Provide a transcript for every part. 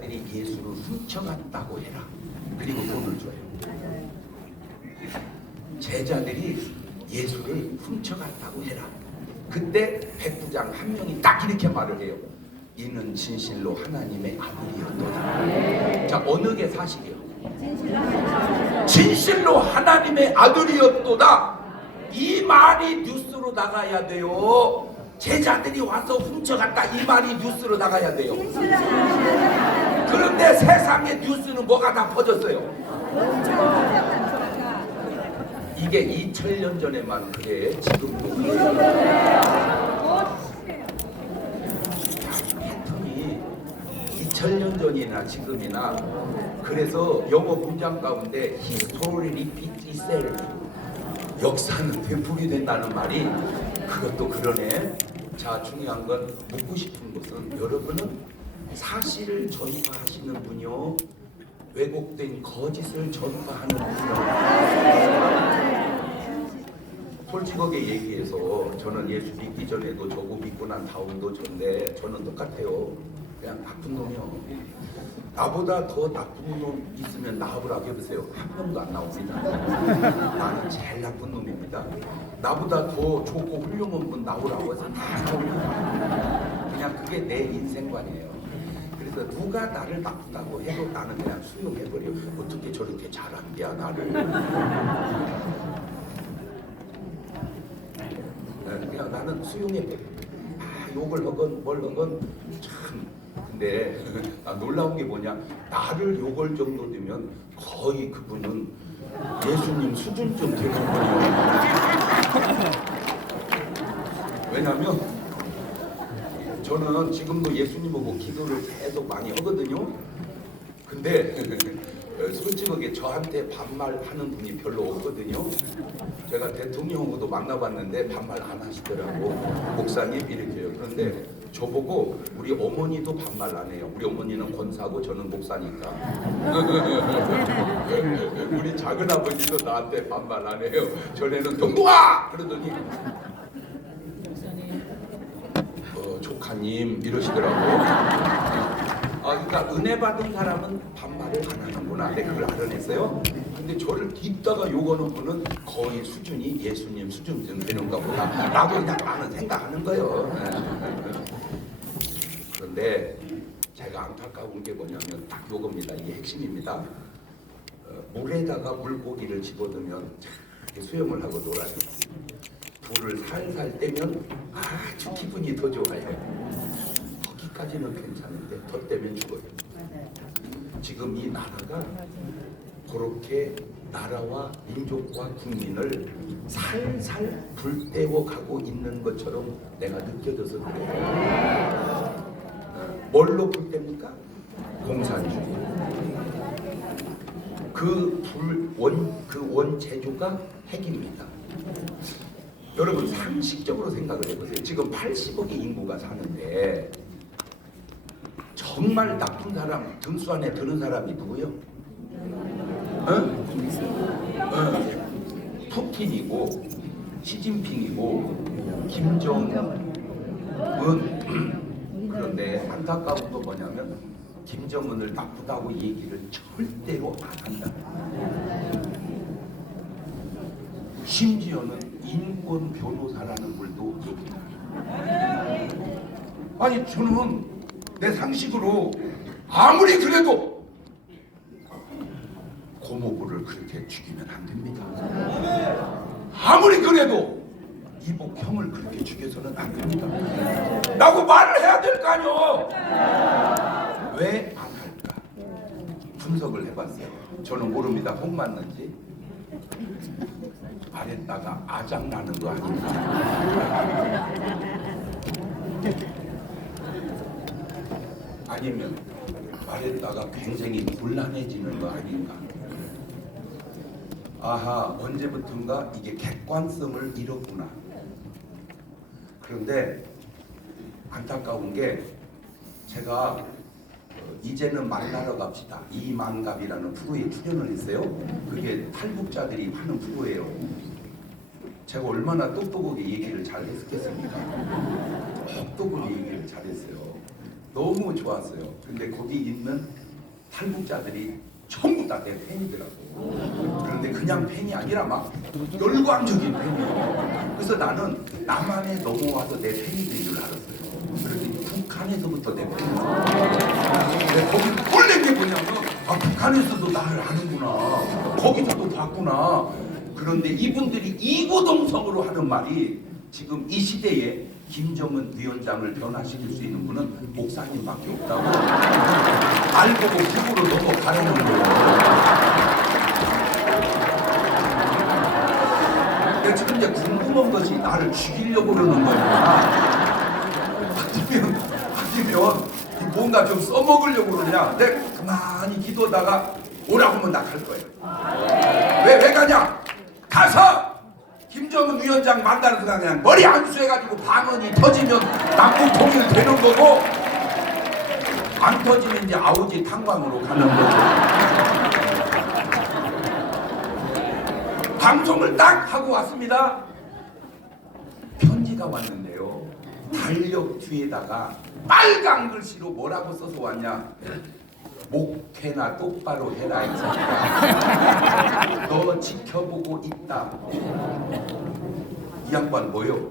들이 예수를 훔쳐갔다고 해라. 그리고 돈을 줘요. 제자들이 예수를 훔쳐갔다고 해라. 그때 백부장 한 명이 딱 이렇게 말을 해요. 이는 진실로 하나님의 아들이었도다. 자, 어느 게 사실이요? 진실로 하나님의 아들이었도다. 이 말이 뉴스로 나가야 돼요. 제자들이 와서 훔쳐갔다, 이 말이 뉴스로 나가야 돼요. 그런데 세상의 뉴스는 뭐가 다 퍼졌어요. 이게 2000년 전에만 그래. 지금도 그래. 패턴이 2000년 전이나 지금이나. 그래서 영어 문장 가운데 History repeats itself, 역사는 되풀이된다는 말이 그것도 그러네. 자, 중요한 건 묻고 싶은 것은, 여러분은 사실을 전파하시는 분이요, 왜곡된 거짓을 전파하는 분이요. 솔직하게 얘기해서 저는 예수 믿기 전에도 저고 믿고 난 다음도 전데 저는 똑같아요. 그냥 나쁜 놈이요. 나보다 더 나쁜 놈 있으면 나오라고 해보세요. 한 명도 안 나옵니다. 나는 제일 나쁜 놈입니다. 나보다 더 좋고 훌륭한 분 나오라고 해서 다 나옵니다. 그냥 그게 내 인생관이에요. 그래서 누가 나를 나쁘다고 해도 나는 그냥 수용해버려. 어떻게 저렇게 잘한대야 나를. 그냥 나는 수용해버려. 욕을 하건 뭘 하건 참. 근데 놀라운 게 뭐냐, 나를 욕할 정도 되면 거의 그분은 예수님 수준쯤 되는군요. 왜냐면 저는 지금도 예수님 보고 기도를 계속 많이 하거든요. 근데 솔직하게 저한테 반말하는 분이 별로 없거든요. 제가 대통령하고도 만나봤는데 반말 안 하시더라고. 목사님 이렇게요. 그런데 저보고 우리 어머니도 반말 안 해요. 우리 어머니는 권사고 저는 목사니까. 우리 작은 아버지도 나한테 반말 안 해요. 전에는 동동아! 그러더니 조카님 이러시더라고. 그러니까 은혜 받은 사람은 반말을 안 하는구나. 내가 그걸 알아냈어요. 근데 저를 딛다가 욕하는 분은 거의 수준이 예수님 수준쯤 되는가 보다 라고 그냥 나는 생각하는 거예요. 그런데 제가 안타까운 게 뭐냐면 딱 요겁니다. 이게 핵심입니다. 물에다가 물고기를 집어넣으면 수영을 하고 놀아요. 불을 살살 떼면 아주 기분이 더 좋아요. 거기까지는 괜찮은데 더 떼면 죽어요. 지금 이 나라가 그렇게 나라와 민족과 국민을 살살 불태워 가고 있는 것처럼 내가 느껴져서 그래요. 뭘로 불태웁니까? 공산주의. 그 원재료가 핵입니다. 여러분 상식적으로 생각을 해보세요. 지금 80억의 인구가 사는데 정말 나쁜 사람 등수 안에 드는 사람이 누구요? 푸틴이고 시진핑이고 김정은. 그런데 안타까운 건 뭐냐면 김정은을 나쁘다고 얘기를 절대로 안 한다. 심지어는 인권 변호사라는 걸도 얘기합니다. 아니 저는 내 상식으로 아무리 그래도 고모부를 그렇게 죽이면 안 됩니다. 아무리 그래도 이복형을 그렇게 죽여서는 안 됩니다 라고 말을 해야 될 거 아니요. 왜 안 할까? 분석을 해봤어요. 저는 모릅니다. 혹 맞는지. 말했다가 아작나는 거 아닌가? 아니면 말했다가 굉장히 곤란해지는 거 아닌가? 아하, 언제부턴가 이게 객관성을 잃었구나. 그런데 안타까운 게 제가 이제는 만나러 갑시다. 이만갑이라는 프로에 출연을 했어요. 그게 탈북자들이 하는 프로예요. 제가 얼마나 똑똑하게 얘기를 잘 했겠습니까? 똑똑하게 얘기를 잘했어요. 너무 좋았어요. 근데 거기 있는 탈북자들이 전부 다 내 팬이더라고. 그런데 그냥 팬이 아니라 막 열광적인 팬이에요. 그래서 나는 남한에 넘어와서 내 팬이 된 줄 알았어요. 그런데 북한에서부터 내 팬이었어요. 근데 거기 꼴낸 게 뭐냐면 아 북한에서도 나를 아는구나. 거기서도 봤구나. 그런데 이분들이 이구동성으로 하는 말이 지금 이 시대에 김정은 위원장을 변화시킬 수 있는 분은 목사님밖에 없다고. 알고 북으로 넘어가라는 거예요. 근데 지금 이제 궁금한 것이 나를 죽이려고 그러는 거야. 아니면 뭔가 좀 써먹으려고 그러냐. 내가 가만히 기도하다가 오라고 하면 나 갈 거야. 왜 가냐? 가서 김정은 위원장 만나는 순간 그냥 머리 안수해가지고 방언이 터지면 남북 통일 되는 거고 안 터지면 이제 아우지 탄광으로 가는 거고. 방송을 딱 하고 왔습니다. 편지가 왔는데요. 달력 뒤에다가 빨간 글씨로 뭐라고 써서 왔냐. 목회나 똑바로 해라 이 새끼야. 너 지켜보고 있다. 이 양반 뭐요?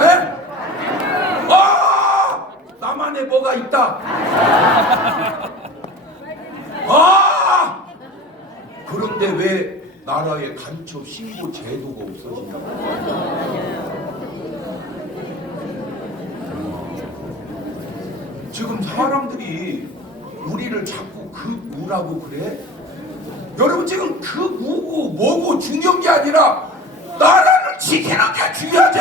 네? 나만에 뭐가 있다. 그런데 왜 나라의 간첩 신고 제도가 없어지냐고. 지금 사람들이 우리를 자꾸 우라고 그래? 여러분 지금 우고 뭐고 중요한 게 아니라 나라를 지키는 게 중요하지.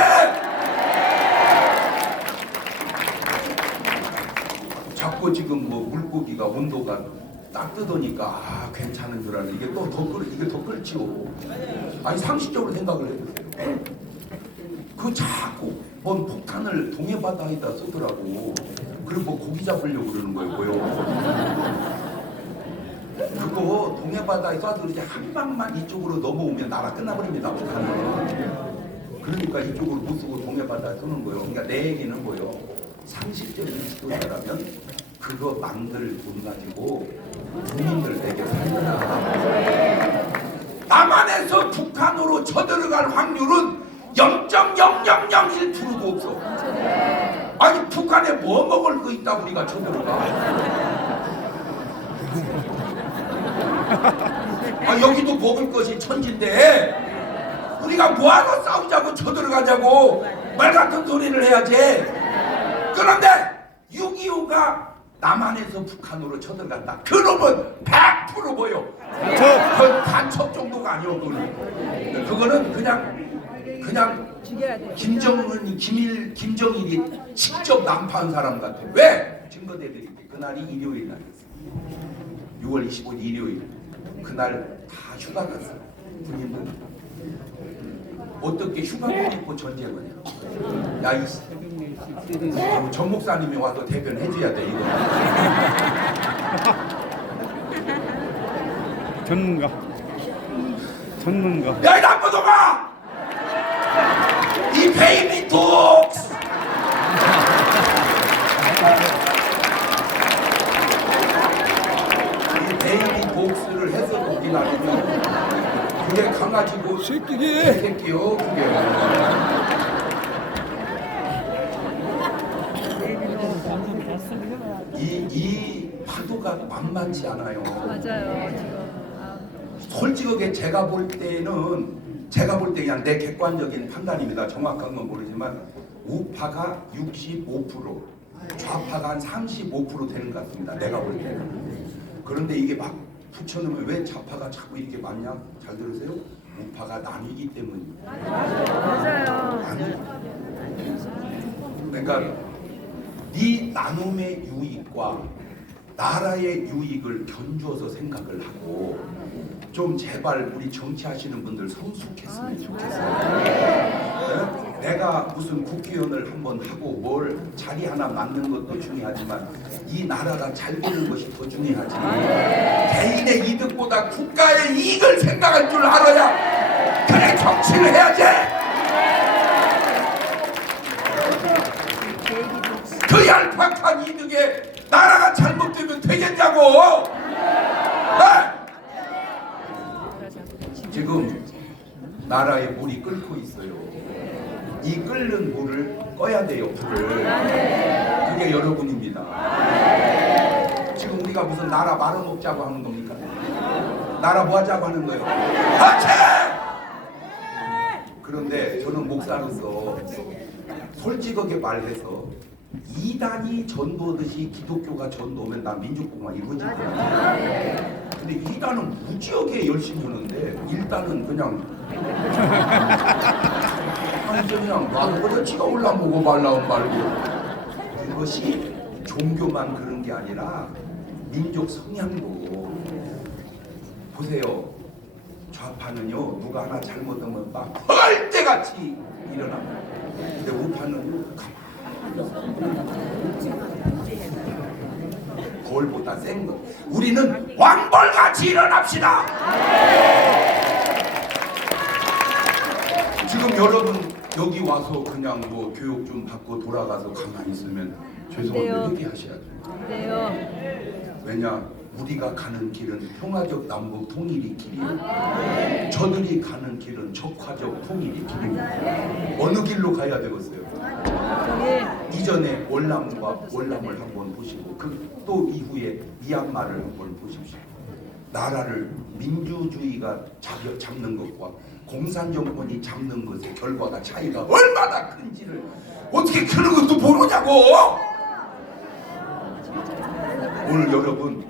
자꾸 지금 뭐 물고기가 온도가 따뜻하니까 괜찮은 줄 알았는데 이게 더 끓지요. 아니 상식적으로 생각을 해보세요. 그 자꾸 뭔 폭탄을 동해바다에다 쏘더라고. 그리고 뭐 고기 잡으려고 그러는 거예요, 뭐요? 그거 동해바다에 쏴도 이제 한 방만 이쪽으로 넘어오면 나라 끝나버립니다, 북한은. 그러니까 이쪽으로 못 쓰고 동해바다에 쏘는 거예요. 그러니까 내 얘기는 뭐예요? 상식적인 지도자라면 그거 만들 돈 가지고 국민들에게 살려라. 남한에서 북한으로 쳐들어갈 확률은 0.0001%도 없어. 아니 북한에 뭐 먹을 거 있다 우리가 쳐들어가. 여기도 먹을 것이 천진데 우리가 뭐하러 싸우자고 쳐들어가자고 말 같은 소리를 해야지. 그런데 6.25가 남한에서 북한으로 쳐들어간다. 그러면 100% 뭐요? 그 간첩 정도가 아니오. 그거는 그냥 김정일이 직접 난파한 사람 같아. 왜? 증거대드릴게. 그날이 일요일 날이었어요. 6월 25일 일요일. 그날 다 휴가 갔어요. 군인들. 어떻게 휴가를 입고 전쟁을 해요? 야, 전 목사님이 와서 대변해줘야 돼, 이거. 전문가. 야, 이 나쁜 놈아! 이 베이비 독스! 이 베이비 독스를 해서 먹긴 아니면 그게 강아지고 새끼요, 그게. 이 파도가 만만치 않아요. 맞아요. 솔직하게 제가 볼 때 그냥 내 객관적인 판단입니다. 정확한 건 모르지만 우파가 65%, 좌파가 한 35% 되는 것 같습니다. 내가 볼 때는. 그런데 이게 막 붙여놓으면 왜 좌파가 자꾸 이렇게 많냐? 잘 들으세요? 우파가 나뉘기 때문입니다. 맞아요. 그러니까 네 나눔의 유익과 나라의 유익을 견주어서 생각을 하고 좀 제발 우리 정치하시는 분들 성숙했으면 좋겠어요. 네? 내가 무슨 국회의원을 한번 하고 뭘 자리 하나 맡는 것도 중요하지만 이 나라가 잘 되는 것이 더 중요하지. 개인의 이득보다 국가의 이익을 생각할 줄 알아야 그래 정치를 해야지. 그 얄팍한 게 나라가 잘못되면 되겠냐고. 네? 지금 나라에 물이 끓고 있어요. 이 끓는 물을 꺼야 돼요. 불을. 그게 여러분입니다. 지금 우리가 무슨 나라 말아먹자고 하는 겁니까? 나라 뭐 하자고 하는 거예요? 하체! 그런데 저는 목사로서 솔직하게 말해서 이단이 전도듯이 기독교가 전도면 나 민족공화 이루어질 거야. 근데 이단은 무지하게 열심히 하는데 일단은 그냥 아니 그냥 나도 그냥 지가 올라보고 말라면 말고. 이것이 종교만 그런 게 아니라 민족 성향도 보세요. 좌파는요 누가 하나 잘못하면 막 헐대같이 일어납니다. 근데 우파는 벌보다 센 거. 우리는 왕벌같이 일어납시다. 지금 여러분 여기 와서 그냥 뭐 교육 좀 받고 돌아가서 가만히 있으면 죄송한데 회개하셔야죠. 네요. 왜냐? 우리가 가는 길은 평화적 남북 통일의 길이에요. 저들이 가는 길은 적화적 통일의 길입니다. 어느 길로 가야 되겠어요? 이전에 월남을 한번 보시고 또 이후에 미얀마를 한번 보십시오. 나라를 민주주의가 잡는 것과 공산정권이 잡는 것의 결과가 차이가 얼마나 큰지를 어떻게 그런 것도 모르냐고. 오늘 여러분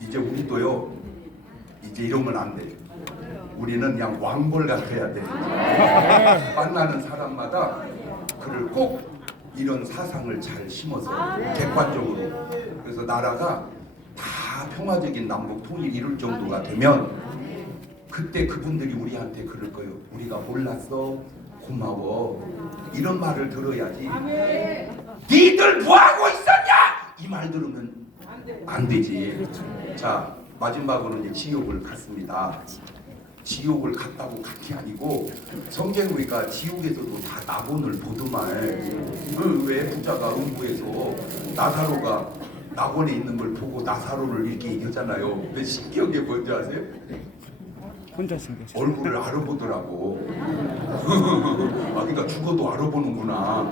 이제 우리도요 이제 이러면 안 돼. 우리는 그냥 왕벌 같아야 돼. 만나는 사람마다 그를 꼭 이런 사상을 잘 심어서 객관적으로. 그래서 나라가 다 평화적인 남북 통일 이룰 정도가 되면 그때 그분들이 우리한테 그럴 거예요. 우리가 몰랐어, 고마워, 이런 말을 들어야지. 니들 뭐하고 있었냐? 이 말 들으면 안 되지. 자, 마지막으로 이제 지옥을 갔습니다. 지옥을 갔다고 간 게 아니고 성경 보니까 지옥에서도 다 낙원을 보더만. 왜 부자가 음부에서 나사로가 낙원에 있는 걸 보고 나사로를 이렇게 얘기하잖아요. 근데 신기한 게 뭔지 아세요? 혼자 생겼어. 얼굴을 알아보더라고. 아, 그러니까 죽어도 알아보는구나.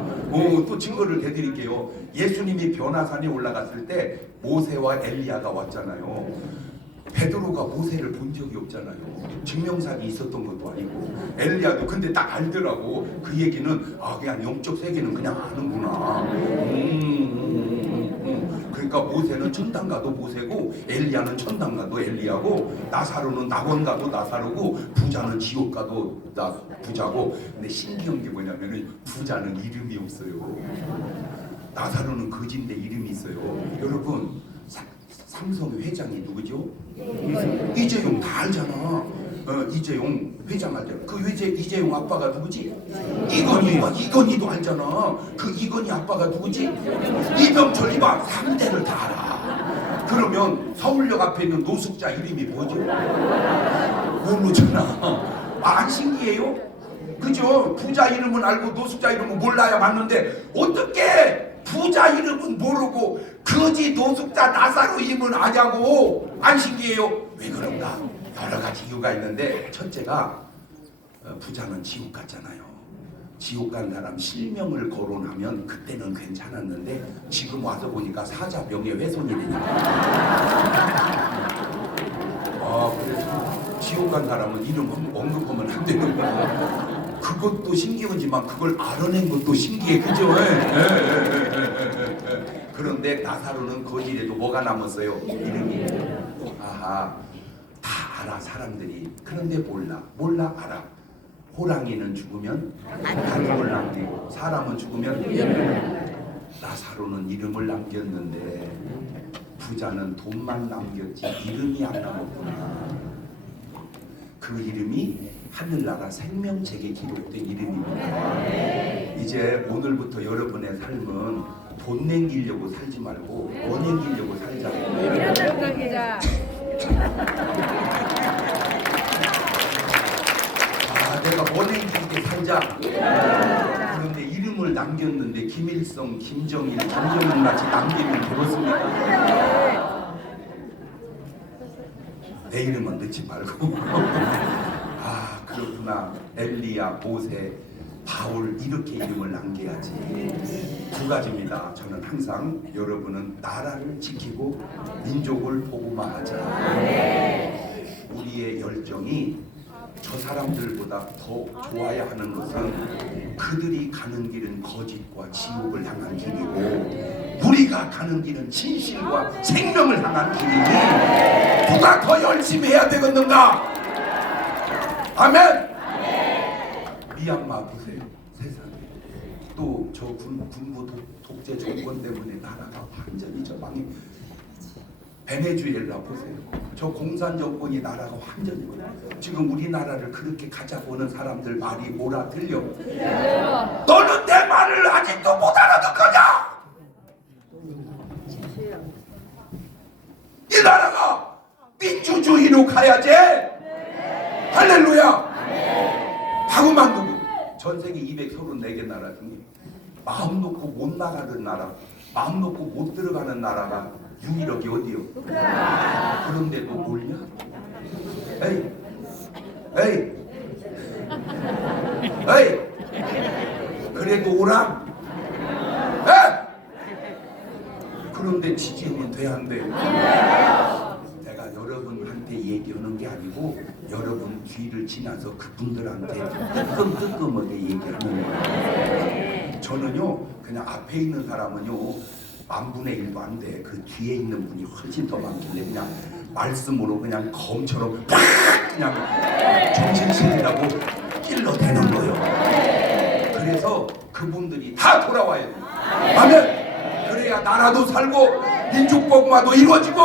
또 증거를 대드릴게요. 예수님이 변화산에 올라갔을 때 모세와 엘리야가 왔잖아요. 베드로가 모세를 본 적이 없잖아요. 증명사기 있었던 것도 아니고. 엘리야도 근데 딱 알더라고. 그 얘기는 그냥 영적 세계는 그냥 아는구나. 그러니까 모세는 천당 가도 모세고 엘리야는 천당 가도 엘리야고 나사로는 낙원 가도 나사로고 부자는 지옥 가도 부자고. 근데 신기한 게 뭐냐면은 부자는 이름이 없어요. 나사로는 거지인데 이름이 있어요. 여러분 삼성 회장이 누구죠? 이재용 다 알잖아. 이재용 회장 알잖아. 그 이재용 아빠가 누구지? 이건희도 알잖아. 그 이건희 아빠가 누구지? 이병철 이봐 3대를 다 알아. 그러면 서울역 앞에 있는 노숙자 이름이 뭐죠? 모르잖아. 안 신기해요? 그죠? 부자 이름은 알고 노숙자 이름은 몰라야 맞는데 어떻게 부자 이름은 모르고 거지 노숙자 나사로 이름은 아냐고. 안 신기해요? 왜 그런가? 여러 가지 이유가 있는데 첫째가 부자는 지옥 갔잖아요. 지옥 간 사람 실명을 거론하면 그때는 괜찮았는데 지금 와서 보니까 사자 명예훼손이 되니까. 그래서 지옥 간 사람은 이름 언급하면 안 되는구나. 그것도 신기하지만 그걸 알아낸 것도 신기해. 그죠? 그런데 나사로는 거지래도 뭐가 남았어요? 이름이. 아하, 다 알아 사람들이. 그런데 몰라 알아. 호랑이는 죽으면 단물 남기고 사람은 죽으면 나사로는 이름을 남겼는데 부자는 돈만 남겼지 이름이 안 남았구나. 그 이름이 하늘나라 생명책에 기록된 이름입니다. 이제 오늘부터 여러분의 삶은 돈 남기려고 살지 말고 뭐 남기려고 살자. 내가 뭐 남기게 살자. 그런데 이름을 남겼는데 김일성, 김정일, 김정은 같이 남기면 되겠습니까? 내 이름은 넣지 말고. 아 그렇구나. 엘리야, 모세, 바울 이렇게 이름을 남겨야지. 두 가지입니다. 저는 항상 여러분은 나라를 지키고 민족을 복음화하자. 우리의 열정이 저 사람들보다 더 좋아야 하는 것은 그들이 가는 길은 거짓과 지옥을 향한 길이고 우리가 가는 길은 진실과 생명을 향한 길이니 누가 더 열심히 해야 되겠는가? 아멘. 미얀마 보세요. 세상에 또 저 군부 독재 정권 때문에 나라가 완전히 저 망해. 베네수엘라 보세요. 저 공산 정권이 나라가 완전히 지금 우리나라를 그렇게 가자고 하는 사람들 말이 뭐라 들려? 너는 내 말을 아직도 못 알아듣거냐? 이 나라가 민주주의로 가야지. 할렐루야. 하고만 두고 전 세계 234개 나라 중에 마음 놓고 못 나가는 나라, 마음 놓고 못 들어가는 나라가 유일하게 어디요? 그런데도 몰냐? 에이, 에이, 에이, 그래도 오라? 에? 그런데 지지하면 돼, 안 돼? 내가 여러분한테 얘기하는 게 아니고 여러분 뒤를 지나서 그분들한테 뜨끔뜨끔하게 얘기하는 거예요. 저는요, 그냥 앞에 있는 사람은요, 10,000분의 1도 안 돼. 그 뒤에 있는 분이 훨씬 더 많길래 그냥 말씀으로 그냥 검처럼 팍 그냥 정신차리라고 찔러대는 거예요. 그래서 그분들이 다 돌아와야 돼. 아멘. 그래야 나라도 살고 민족 복음화도 이루어지고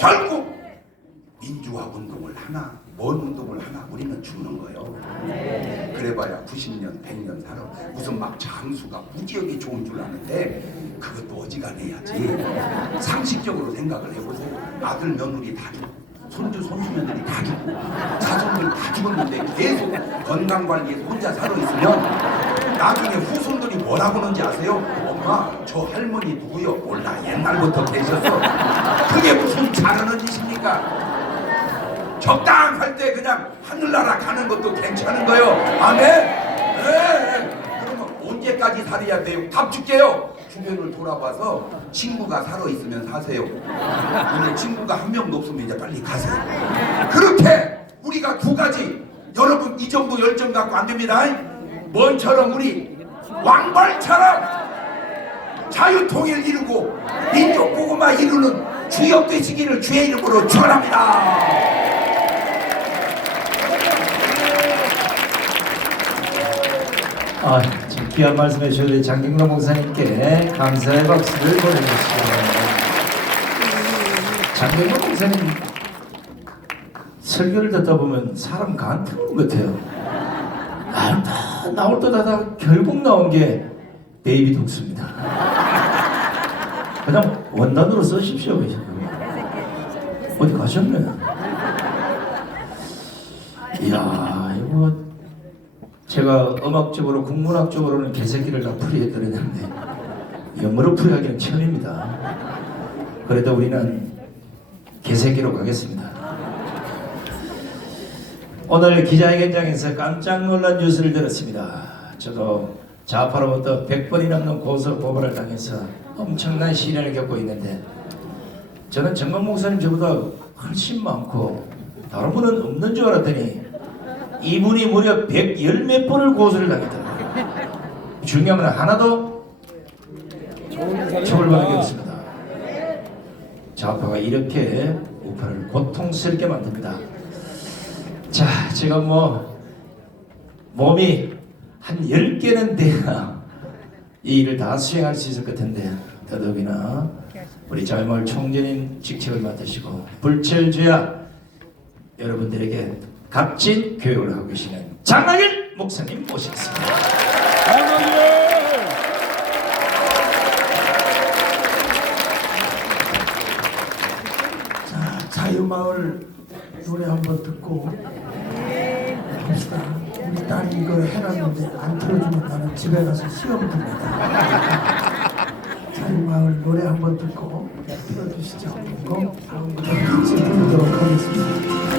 결국 민주화 운동을 하나, 뭔 운동을 하나 우리는 죽는 거예요. 그래봐야 90년, 100년 살아. 무슨 막 장수가 무지하게 좋은 줄 아는데 그것도 어지간해야지. 상식적으로 생각을 해보세요. 아들, 며느리 다 죽고 손주, 손주며느리 다 죽고 자손들 다 죽었는데 계속 건강관리에서 혼자 살아있으면 나중에 후손들이 뭐라고 하는지 아세요? 엄마, 저 할머니 누구요? 몰라, 옛날부터 계셨어. 그게 무슨 잘하는 짓입니까? 적당할 때 그냥 하늘나라 가는 것도 괜찮은 거예요. 아멘. 네. 그러면 언제까지 살아야 돼요? 답 줄게요. 주변을 돌아봐서 친구가 살아있으면 사세요. 근데 친구가 한 명도 없으면 이제 빨리 가세요. 그렇게 우리가 두 가지, 여러분 이 정도 열정 갖고 안 됩니다. 뭔처럼 우리 왕벌처럼 자유통일 이루고 민족 복음화 이루는 주역 되시기를 주의 이름으로 축원합니다. 지금 귀한 말씀해 주신 장경로 목사님께 감사의 박수를 보내주시기 바랍니다. 장경로 목사님 설교를 듣다 보면 사람 간트는 것 같아요. 나올 듯 하다 결국 나온 게 베이비 독수입니다. 그냥 원단으로 쓰십시오. 어디 가셨네? 이야, 이거 제가 음악적으로 국문학적으로는 개새끼를 다 풀이해드렸는데 영어로 풀이하기는 처음입니다. 그래도 우리는 개새끼로 가겠습니다. 오늘 기자회견장에서 깜짝 놀란 뉴스를 들었습니다. 저도 좌파로부터 100번이 넘는 고소 고발을 당해서 엄청난 시련을 겪고 있는데 저는 정광 목사님 저보다 훨씬 많고 다른 분은 없는 줄 알았더니 이분이 무려 110몇 번을 고소를 당했더라고요. 중요한 건 하나도 처벌받은 게 없습니다. 좌파가 이렇게 우파를 고통스럽게 만듭니다. 자, 제가 몸이 한 10개는 돼야 이 일을 다 수행할 수 있을 것 같은데 더더욱이나 우리 자유마을 총재님 직책을 맡으시고 불철주야 여러분들에게 값진 교육을 하고 계시는 장하길 목사님 모시겠습니다. 자, 자유마을 노래 한번 듣고 합시다. 우리 우리 딸이 이거 해놨는데 안 틀어주면 나는 집에 가서 시험 듭니다. 자유마을 노래 한번 듣고 틀어주시죠. 그리고 다음부터 같이 부르도록 하겠습니다.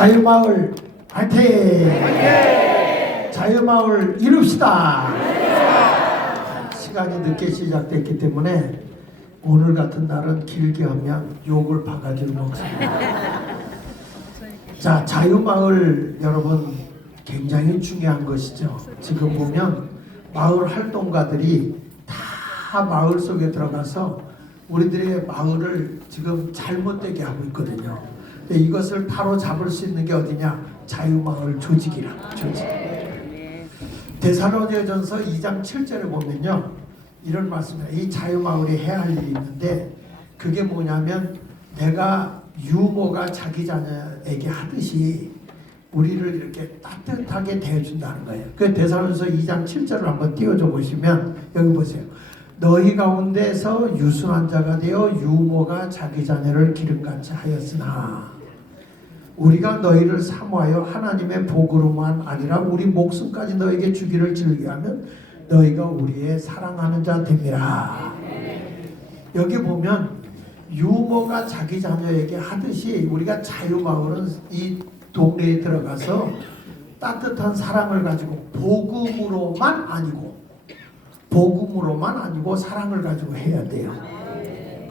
자유마을 화이팅! 자유마을 이룹시다! 시간이 늦게 시작됐기 때문에 오늘 같은 날은 길게 하면 욕을 바가지로 먹습니다. 자, 자유마을 여러분 굉장히 중요한 것이죠. 지금 보면 마을 활동가들이 다 마을 속에 들어가서 우리들의 마을을 지금 잘못되게 하고 있거든요. 이것을 바로 잡을 수 있는 게 어디냐? 자유마을 조직이라. 조직. 데살로니가전서 2장 7절에 보면요, 이런 말씀이에요. 이 자유마을이 해야 할 일이 있는데 그게 뭐냐면 내가 유모가 자기 자녀에게 하듯이 우리를 이렇게 따뜻하게 대해준다는 거예요. 그 데살로니가전서 2장 7절을 한번 띄워줘 보시면 여기 보세요. 너희 가운데서 유순한 자가 되어 유모가 자기 자녀를 기름같이 하였으나 우리가 너희를 사모하여 하나님의 복으로만 아니라 우리 목숨까지 너에게 주기를 즐겨하면 너희가 우리의 사랑하는 자 됨이라. 여기 보면 유모가 자기 자녀에게 하듯이 우리가 자유마을은 이 동네에 들어가서 따뜻한 사랑을 가지고 복음으로만 아니고 사랑을 가지고 해야 돼요.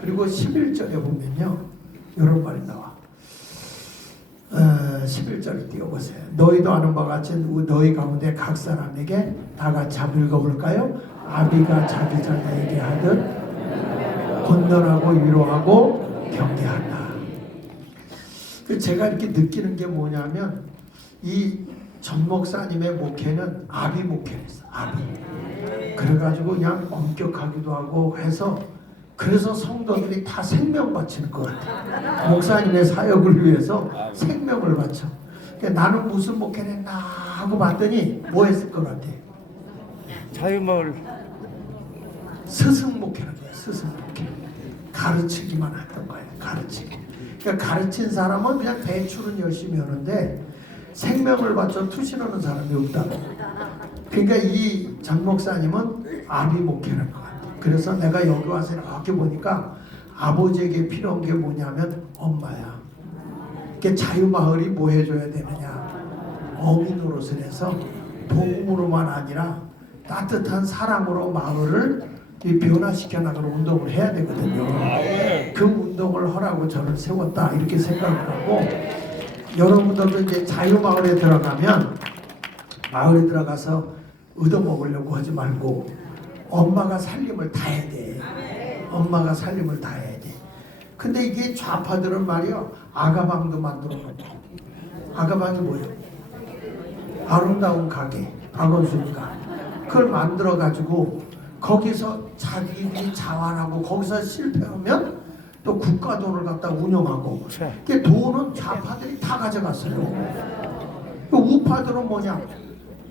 그리고 11절에 보면요, 이런 말이 나와. 11절을 띄워보세요. 너희도 아는 바와 같이 너희 가운데 각 사람에게 다 같이 한번 읽어볼까요? 아비가 자기 자녀에게 하듯 권면하고 위로하고 경계한다. 제가 이렇게 느끼는 게 뭐냐면 이 전 목사님의 목회는 아비 목회였어. 아비. 그래가지고 그냥 엄격하기도 하고 해서 그래서 성도들이 다 생명 바치는 것 같아. 목사님의 사역을 위해서 생명을 바쳐. 그러니까 나는 무슨 목회를 했나 하고 봤더니 뭐 했을 것 같아? 자유마을 스승 목회는 거야. 스승 목회. 가르치기만 했던 거예요. 가르치기. 그러니까 가르친 사람은 그냥 대출은 열심히 하는데 생명을 바쳐 투신하는 사람이 없다. 그러니까 이 장 목사님은 아비 목회를 것 같아. 그래서 내가 여기 와서 이렇게 보니까 아버지에게 필요한 게 뭐냐면 엄마야. 그러니까 자유마을이 뭐 해줘야 되느냐? 어미 노릇을 해서 복음으로만 아니라 따뜻한 사랑으로 마을을 변화시켜 나가는 운동을 해야 되거든요. 그 운동을 하라고 저를 세웠다 이렇게 생각을 하고, 여러분들도 이제 자유마을에 들어가면 마을에 들어가서 얻어먹으려고 하지 말고 엄마가 살림을 다 해야 돼. 엄마가 살림을 다 해야 돼. 근데 이게 좌파들은 말이요, 아가방도 만들어 놓고. 아가방이 뭐예요? 아름다운 가게, 박원순이가 그걸 만들어 가지고 거기서 자기들이 자활하고 거기서 실패하면 또 국가 돈을 갖다 운영하고. 그 돈은 좌파들이 다 가져갔어요. 그 우파들은 뭐냐?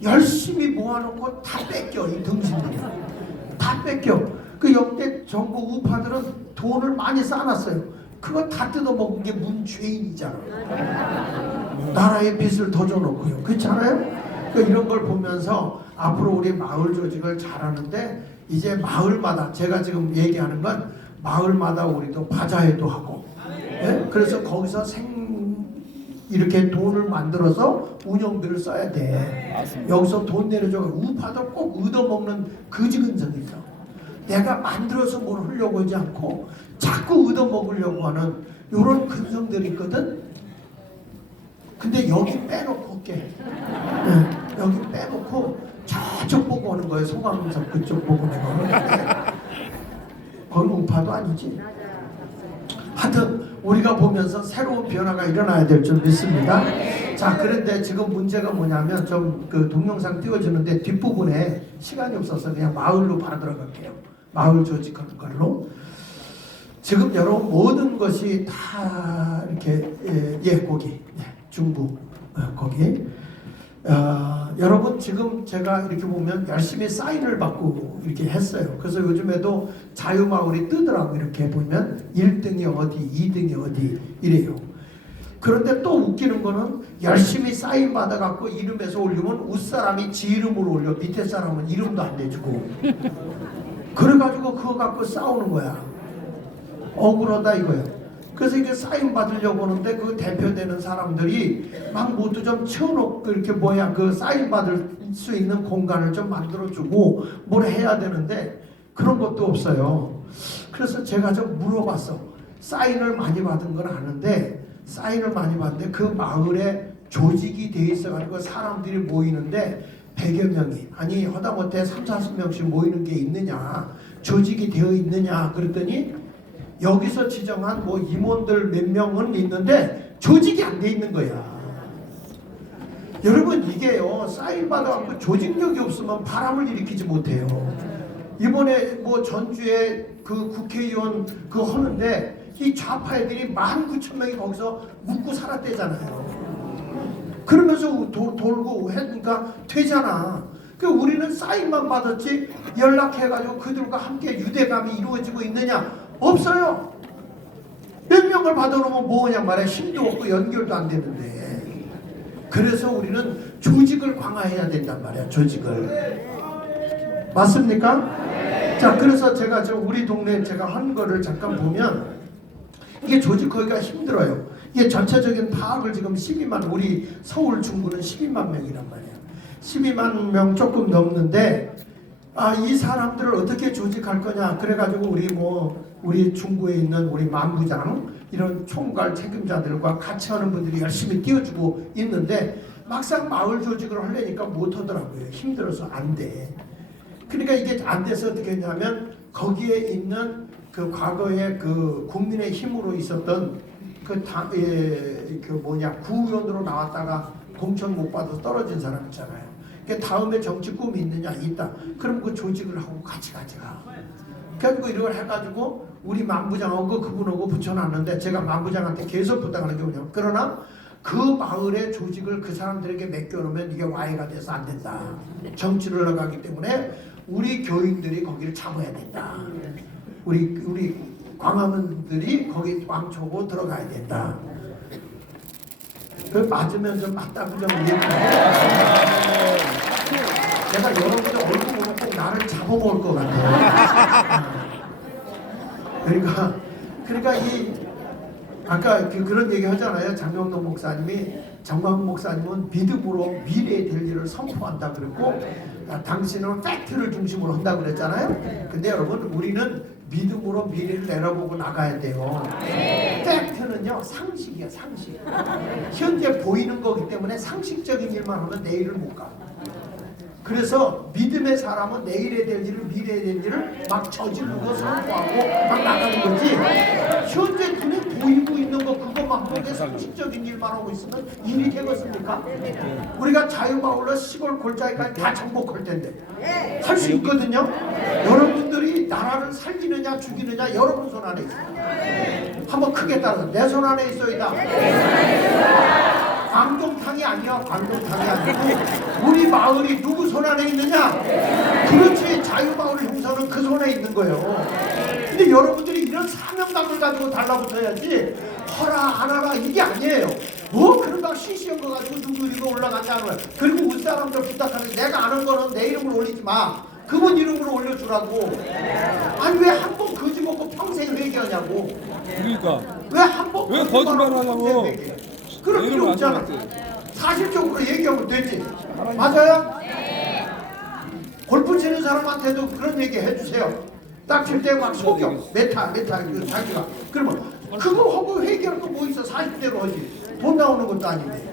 열심히 모아놓고 다 뺏겨. 이 등신들이 다 뺏겨. 그 역대 정부 우파들은 돈을 많이 쌓아놨어요. 그거 다 뜯어먹은 게 문죄인이잖아. 나라의 빚을 더 줘놓고요. 그렇잖아요? 그러니까 이런 걸 보면서 앞으로 우리 마을 조직을 잘하는데, 이제 마을마다, 제가 지금 얘기하는 건 마을마다 우리도 바자회도 하고, 예? 그래서 거기서 이렇게 돈을 만들어서 운영비를 써야 돼. 여기서 돈 내려줘. 우파도 꼭 얻어먹는 거지근성이 있어. 내가 만들어서 뭘 하려고 하지 않고 자꾸 얻어먹으려고 하는 이런 근성들이 있거든. 근데 여기 빼놓고 올게. 여기 빼놓고 저쪽 보고 오는 거예요. 송암석 그쪽 보고 내가. 거기 우파도 아니지. 하여튼 우리가 보면서 새로운 변화가 일어나야 될 줄 믿습니다. 자, 그런데 지금 문제가 뭐냐면, 좀 그 동영상 띄워주는데 뒷부분에 시간이 없어서 그냥 마을로 바로 들어갈게요. 마을 조직하는 걸로. 지금 여러분 모든 것이 다 이렇게 거기 중부 거기 여러분 지금 제가 이렇게 보면 열심히 사인을 받고 이렇게 했어요. 그래서 요즘에도 자유마을이 뜨더라고. 이렇게 보면 1등이 어디 2등이 어디 이래요. 그런데 또 웃기는 거는 열심히 사인 받아갖고 이름에서 올리면 윗사람이 지 이름으로 올려, 밑에 사람은 이름도 안 내주고. 그래가지고 그거 갖고 싸우는 거야. 억울하다 이거야. 그래서 이게 사인 받으려고 하는데 그 대표되는 사람들이 막 모두 좀 채워놓고 이렇게 그 사인 받을 수 있는 공간을 좀 만들어주고 뭘 해야 되는데 그런 것도 없어요. 그래서 제가 좀 물어봤어. 사인을 많이 받은 건 아는데, 사인을 많이 받는데 그 마을에 조직이 돼 있어가지고 사람들이 모이는데 100여 명이, 아니 하다못해 30-40명씩 모이는 게 있느냐, 조직이 되어 있느냐 그랬더니 여기서 지정한 뭐 임원들 몇 명은 있는데 조직이 안 돼 있는 거야. 여러분 이게요, 사인 받아갖고 조직력이 없으면 바람을 일으키지 못해요. 이번에 뭐 전주에 그 국회의원 그거 하는데 이 좌파 애들이 19,000명이 거기서 묵고 살았대잖아요. 그러면서 돌고 하니까 되잖아. 그 우리는 사인만 받았지 연락해가지고 그들과 함께 유대감이 이루어지고 있느냐? 없어요. 몇 명을 받아놓으면 뭐냐 말이야. 힘도 없고 연결도 안 되는데. 그래서 우리는 조직을 강화해야 된단 말이야. 조직을. 맞습니까? 자, 그래서 제가 우리 동네에 제가 한 거를 잠깐 보면 이게 조직하기가 힘들어요. 이게 전체적인 파악을 지금 12만, 우리 서울 중구는 12만 명이란 말이에요. 12만 명 조금 넘는데, 이 사람들을 어떻게 조직할 거냐. 그래가지고 우리 중구에 있는 우리 만부장 이런 총괄 책임자들과 같이 하는 분들이 열심히 띄워주고 있는데 막상 마을 조직을 하려니까 못하더라고요. 힘들어서 안 돼. 그러니까 이게 안 돼서 어떻게 했냐면 거기에 있는 그 과거에 그 국민의 힘으로 있었던 구의원으로 나왔다가 공천 못 받아서 떨어진 사람 있잖아요. 그 다음에 정치 꿈이 있느냐? 있다. 그럼 그 조직을 하고 같이 가져가. 그래가지고 이걸 해가지고 우리 만부장하고 그분하고 붙여놨는데 제가 만부장한테 계속 부탁하는 게 뭐냐면 그러나 그 마을의 조직을 그 사람들에게 맡겨놓으면 이게 와해가 돼서 안 된다. 정치를 나가기 때문에 우리 교인들이 거기를 잡아야 된다. 우리 광화문들이 거기 왕초고 들어가야 된다. 그 맞으면서 맞다고 좀 얘기해요. 내가 여러분들 얼굴 보고 꼭 나를 잡아먹을 것 같아요. 그러니까 이 아까 그런 얘기 하잖아요. 장영동 목사님이 정광훈 목사님은 믿음으로 미래에 될 일을 선포한다 그랬고 당신은 팩트를 중심으로 한다 그랬잖아요. 근데 여러분 우리는 믿음으로 미래를 내려보고 나가야 돼요. 팩트는요 상식이야 상식. 현재 보이는 거기 때문에 상식적인 일만 하면 내일을 못 가. 그래서 믿음의 사람은 내일에 될 일을 미래에 될 일을 막 저지르고 선포하고 막 나가는 거지. 현재 눈에 보이고 있는 거 그것만 보게 상식적인 일만 하고 있으면 일이 되겠습니까? 우리가 자유마을로 시골 골짜기까지 다 정복할 텐데 할 수 있거든요. 여러분들이 나라를 살리느냐 죽이느냐 여러분 손 안에 있어요. 한번 크게 따라서 내 손 안에 있어이다. 광동탕이 아니야. 광동탕이 아니고 우리 마을이 누구 손 안에 있느냐. 그렇지. 자유마을 형사는 그 손에 있는 거예요. 근데 여러분들이 이런 사명감을 가지고 달라붙어야지 허라 안 하라 이게 아니에요. 뭐 그런가 시시한 거 가지고 누구 이거 올라가냐는 거야. 그리고 우리 사람들 부탁하는 내가 아는 거는 내 이름으로 올리지 마. 그분 이름으로 올려주라고. 아니 왜 한 번 거짓 먹고 평생 회개하냐고. 그러니까 왜 한 번 왜 거짓말하냐고. 그럴 필요 없잖아. 사실적으로 얘기하면 되지. 맞아요? 골프 치는 사람한테도 그런 얘기 해주세요. 딱 칠 때 막 속여. 메타 그 자기가. 그러면 그거 하고 회개할 거 뭐 있어. 40대로 하지. 돈 나오는 것도 아닌데.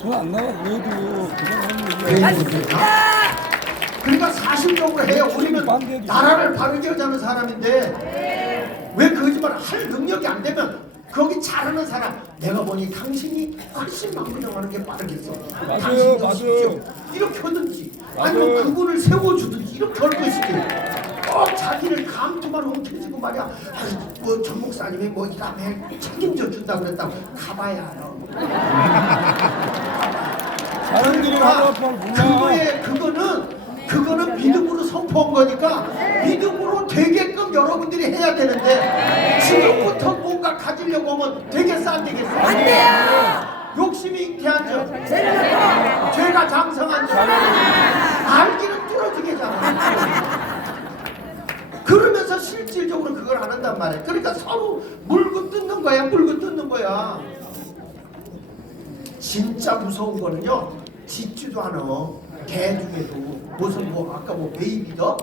돈안 나와 그래도 그냥 하는 왜 얘기야. 이러지? 그러니까 사실적으로 해요. 우리는 나라를 바르게 하자는 사람인데 왜 거짓말을 할 능력이 안 되면 거기 잘하는 사람 내가 보니 당신이 훨씬 만분정하는 게 빠르겠어. 당신이 맞아요. 이렇게 하든지 아니면 그분을 세워주든지 이렇게 할 것이지. 꼭 자기를 감투만 움켜쥐고 말이야. 뭐 전 목사님이 뭐 이 다음에 책임져 준다고 그랬다고 가봐야 알아. 사람들이 하나팔 몰라. 그거는 믿음으로 선포한 거니까 믿음으로 되게끔 여러분들이 해야 되는데 지금부터 뭔가 가지려고 하면 되겠어 안 되겠어? 안 돼요. 욕심이 잉태하죠. 죄가 장성하죠. 알기는 뚫어지게잖아. 그러면서 실질적으로 그걸 안 한단 말이야. 그러니까 서로 물고 뜯는 거야. 진짜 무서운 거는요. 짖지도 않아. 개 중에도 무슨 뭐 아까 뭐 베이비더?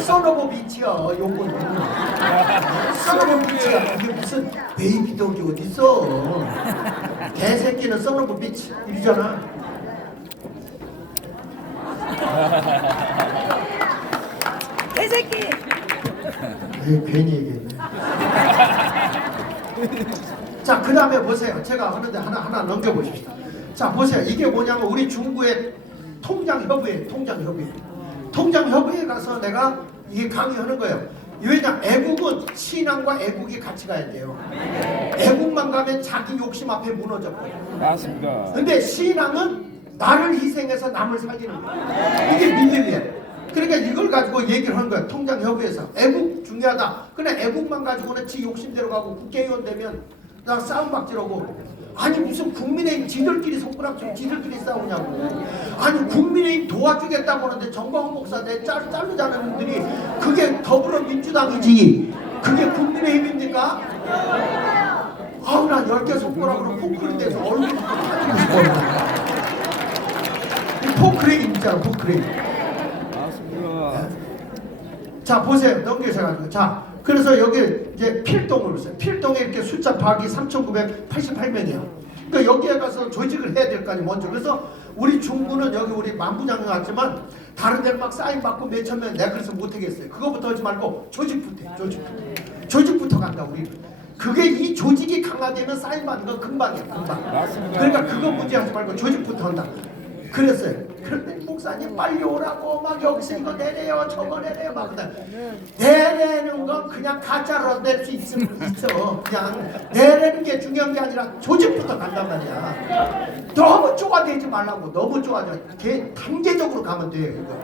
써너버 비치야. 요거는 써너버 비치야. 그게 무슨 베이비더기 어딨어. 개새끼는 써너버 비치 이러잖아. 개새끼. 괜히 얘기했네. 자, 그 다음에 보세요. 제가 하는데 하나 넘겨보십시오. 자, 보세요. 이게 뭐냐면 우리 중구의 통장협의회 가서 내가 이게 강의하는 거예요. 왜냐, 애국은 신앙과 애국이 같이 가야 돼요. 애국만 가면 자기 욕심 앞에 무너져 버려요. 맞습니다. 근데 신앙은 나를 희생해서 남을 살리는 거예요. 이게 믿음이에요. 그러니까 이걸 가지고 얘기를 하는 거야. 통장협의회에서 애국 중요하다. 그냥 애국만 가지고는 지 욕심대로 가고 국회의원 되면 나 싸움박질하고. 아니 무슨 국민의힘 지들끼리 손가락 좀 지들끼리 싸우냐고. 아니 국민의힘 도와주겠다고 하는데 정광훈 목사 내 자르자는 분들이 그게 더불어민주당이지 그게 국민의힘입니까? 아우 난 10개 손가락으로 포크레인 돼서 얼굴 타지고 싶어요. 이 포크레인 있잖아. 포크레인. 맞습니다. 자 보세요. 넘겨셔가지고 자 그래서 여기 이제 필동을 보세요. 필동에 이렇게 숫자 파악이 3,988명이야. 그러니까 여기에 가서 조직을 해야 될 거 아니에요. 먼저. 그래서 우리 중구는 여기 우리 만부장님 같지만 다른 데는 막 사인 받고 몇천 명 내가 그래서 못하겠어요. 그거부터 하지 말고 조직부터 해. 조직부터 간다 우리. 그게 이 조직이 강화되면 사인 받는 건 금방이야. 금방. 맞습니다. 그러니까 그거 문제 하지 말고 조직부터 한다. 그랬어요. 그런데 목사님 빨리 오라고 막 여기서 이거 내래요 저거 내래요 막 그다 내래는 건 그냥 가짜로 낼 수 있어. 그냥 내래는 게 중요한 게 아니라 조직부터 간단 말이야. 너무 쪼아대지 말라고. 너무 쪼아져. 걔 단계적으로 가면 돼요 이거.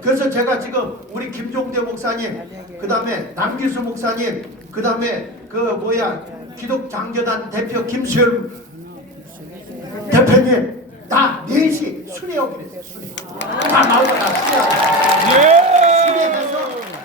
그래서 제가 지금 우리 김종대 목사님, 그 다음에 남기수 목사님, 그 다음에 기독장교단 대표 김수열 대표님 다 넷이 순회하기로 했어요. 순회. 다 나오고 다 순회해서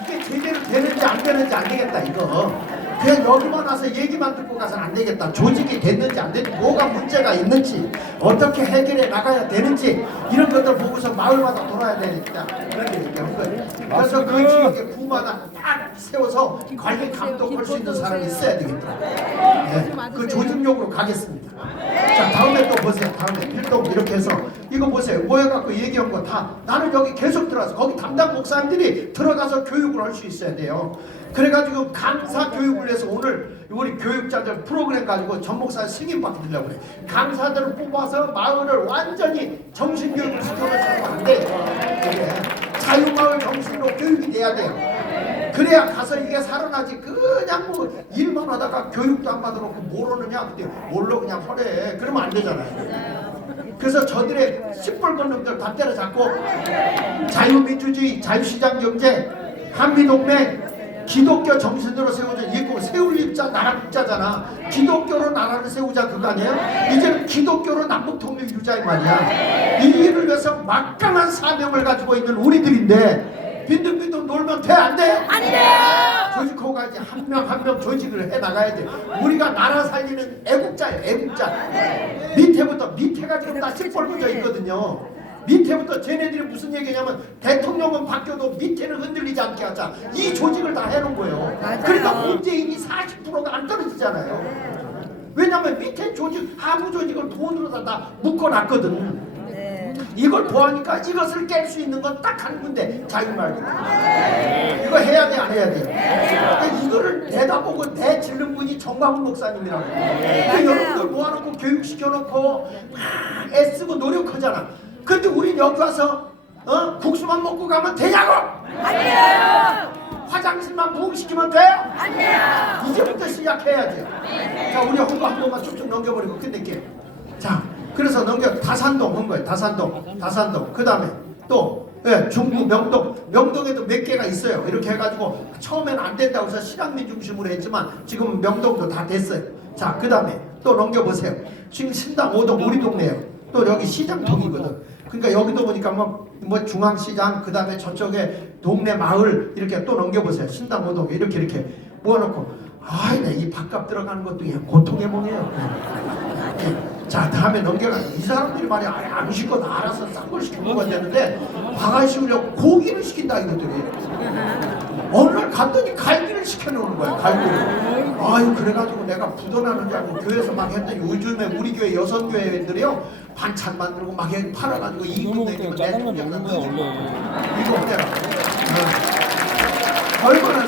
이게 제대로 되는지 안 되는지 안 되겠다 이거. 그냥 여기만 와서 얘기만 듣고 가서는 안 되겠다. 조직이 됐는지 안 됐는지, 뭐가 문제가 있는지, 어떻게 해결해 나가야 되는지 이런 것들 보고서 마을마다 돌아야 되니까 그렇게 얘기한 거예요. 그래서 그 지역에 구마다 딱 세워서 관리 감독할 수 있는 사람이 있어야 되겠다. 네, 그 조직력으로 가겠습니다. 자, 다음에 또 보세요. 다음에 필동 이렇게 해서 이거 보세요. 모여갖고 얘기한 거 다 나는 여기 계속 들어가서 거기 담당 목사님들이 들어가서 교육을 할 수 있어야 돼요. 그래가지고 강사 교육을 해서 오늘 우리 교육자들 프로그램 가지고 전 목사 승인 받으려고 그래. 강사들을 뽑아서 마을을 완전히 정신교육을 시켜가지고 안 돼요. 이게 자유마을 정신으로 교육이 돼야 돼요. 그래야 가서 이게 살아나지. 그냥 뭐 일만 하다가 교육도 안 받아놓고 모르느냐 그때 뭘로 그냥 허래 그러면 안 되잖아요. 그래서 저들의 시뻘건 놈들 다 때려잡고 자유민주주의, 자유시장 경제, 한미동맹, 기독교 정신으로 세우자. 이거 세울 입자 나라 국자잖아. 기독교로 나라를 세우자 그거 아니에요? 이제는 기독교로 남북통일 유자 이 말이야. 이 일을 위해서 막강한 사명을 가지고 있는 우리들인데 빈둥빈둥 놀면 돼 안 돼? 안 돼요. 조직하고 가지. 한 명 한 명 조직을 해 나가야 돼. 우리가 나라 살리는 애국자예요. 애국자. 밑에가 지금 다 시뻘구져 있거든요. 밑에부터 쟤네들이 무슨 얘기냐면 대통령은 바뀌어도 밑에는 흔들리지 않게 하자. 이 조직을 다 해놓은 거예요. 맞아요. 그러니까 문재인이 40%가 안 떨어지잖아요. 왜냐면 밑에 조직, 하부 조직을 돈으로 다 묶어놨거든. 네. 이걸 보아니까 이것을 깰 수 있는 건 딱 한 군데, 자유말기. 이거 해야 돼 안 해야 돼? 그러니까 이거를 내다보고 내질른 분이 정광훈 목사님이라고. 그러니까 여러분들 모아놓고 교육시켜놓고 막 애쓰고 노력하잖아. 근데 우린 여기 와서 국수만 먹고 가면 되냐고? 안 돼요. 화장실만 부흥시키면 돼요? 안 돼요. 이제부터 시작해야죠. 자, 우리 홍보 한 번만 쭉쭉 넘겨버리고 끝낼게요. 자, 그래서 다산동 한 거예요. 다산동. 그 다음에 또 중구, 명동에도 몇 개가 있어요. 이렇게 해가지고 처음에는 안 된다고 해서 실향민 중심으로 했지만 지금 명동도 다 됐어요. 자, 그 다음에 또 넘겨보세요. 지금 신당 5동 우리 동네예요. 또 여기 시장통이거든. 그러니까 여기도 보니까 뭐 중앙시장, 그 다음에 저쪽에 동네 마을 이렇게 또 넘겨보세요. 신당 5동 이렇게 모아놓고 이 밥값 들어가는 것도 고통의 몽이에요. 자, 다음에 넘겨가. 이 사람들이 말이야 안 시켜 다 알아서 싼 걸 시켜 먹어야 되는데 화가 시키려고 고기를 시킨다 이것들이. 어느 날 갔더니 갈비를 시켜놓는 거야. 갈비를. 그래가지고 내가 부도나는 줄 알고 교회에서 막 했더니 요즘에 우리 교회 여성교회들이요 반찬 만들고 막 팔아가지고 이익금 내기면 내 통장 다 넣어주고 이거 어때라. 얼마나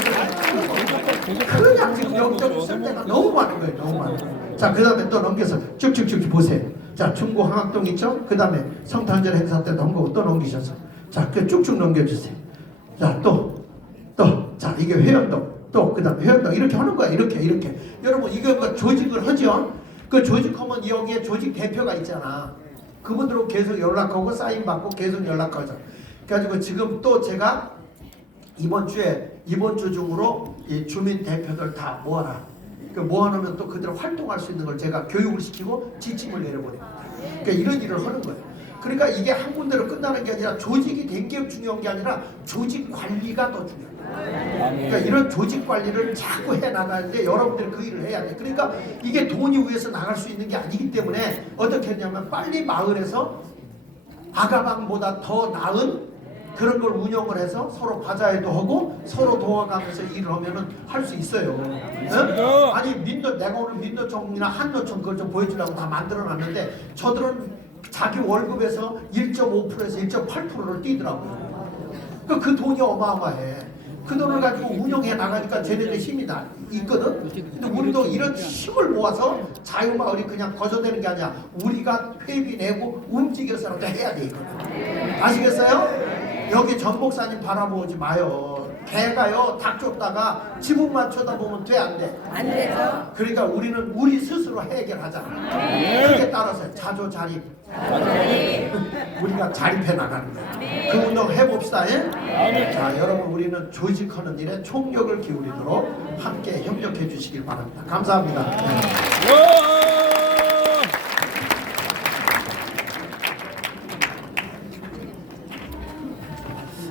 그냥 지금 여기저기 쓸 때가 너무 많은 거예요. 너무 많아요. 자, 그 다음에 또 넘겨서 쭉쭉쭉 보세요. 자, 중구 항학동 있죠? 그 다음에 성탄절 행사 때 넘기고 또 넘기셔서 자, 그 쭉쭉 넘겨주세요. 자, 자, 이게 회원동 또 그 다음에 회원동 이렇게 하는 거야. 이렇게 여러분 이거 뭐 조직을 하죠? 그 조직하면 여기에 조직 대표가 있잖아. 그분들하고 계속 연락하고 사인 받고 계속 연락하죠. 그래가지고 지금 또 제가 이번 주 중으로 이 주민 대표들 다 모아라. 그 모아놓으면 또 그들 활동할 수 있는 걸 제가 교육을 시키고 지침을 내려보냅니다. 그러니까 이런 일을 하는 거예요. 그러니까 이게 한 군데로 끝나는 게 아니라 조직이 된 게 중요한 게 아니라 조직 관리가 더 중요해요. 그러니까 이런 조직 관리를 자꾸 해 나가는데 여러분들이 그 일을 해야 돼. 그러니까 이게 돈이 위해서 나갈 수 있는 게 아니기 때문에 어떻게 했냐면 빨리 마을에서 아가방보다 더 나은 그런 걸 운영을 해서 서로 바자회도 하고 서로 도와가면서 일을 하면은 할 수 있어요. 응? 아니 내가 오늘 민노총이나 한노총 그걸 좀 보여주려고 다 만들어놨는데 저들은 자기 월급에서 1.5%에서 1.8%를 띄더라고요. 그 돈이 어마어마해. 그 돈을 가지고 운영해 나가니까 쟤네들 힘이 있거든. 근데 우리도 이런 힘을 모아서 자유마을이 그냥 거저되는 게 아니라 우리가 회비 내고 움직여서라도 해야 돼 이거는. 아시겠어요? 여기 전 목사님 바라보지 마요. 개가요 닭 쫓다가 지붕만 쳐다보면 돼 안 돼? 안 되죠. 그러니까 우리는 우리 스스로 해결하자. 그에 따라서 자조자립. 우리가 자립해 나가는 거야. 그 운동 해봅시다. 예? 자, 여러분 우리는 조직하는 일에 총력을 기울이도록 함께 협력해 주시길 바랍니다. 감사합니다.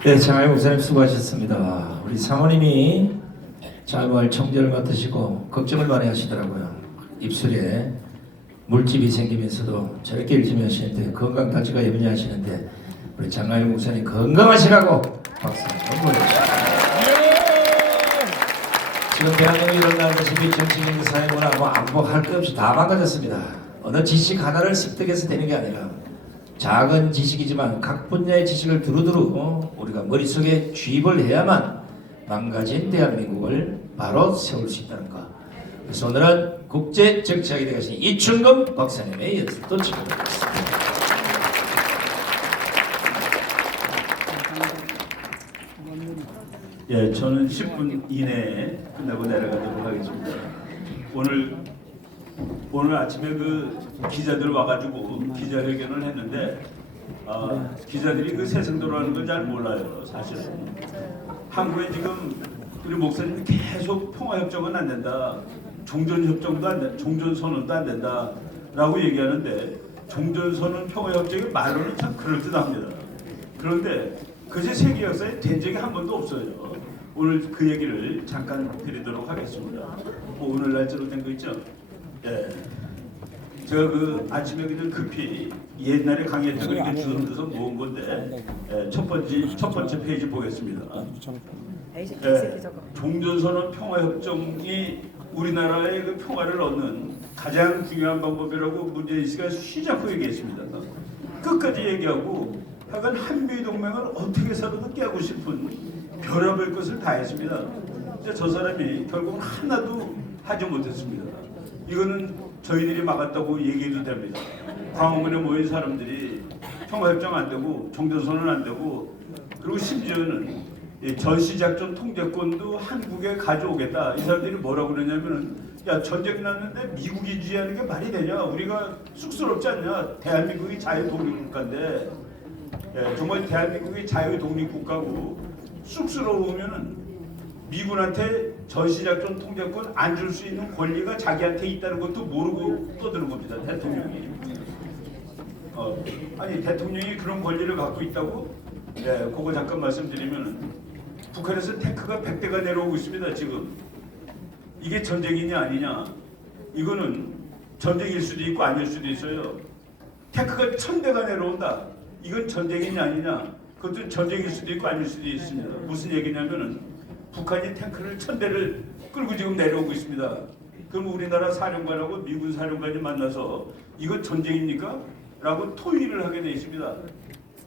네, 장하영 목사님 수고하셨습니다. 우리 사모님이 자유마을 청결을 맡으시고 걱정을 많이 하시더라고요. 입술에 물집이 생기면서도 저렇게 열심히 하시는데 건강 다질까 염려하시는데 우리 장하영 목사님 건강하시라고 박수 한번 보내주시죠. 지금 대한민국이 일어나다시피 정치적인 사회문화 안보 할 것 없이 다 망가졌습니다. 어느 지식 하나를 습득해서 되는 게 아니라 작은 지식이지만 각 분야의 지식을 두루두루 우리가 머릿속에 주입을 해야만 망가진 대한민국을 바로 세울 수 있다는 것. 그래서 오늘은 국제정치학에 대하신 이춘금 박사님의 연습도 진행하겠습니다. 예, 저는 10분 이내에 끝나고 내려가도록 하겠습니다. 오늘 아침에 그 기자들 와가지고 기자회견을 했는데 기자들이 그 세상도라는 걸 잘 몰라요. 사실은 한국에 지금 우리 목사님이 계속 평화협정은 안 된다, 종전협정도 안 된다, 종전선언도 안 된다라고 얘기하는데 종전선언 평화협정이 말로는 참 그럴듯합니다. 그런데 그제 세계 역사에 된 적이 한 번도 없어요. 오늘 그 얘기를 잠깐 드리도록 하겠습니다. 뭐 오늘 날짜로 된 거 있죠? 예. 제가 그 아침에 그냥 급히 옛날에 강의했던 걸 이렇게 주워서 모은 건데 첫 번째 페이지 보겠습니다. 종전선언 평화협정이 우리나라의 그 평화를 얻는 가장 중요한 방법이라고 문재인 씨가 시작 후 얘기했습니다. 끝까지 얘기하고 하여간 한미동맹을 어떻게 해서든 깨고 싶은 별의별 것을 다 했습니다. 저 사람이 결국은 하나도 하지 못했습니다. 이거는 저희들이 막았다고 얘기해도 됩니다. 광화문에 모인 사람들이 평화협정 안 되고 종전선언 안 되고 그리고 심지어는 전시작전 통제권도 한국에 가져오겠다. 이 사람들이 뭐라고 그러냐면은 야, 전쟁 났는데 미국이 지휘하는 게 말이 되냐? 우리가 쑥스럽지 않냐? 대한민국이 자유독립국가인데 정말 대한민국이 자유독립국가고 쑥스러우면은 미군한테 전시작전 통제권 안 줄 수 있는 권리가 자기한테 있다는 것도 모르고 떠드는 겁니다. 대통령이. 아니 대통령이 그런 권리를 갖고 있다고? 네, 그거 잠깐 말씀드리면은 북한에서 탱크가 100대가 내려오고 있습니다. 지금 이게 전쟁이냐 아니냐? 이거는 전쟁일 수도 있고 아닐 수도 있어요. 탱크가 1000대가 내려온다. 이건 전쟁이냐 아니냐? 그것도 전쟁일 수도 있고 아닐 수도 있습니다. 무슨 얘기냐면은 북한이 탱크를 1000대를 끌고 지금 내려오고 있습니다. 그럼 우리나라 사령관하고 미군 사령관이 만나서 이거 전쟁입니까? 라고 토의를 하게 돼 있습니다.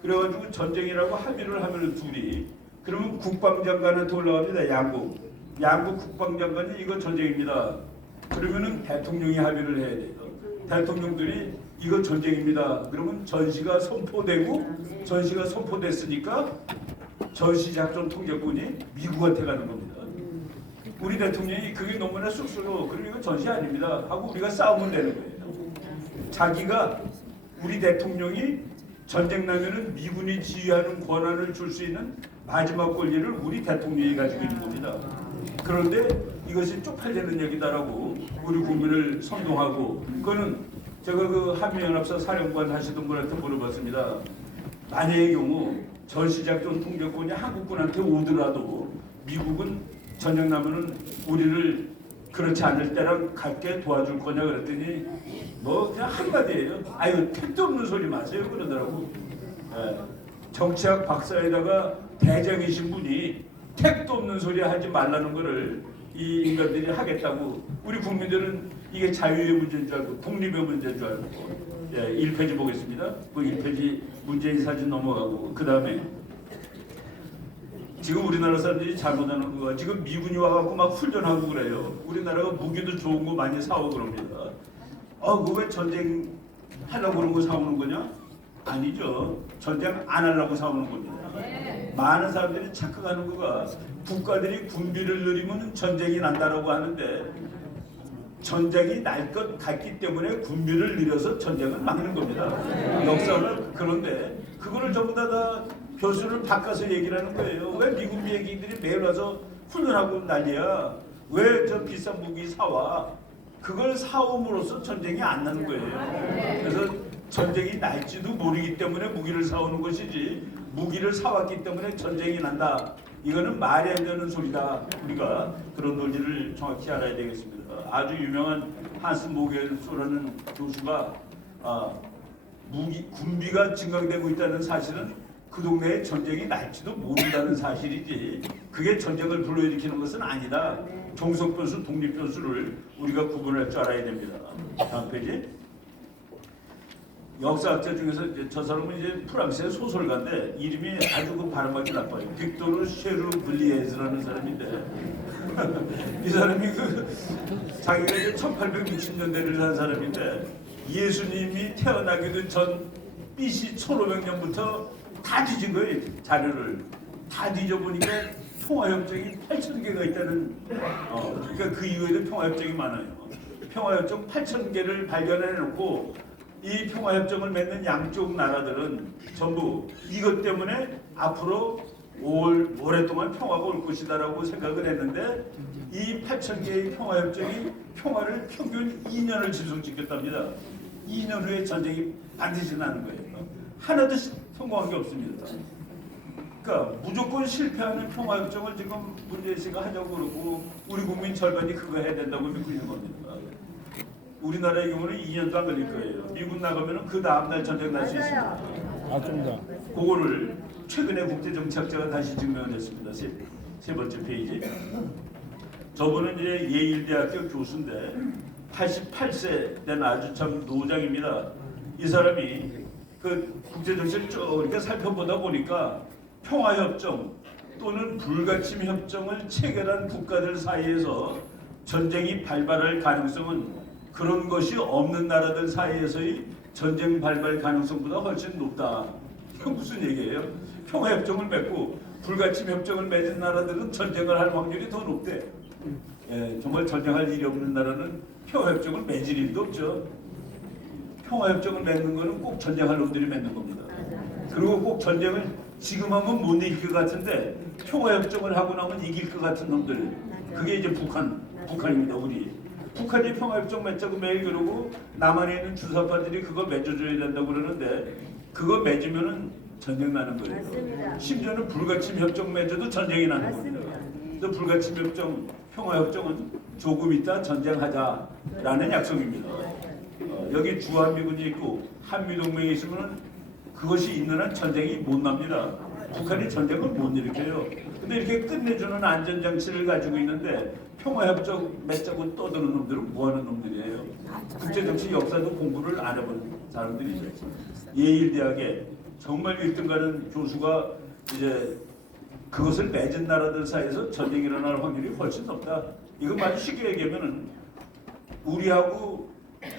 그래가지고 전쟁이라고 합의를 하면은 둘이 그러면 국방장관한테 올라갑니다. 양국 국방장관이 이거 전쟁입니다. 그러면은 대통령이 합의를 해야 돼요. 대통령들이 이거 전쟁입니다. 그러면 전시가 선포됐으니까 전시작전 통제권이 미국한테 가는 겁니다. 우리 대통령이 그게 너무나 쑥스러워. 그리고 이거 전시 아닙니다 하고 우리가 싸우면 되는 거예요. 자기가 우리 대통령이 전쟁 나면은 미군이 지휘하는 권한을 줄 수 있는 마지막 권리를 우리 대통령이 가지고 있는 겁니다. 그런데 이것이 쪽팔리는 얘기다라고 우리 국민을 선동하고, 그거는 제가 그 한미연합사 사령관 하시던 분한테 물어봤습니다. 만약의 경우 전시작전 통제권이 한국군한테 오더라도 미국은 전쟁 나면은 우리를 그렇지 않을 때랑 갈게 도와줄 거냐 그랬더니 뭐 그냥 한마디예요. 아유 택도 없는 소리 마세요 그러더라고. 정치학 박사에다가 대장이신 분이 택도 없는 소리 하지 말라는 거를 이 인간들이 하겠다고. 우리 국민들은 이게 자유의 문제인 줄 알고 독립의 문제인 줄 알고. 1페이지 보겠습니다. 그 1페이지 문재인 사진 넘어가고 그 다음에 지금 우리나라 사람들이 잘못하는 거가 지금 미군이 와갖고 막 훈련하고 그래요. 우리나라가 무기도 좋은 거 많이 사오고 그럽니다. 그거 왜 전쟁 하려고 그런 거 사오는 거냐? 아니죠. 전쟁 안 하려고 사오는 겁니다. 많은 사람들이 착각하는 거가 국가들이 군비를 늘리면 전쟁이 난다라고 하는데 전쟁이 날 것 같기 때문에 군비를 늘려서 전쟁을 막는 겁니다. 역사는 그런데 그거를 전부 다 교수를 바꿔서 얘기를 하는 거예요. 왜 미군 비행기들이 매일 와서 훈련하고 난리야? 왜 저 비싼 무기 사와? 그걸 사옴으로써 전쟁이 안 나는 거예요. 그래서 전쟁이 날지도 모르기 때문에 무기를 사오는 것이지 무기를 사왔기 때문에 전쟁이 난다. 이거는 말이 안 되는 소리다. 우리가 그런 논리를 정확히 알아야 되겠습니다. 아주 유명한 한스 모겔소라는 교수가 군비가 증강되고 있다는 사실은 그 동네에 전쟁이 날지도 모른다는 사실이지 그게 전쟁을 불러일으키는 것은 아니다. 종속변수, 독립변수를 우리가 구분할 줄 알아야 됩니다. 다음 페이지. 역사학자 중에서 저 사람은 이제 프랑스의 소설가인데 이름이 아주 그 발음하기 나빠요. 빅토르 쉐르 블리에즈라는 사람인데 이 사람이 자기가 이제 1860년대를 산 사람인데 예수님이 태어나기도 전 BC 1500년부터 다 뒤진 거예요. 자료를 다 뒤져보니까 평화협정이 8,000개가 있다는 그러니까 그 이후에도 평화협정이 많아요. 평화협정 8,000개를 발견해놓고 이 평화협정을 맺는 양쪽 나라들은 전부 이것 때문에 앞으로 오랫동안 평화가 올 것이다라고 생각을 했는데 이 8,000개의 평화협정이 평화를 평균 2년을 지속시켰답니다. 2년 후에 전쟁이 반드시 나는 거예요. 하나도 성공한 게 없습니다. 그러니까 무조건 실패하는 평화협정을 지금 문재인 씨가 하자고 그러고 우리 국민 절반이 그거 해야 된다고 믿고 있는 겁니다. 우리나라의 경우는 2년도 안 걸릴 거예요. 미국 나가면 그 다음날 전쟁 날 수 있습니다. 좀 더. 그거를 최근에 국제정치학자가 다시 증명했습니다. 세 번째 페이지. 저분은 이제 예일대학교 교수인데 88세 된 아주 참 노장입니다. 이 사람이 그 국제정치를 쭉 이렇게 살펴보다 보니까 평화협정 또는 불가침협정을 체결한 국가들 사이에서 전쟁이 발발할 가능성은 그런 것이 없는 나라들 사이에서의 전쟁 발발 가능성보다 훨씬 높다. 이건 무슨 얘기예요? 평화협정을 맺고 불가침협정을 맺은 나라들은 전쟁을 할 확률이 더 높대. 정말 전쟁할 일이 없는 나라는 평화협정을 맺을 일도 없죠. 평화협정을 맺는 거는 꼭 전쟁할 놈들이 맺는 겁니다. 그리고 꼭 전쟁을 지금 하면 못 이길 것 같은데 평화협정을 하고 나면 이길 것 같은 놈들. 그게 이제 북한입니다. 우리. 북한이 평화협정 맺자고 매일 그러고 남한에 있는 주사파들이 그거 맺어줘야 된다고 그러는데 그거 맺으면은 전쟁 나는 거예요. 맞습니다. 심지어는 불가침협정 맺어도 전쟁이 나는 겁니다. 또 불가침협정, 평화협정은 조금 있다 전쟁하자라는 약속입니다. 여기 주한미군이 있고 한미동맹이 있으면 그것이 있는 한 전쟁이 못 납니다. 북한이 전쟁을 못 일으켜요. 근데 이렇게 끝내주는 안전장치를 가지고 있는데 평화협정 맺자고 떠드는 놈들은 뭐하는 놈들이에요? 국제정치 역사도 공부를 안 해본 사람들이죠. 예일대학에 정말 1등 가는 교수가 이제 그것을 맺은 나라들 사이에서 전쟁이 일어날 확률이 훨씬 높다. 이거 아주 쉽게 얘기하면은 우리하고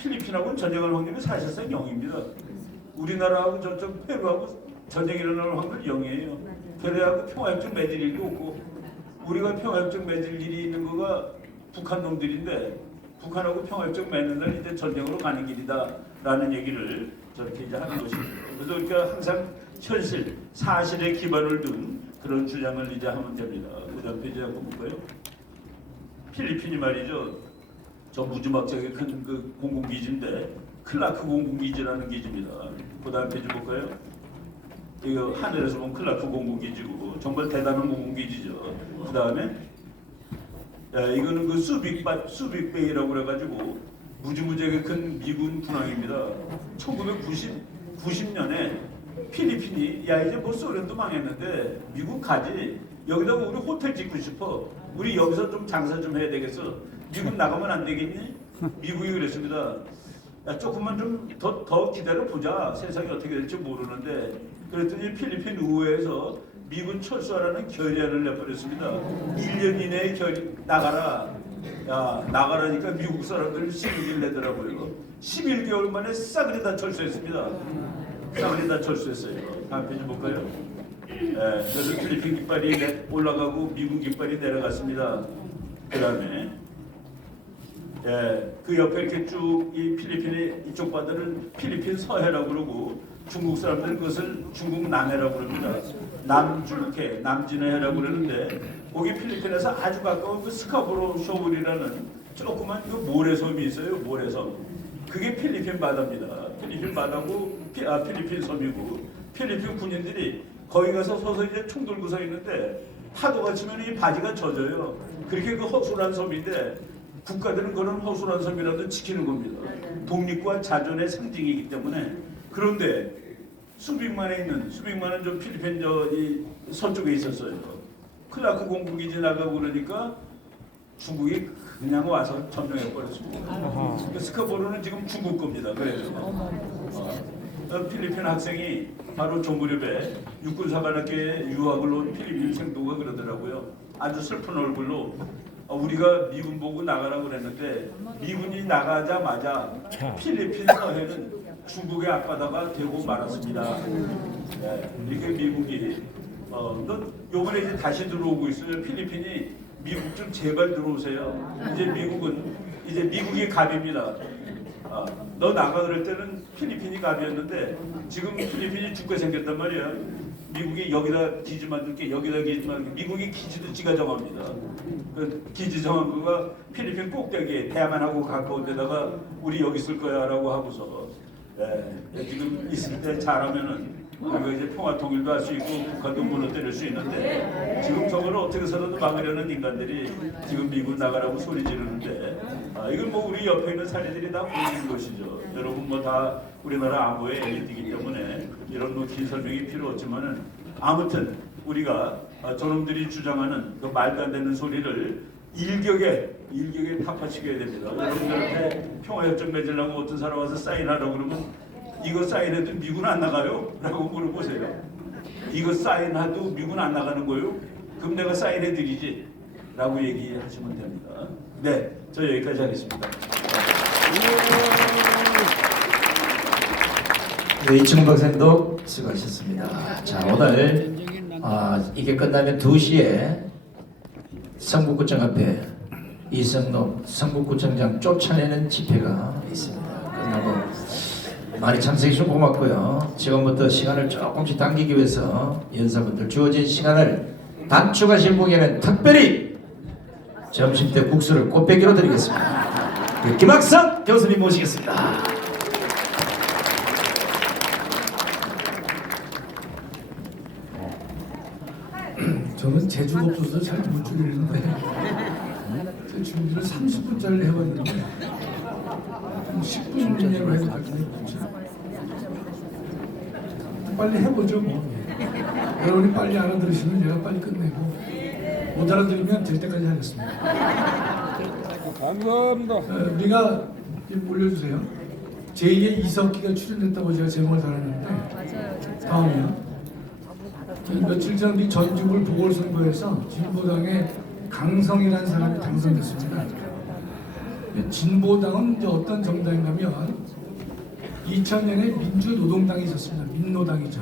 필리핀하고는 전쟁할 확률이 사실상 0입니다. 우리나라하고 저쪽 페루하고 전쟁이 일어날 확률 0이에요. 페루하고 평화협정 맺을 일이 없고 우리가 평화협정 맺을 일이 있는 거가 북한 놈들인데 북한하고 평화협정 맺는 날 이제 전쟁으로 가는 길이다라는 얘기를 저렇게 이제 하는 것입니다. 그래서 우리가 항상 현실, 사실에 기반을 둔 그런 주장을 이제 하면 됩니다. 그다음 페이지 한번 볼까요? 필리핀이 말이죠. 저 무지막지하게 큰 그 공군기지인데 클라크 공군기지라는 기지입니다. 그다음 페이지 볼까요? 이거 하늘에서 본 클라크 공군기지고 정말 대단한 공군기지죠. 그 다음에 이거는 그 수빅베이라고 그래가지고 무지무지하게 큰 미군 군항입니다. 1990년에 필리핀이 야 이제 뭐 소련도 망했는데 미국 가지 여기다가 우리 호텔 짓고 싶어. 우리 여기서 좀 장사 좀 해야 되겠어. 미국 나가면 안 되겠니? 미국이 그랬습니다. 야, 조금만 좀 더 기다려 보자. 세상이 어떻게 될지 모르는데 그랬더니 필리핀 의회에서 미군 철수하라는 결의안을 내버렸습니다. 1년 이내에 나가라. 야, 나가라니까 미국 사람들이 시민을 내더라고요. 11개월 만에 싸그리 다 철수했습니다. 싸그리 다 철수했어요. 다음 페이지 볼까요? 그래서 필리핀 깃발이 올라가고 미국 깃발이 내려갔습니다. 그 다음에 그 옆에 이렇게 쭉 이 필리핀의 이쪽 바다를 필리핀 서해라고 그러고 중국 사람들은 그것을 중국 남해라고 그럽니다. 남줄해, 남진해라고 그러는데 거기 필리핀에서 아주 가까운 그 스카보로 쇼울이라는 조그만 그 모래섬이 있어요. 모래섬. 그게 필리핀 바다입니다. 필리핀 바다고 필리핀 섬이고 필리핀 군인들이 거기 가서 서서 이제 총 들고 서 있는데 파도가 치면 이 바지가 젖어요. 그렇게 그 허술한 섬인데 국가들은 그런 허술한 섬이라도 지키는 겁니다. 독립과 자존의 상징이기 때문에. 그런데 수빅만에 저 필리핀 이 서쪽에 있었어요. 클라크 공군기지 나가고 그러니까 중국이 그냥 와서 점령해 버렸습니다. 스카보로는 지금 중국 겁니다. 그래서 필리핀 학생이 바로 저 무렵에 육군사관학교에 유학을 온 필리핀 생도가 그러더라고요. 아주 슬픈 얼굴로 우리가 미군 보고 나가라고 그랬는데 미군이 나가자마자 필리핀 서해는 중국의 앞바다가 되고 말았습니다. 이렇게 미국이 너 요번에 이제 다시 들어오고 있어요. 필리핀이 미국 좀 제발 들어오세요. 이제 미국이 갑입니다. 너 나가 그럴 때는 필리핀이 갑이었는데 지금 필리핀이 죽게 생겼단 말이야. 미국이 여기다 기지 만들게 여기다 기지 만들게 미국이 기지도 지가 정합니다. 그 기지 정한 거가 필리핀 꼭대기에 대만하고 가까운 데다가 우리 여기 있을 거야라고 하고서 지금 있을 때 잘하면은 우리가 이제 평화 통일도 할 수 있고 북한도 무너뜨릴 수 있는데 지금 저거를 어떻게 해서라도 막으려는 인간들이 지금 미국 나가라고 소리 지르는데 이건 뭐 우리 옆에 있는 사례들이 다 보이는 것이죠. 여러분 뭐 다 우리나라 안보의 엘리트이기 때문에 이런 뭐 긴 설명이 필요 없지만은 아무튼 우리가 저놈들이 주장하는 그 말도 안 되는 소리를 일격에 타파시켜야 됩니다. 여러분들한테 평화협정 맺으려고 어떤 사람 와서 사인하라고 그러면 이거 사인해도 미군 안 나가요? 라고 물어보세요. 이거 사인해도 미군 안 나가는 거예요? 그럼 내가 사인해드리지? 라고 얘기하시면 됩니다. 네, 저 여기까지 하겠습니다. 네, 이충 박사님도 수고하셨습니다. 자, 오늘 이게 끝나면 2시에 성북구청 앞에 이성록 성북구청장 쫓아내는 집회가 있습니다. 끝나고 많이 참석해 주셔서 고맙고요. 지금부터 시간을 조금씩 당기기 위해서 연사분들 주어진 시간을 단축하신 분에게는 특별히 점심때 국수를 꽃배기로 드리겠습니다. 김학성 교수님 모시겠습니다. 저는 재주가 없어서 잘 못 줄이는데 제 준비를 30분짜리 해봤는데 한 10분 이내로 해도 되겠네요. 빨리 해보죠 뭐. 여러분이 빨리 알아들으시면 제가 빨리 끝내고 못 알아들으면 될 때까지 하겠습니다. 감사합니다. 우리가 좀 올려주세요. 제2의 이석기가 출연했다고 제가 제목을 달았는데 다음이요. 며칠 전 우리 전주을 보궐선거에서 진보당의 강성이라는 사람이 당선됐습니다. 진보당은 이제 어떤 정당인가면 2000년에 민주노동당이 있었습니다. 민노당이죠.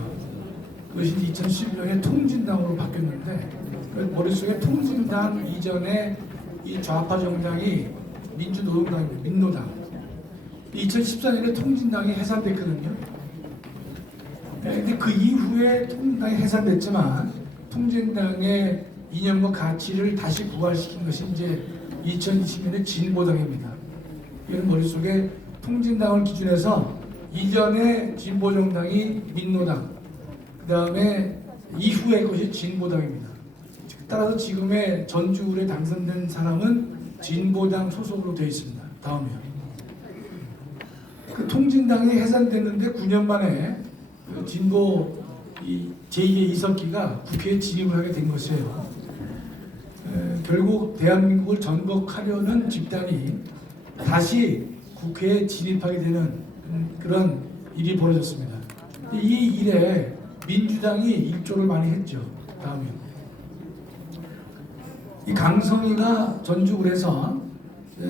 그것이 2011년에 통진당으로 바뀌었는데 머릿속에 통진당 이전에 이 좌파 정당이 민주노동당입니다. 민노당. 2014년에 통진당이 해산됐거든요. 근데 그 이후에 통진당이 해산됐지만 통진당의 이념과 가치를 다시 부활시킨 것이 이제 2020년의 진보당입니다. 이런 머릿속에 통진당을 기준해서 이전에 진보정당이 민노당, 그 다음에 이후의 것이 진보당입니다. 따라서 지금의 전주울에 당선된 사람은 진보당 소속으로 되어 있습니다. 다음이요. 그 통진당이 해산됐는데 9년 만에 그 진보 제2의 이석기가 국회에 진입을 하게 된 것이에요. 결국 대한민국을 전복하려는 집단이 다시 국회에 진입하게 되는 그런 일이 벌어졌습니다. 이 일에 민주당이 일조를 많이 했죠. 다음이요. 이 강성희가 전주구에서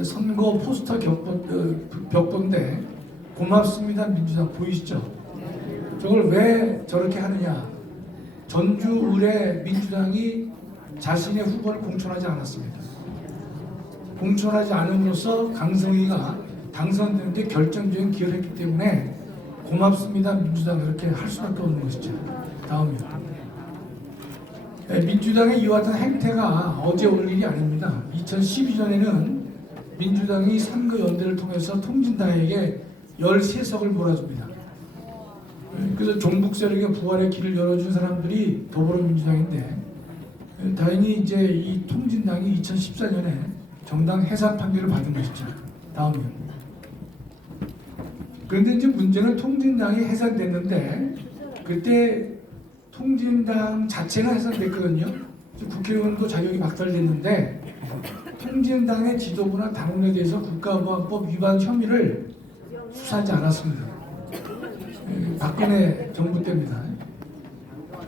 선거 포스터 벽본데 고맙습니다 민주당 보이시죠? 저걸 왜 저렇게 하느냐? 전주을에 민주당이 자신의 후보를 공천하지 않았습니다. 공천하지 않음으로써 강성희가 당선되는 데 결정적인 기여를 했기 때문에 고맙습니다 민주당 그렇게 할 수밖에 없는 것이죠. 다음이요. 민주당의 이와 같은 행태가 어제 오늘 일이 아닙니다. 2012년에는 민주당이 선거연대를 통해서 통진당에게 13석을 몰아줍니다. 그래서 종북 세력의 부활의 길을 열어준 사람들이 더불어민주당인데 다행히 이제 이 통진당이 2014년에 정당 해산 판결을 받은 것이죠. 다음이요. 그런데 이제 문제는 통진당이 해산됐는데 그때 통진당 자체는 해산됐거든요. 국회의원도 자격이 박탈됐는데 통진당의 지도부나 당원에 대해서 국가보안법 위반 혐의를 수사하지 않았습니다. 박근혜 정부 때입니다.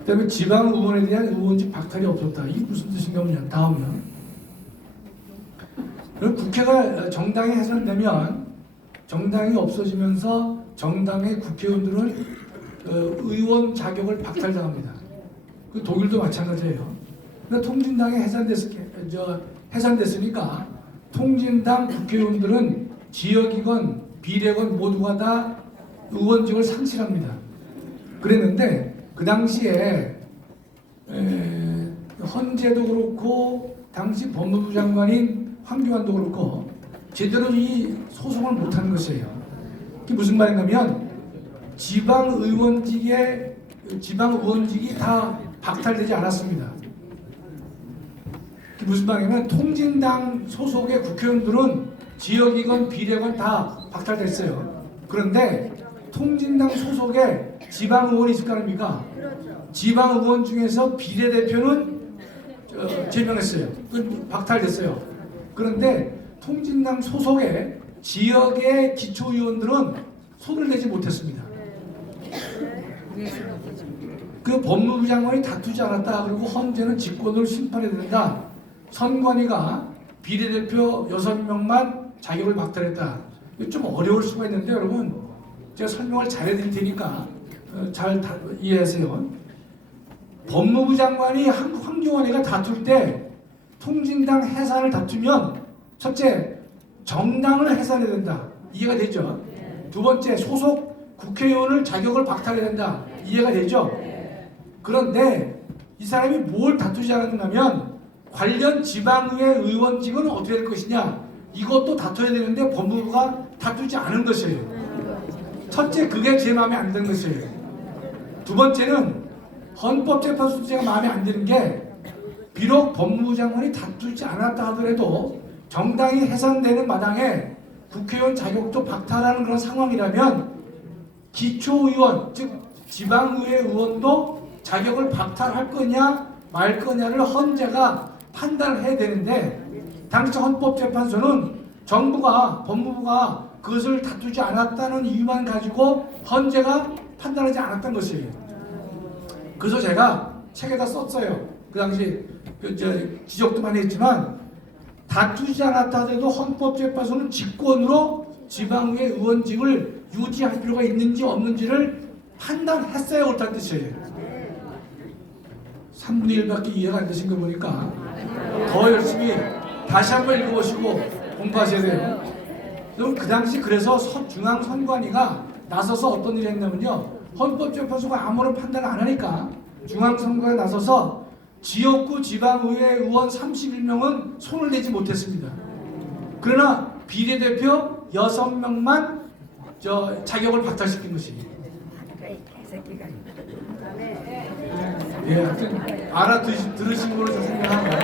그다음에 지방 의원에 대한 의원직 박탈이 없었다. 이게 무슨 뜻인가 보냐. 다음은 국회가 정당이 해산되면 정당이 없어지면서 정당의 국회의원들은 의원 자격을 박탈당합니다. 그 독일도 마찬가지예요. 근데 통진당이 해산됐으니까 통진당 국회의원들은 지역이건 비례건 모두가 다 의원직을 상실합니다. 그랬는데 그 당시에 헌재도 그렇고 당시 법무부 장관인 황교안도 그렇고 제대로 이 소송을 못한 것이에요. 그게 무슨 말인가면 지방 의원직이 다 박탈되지 않았습니다. 그게 무슨 말이냐면 통진당 소속의 국회의원들은 지역이건 비례건 다 박탈됐어요. 그런데 통진당 소속의 지방 의원이 있을 거 아닙니까? 지방 의원 중에서 비례대표는 제명했어요. 박탈됐어요. 그런데 통진당 소속의 지역의 기초의원들은 손을 내지 못했습니다. 그 법무부 장관이 다투지 않았다. 그리고 헌재는 직권으로 심판해야 된다. 선관위가 비례대표 6명만 자격을 박탈했다. 좀 어려울 수가 있는데 여러분 제가 설명을 잘해드릴 테니까 잘 이해하세요. 법무부 장관이 황교안이가 다툴 때 통진당 해산을 다투면 첫째 정당을 해산해야 된다. 이해가 되죠? 두 번째 소속 국회의원을 자격을 박탈해야 된다. 이해가 되죠? 그런데 이 사람이 뭘 다투지 않았는가 하면 관련 지방의회 의원직은 어떻게 될 것이냐 이것도 다퉈야 되는데 법무부가 다투지 않은 것이에요. 첫째 그게 제 마음에 안 드는 것이에요. 두 번째는 헌법재판소도 제가 마음에 안 드는 게 비록 법무부 장관이 다투지 않았다 하더라도 정당이 해산되는 마당에 국회의원 자격도 박탈하는 그런 상황이라면 기초의원 즉 지방의회 의원도 자격을 박탈할 거냐 말 거냐를 헌재가 판단을 해야 되는데 당시 헌법재판소는 정부가 법무부가 그것을 다투지 않았다는 이유만 가지고 헌재가 판단하지 않았던 것이에요. 그래서 제가 책에다 썼어요. 그 당시 지적도 많이 했지만 다투지 않았다 하더라도 헌법재판소는 직권으로 지방의회 의원직을 유지할 필요가 있는지 없는지를 판단했어야 옳다는 뜻이에요. 3분의 1밖에 이해가 안 되신 거 보니까 더 열심히 다시 한번 읽어보시고 공부하셔야 돼요. 그럼 그 당시 그래서 중앙선관위가 나서서 어떤 일을 했냐면요. 헌법재판소가 아무런 판단을 안 하니까 중앙선관위가 나서서 지역구 지방의회 의원 31명은 손을 내지 못했습니다. 그러나 비례대표 6명만 자격을 박탈시킨 것이에요. 예, 하여튼 알아들으신 걸로 저 생각합니다.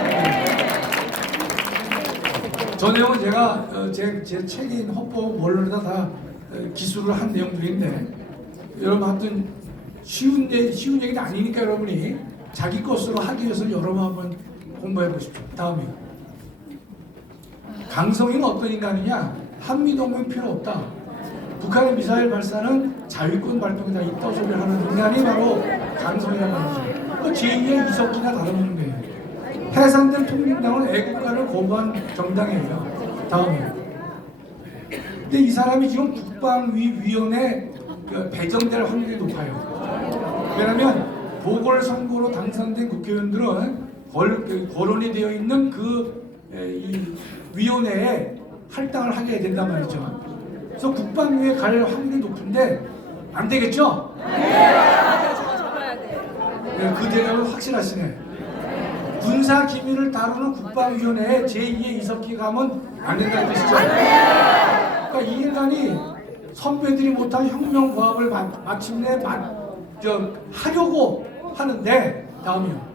저 내용은 제가 제 책인 헌법 원론에다 다 기술을 한 내용들인데 여러분 하여튼 쉬운 얘기는 아니니까 여러분이 자기 것으로 하기 위해서 여러 번 한번 공부해 보십시오. 다음이요. 강성희는 어떤 인간이냐? 한미동맹 필요 없다. 북한의 미사일 발사는 자위권 발동이다. 이따 소리를 하는 인간이 바로 강성희라는 거죠. 또 제2의 이석기나 다름없는 거예요. 해산된 통진당은 애국가를 거부한 정당이에요. 다음에. 근데 이 사람이 지금 국방위원회 배정될 확률이 높아요. 왜냐하면 보궐선거로 당선된 국회의원들은 거론이 되어 있는 이 위원회에 할당을 하게 된단 말이죠. 그래서 국방위에 갈 확률이 높은데 안 되겠죠? 네, 그 대답은 확실하시네. 군사 기밀을 다루는 국방위원회에 제2의 이석기가 가면 안 된다는 뜻이죠. 그러니까 이 인간이 선배들이 못한 혁명과학을 마침내 하려고 하는데, 다음이요.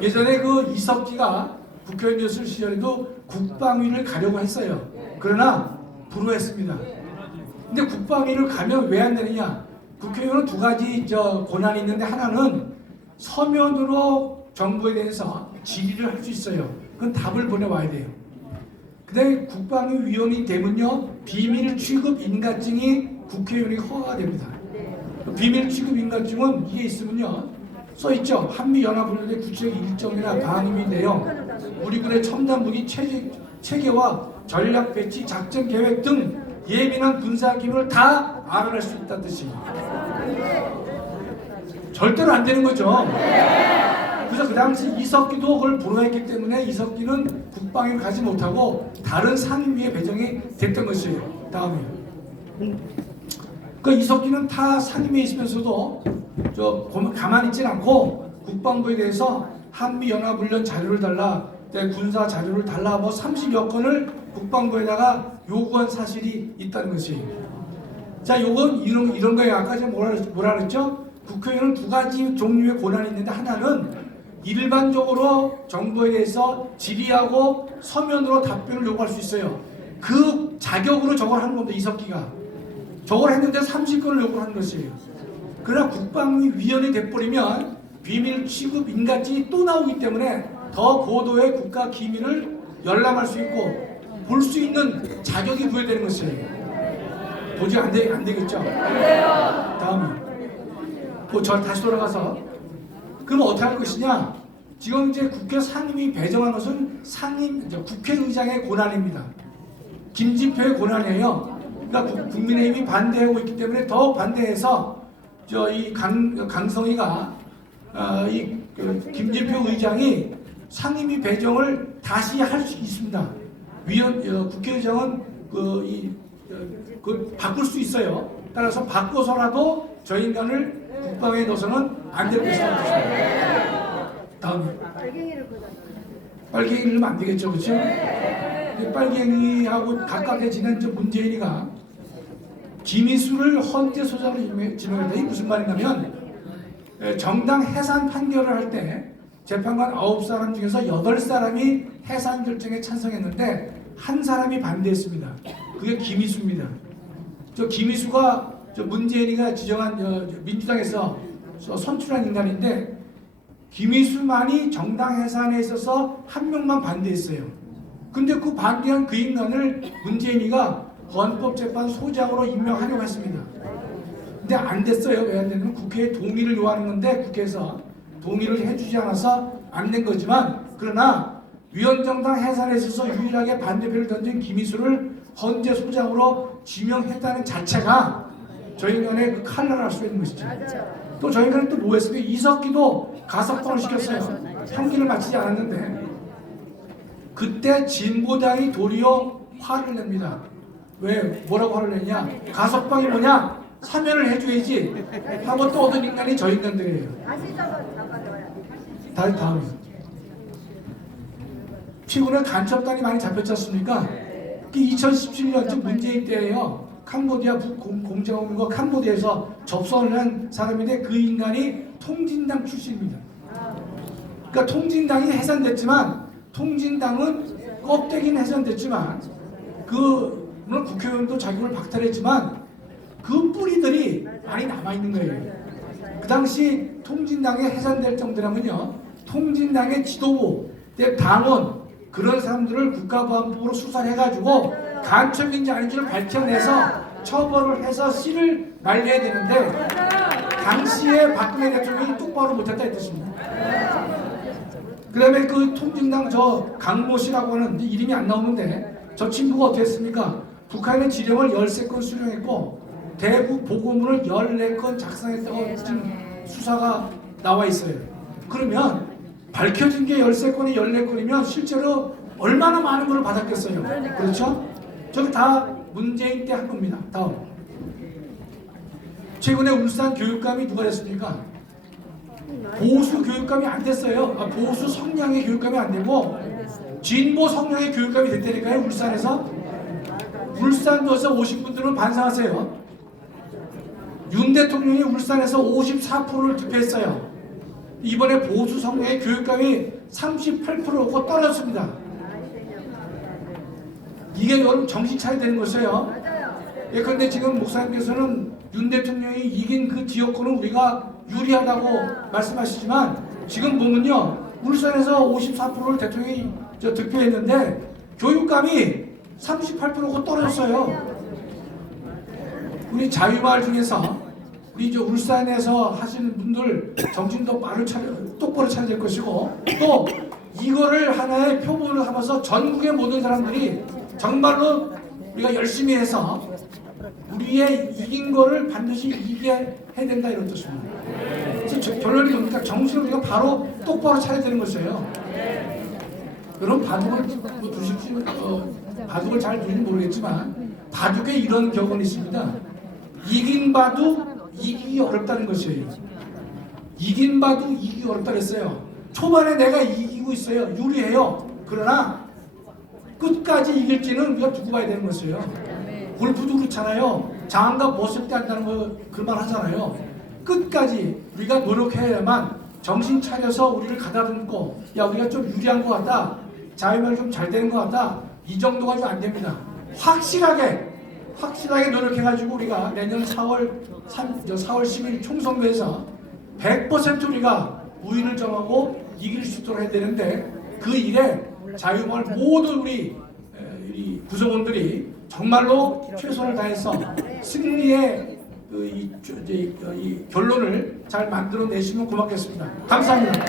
예전에 그 이석기가 국회의원이었을 시절에도 국방위를 가려고 했어요. 그러나 불허했습니다. 근데 국방위를 가면 왜 안 되느냐? 국회의원은 두 가지 권한이 있는데, 하나는 서면으로 정부에 대해서 질의를 할 수 있어요. 그건 답을 보내와야 돼요. 근데 국방위 위원이 되면요, 비밀 취급 인가증이 국회의원이 허가가 됩니다. 비밀 취급 인가증은 이게 있으면요, 써 있죠. 한미연합훈련의 구체적 일정이나 방임이 내용, 우리 군의 첨단 무기 체계와 전략 배치, 작전 계획 등 예민한 군사 기밀을 다 알아낼 수 있다는 뜻이에요. 절대로 안 되는 거죠. 그래서 그 당시 이석기도 그걸 불허했기 때문에 이석기는 국방위를 가지 못하고 다른 상임위에 배정이 됐던 것이에요. 다음에. 그 이석기는 타 상임위에 있으면서도 가만히 있진 않고 국방부에 대해서 한미연합훈련 자료를 달라, 군사 자료를 달라, 30여 건을 국방부에다가 요구한 사실이 있다는 것이에요. 자, 요건 이런 거예요. 아까 제가 뭐라 그랬죠? 국회의원은 두 가지 종류의 권한이 있는데, 하나는 일반적으로 정부에 대해서 질의하고 서면으로 답변을 요구할 수 있어요. 그 자격으로 저걸 하는 겁니다. 이석기가. 저걸 했는데 30건을 요구하는 것이에요. 그러나 국방위 위원이 돼버리면 비밀 취급 인가증이 또 나오기 때문에 더 고도의 국가 기밀을 열람할 수 있고 볼 수 있는 자격이 부여되는 것이에요. 도저히 안 되겠죠? 다음에. 다시 돌아가서, 그럼 어떻게 할 것이냐? 지금 이제 국회 상임위 배정한 것은 국회의장의 권한입니다. 김진표의 권한이에요. 그러니까 국민의힘이 반대하고 있기 때문에 더욱 반대해서 이 강성희가 김진표 의장이 상임위 배정을 다시 할 수 있습니다. 국회의장은 바꿀 수 있어요. 따라서 바꿔서라도 저 인간을 국방에 넣어서는 안 될 것이라는 뜻입니다. 다음. 빨갱이를 넣으면 안 되겠죠, 그렇죠? 빨갱이하고 가깝게지낸 문재인이가 김희수를 헌재 소장으로 지명했다. 이게 무슨 말이냐면, 정당 해산 판결을 할 때 재판관 9사람 중에서 8사람이 해산 결정에 찬성했는데 한 사람이 반대했습니다. 그게 김희수입니다. 김희수가 문재인이가 지정한 민주당에서 선출한 인간인데, 김희수만이 정당 해산에 있어서 한 명만 반대했어요. 근데 그 반대한 그 인간을 문재인이가 헌법재판소장으로 임명하려고 했습니다. 근데 안 됐어요. 왜 안 됐냐면 국회에 동의를 요하는 건데 국회에서 동의를 해주지 않아서 안 된 거지만, 그러나 위원정당 해산에 있어서 유일하게 반대표를 던진 김희수를 헌재소장으로 지명했다는 자체가 저희간의 그 칼날을 할 수 있는 것이죠. 또 저희간은 또 뭐 했습니까? 이석기도 가석방을 시켰어요. 형기를 마치지 않았는데, 그때 진보당이 도리어 화를 냅니다. 왜? 뭐라고 화를 내냐? 가석방이 뭐냐? 사면을 해줘야지 하고 또 얻은 인간이 저 인간들이에요. 다음. 최근에 간첩단이 많이 잡혔지 않습니까? 2017년쯤 문재인 때예요. 캄보디아 북공작원과 캄보디아에서 접선을 한 사람인데 그 인간이 통진당 출신입니다. 그러니까 통진당이 해산됐지만, 통진당은 껍데기는 해산됐지만, 물론 국회의원도 자격을 박탈했지만 그 뿌리들이 많이 남아있는 거예요. 그 당시 통진당이 해산될 정도라면요, 통진당의 지도부, 당원, 그런 사람들을 국가보안법으로 수사를 해가지고 간첩인지 아닌지를 밝혀내서 처벌을 해서 씨를 말려야 되는데, 당시에 박근혜 대통령이 똑바로 못했다 이 뜻입니다. 그 다음에 그 통진당 저 강모 씨라고 하는 이름이 안 나오는데 저 친구가 어떻게 했습니까? 북한의 지령을 13건 수령했고 대구 보고문을 14건 작성했다고 지금 수사가 나와 있어요. 그러면 밝혀진 게 13건이 14건이면 실제로 얼마나 많은 걸 받았겠어요. 그렇죠? 저게 다 문재인 때 한 겁니다. 다음. 최근에 울산 교육감이 누가 됐습니까? 보수 교육감이 안 됐어요. 보수 성향의 교육감이 안 되고 진보 성향의 교육감이 됐다니까요. 울산에서. 울산도에서 오신 분들은 반성하세요. 윤 대통령이 울산에서 54%를 득표했어요. 이번에 보수 성향의 교육감이 38%고 떨어졌습니다. 이게 여러분 정신 차려야 되는 것이에요. 예, 그런데 지금 목사님께서는 윤 대통령이 이긴 그 지역구는 우리가 유리하다고 말씀하시지만 지금 보면요, 울산에서 54%를 대통령이 득표했는데 교육감이 38%고 떨어졌어요. 우리 자유마을 중에서 우리 저 울산에서 하시는 분들 정신도 똑바로 차려야 될 것이고, 또 이거를 하나의 표본을 삼아서 전국의 모든 사람들이 정말로 우리가 열심히 해서 우리의 이긴 거를 반드시 이기게 해야 된다 이런 뜻입니다. 그래서 결론이 뭡니까? 정신을 우리가 바로 똑바로 차려야 되는 것이에요. 여러분 바둑을 두십시오. 바둑을 잘 두는지 모르겠지만 바둑에 이런 격언이 있습니다. 이긴 바둑 이기기 어렵다는 것이에요. 이긴 바둑 이기기 어렵다 그랬어요. 초반에 내가 이기고 있어요. 유리해요. 그러나 끝까지 이길지는 우리가 두고 봐야 되는 것이에요. 골프도 그렇잖아요. 장갑 벗을 때 한다는 거 그 말 하잖아요. 끝까지 우리가 노력해야만 정신 차려서 우리를 가다듬고, 야 우리가 좀 유리한 것 같다, 자유말 좀 잘 되는 것 같다, 이 정도가 좀 안 됩니다. 확실하게 노력해가지고 우리가 내년 4월 10일 총선거에서 100% 우리가 우위를 점하고 이길 수 있도록 해야 되는데, 그 일에 자유마을 모든 우리 구성원들이 정말로 최선을 다해서 승리의 이 결론을 잘 만들어 내시면 고맙겠습니다. 감사합니다.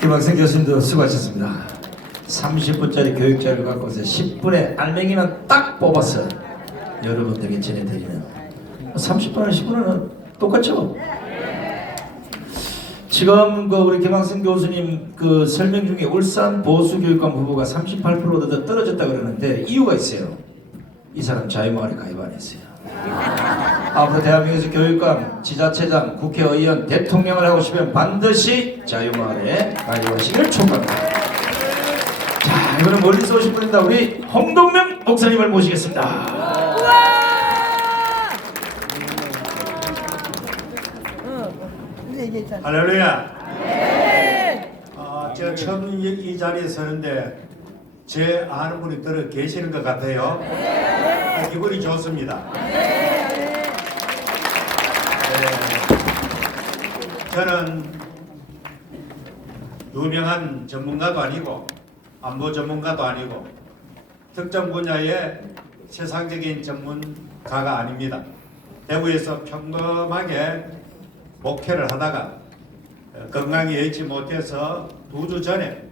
김학생 교수님도 수고하셨습니다. 30분짜리 교육자를 갖고서 10분의 알맹이만 딱 뽑아서 여러분들에게 전해드리는, 30분이나 10분은 똑같죠? 지금 우리 김학생 교수님 그 설명 중에 울산 보수교육감 후보가 38% 떨어졌다 그러는데 이유가 있어요. 이 사람 자유마을에 가입 안 했어요. 앞으로 대한민국에서 교육감, 지자체장, 국회의원, 대통령을 하고 싶으면 반드시 자유마을에 가입하시길 촉구합니다. 자, 이번엔 멀리서 오신 분입니다. 우리 홍동명 목사님을 모시겠습니다. 할렐루야. 제가 처음 이 자리에 서는데 제 아는 분이 들어 계시는 것 같아요. 기분이 좋습니다. 저는 유명한 전문가도 아니고 안보 전문가도 아니고 특정 분야의 세상적인 전문가가 아닙니다. 대구에서 평범하게 목회를 하다가 건강이 여의치 못해서 2주 전에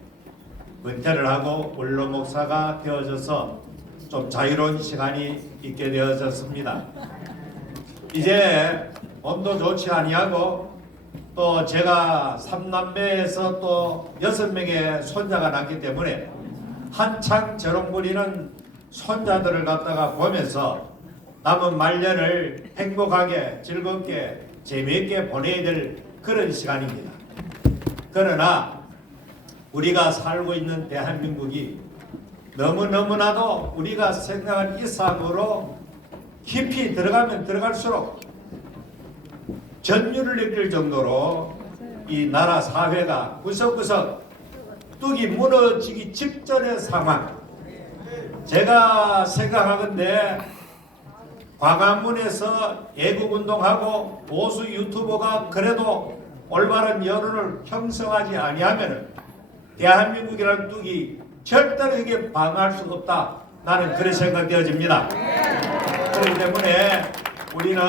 은퇴를 하고 원로 목사가 되어져서 좀 자유로운 시간이 있게 되어졌습니다. 이제 몸도 좋지 아니하고 또 제가 3남매에서 또 6명의 손자가 났기 때문에 한창 저런 부리는 손자들을 갖다가 보면서 남은 말년을 행복하게 즐겁게 재미있게 보내야 될 그런 시간입니다. 그러나 우리가 살고 있는 대한민국이 너무너무나도 우리가 생각한 이상으로 깊이 들어가면 들어갈수록 전율을 느낄 정도로 이 나라 사회가 구석구석 뚝이 무너지기 직전의 상황. 제가 생각하건대 광화문에서 애국운동하고 보수 유튜버가 그래도 올바른 여론을 형성하지 아니하면 대한민국이라는 뚝이 절대로 이게 방어할 수 없다. 나는 그렇게 생각되어집니다. 그렇기 때문에 우리는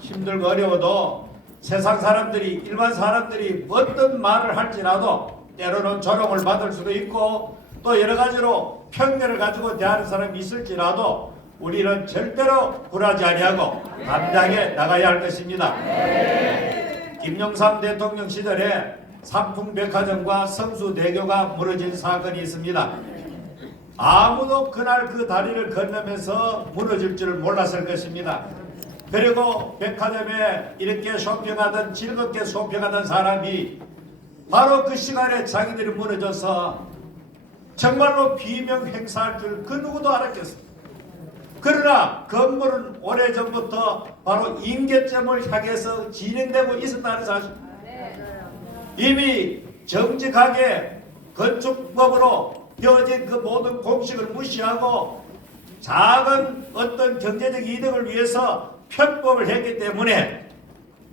힘들고 어려워도 세상 사람들이 일반 사람들이 어떤 말을 할지라도 때로는 조롱을 받을 수도 있고 또 여러 가지로 편견을 가지고 대하는 사람이 있을지라도 우리는 절대로 굴하지 아니하고 담대하게 나가야 할 것입니다. 김영삼 대통령 시절에 삼풍백화점과 성수대교가 무너진 사건이 있습니다. 아무도 그날 그 다리를 건너면서 무너질 줄 몰랐을 것입니다. 그리고 백화점에 이렇게 쇼핑하던 즐겁게 쇼핑하던 사람이 바로 그 시간에 자기들이 무너져서 정말로 비명 행사할 줄 그 누구도 알았겠습니다. 그러나 건물은 오래전부터 바로 임계점을 향해서 진행되고 있었다는 사실, 이미 정직하게 건축법으로 되어진 그 모든 공식을 무시하고 작은 어떤 경제적 이득을 위해서 편법을 했기 때문에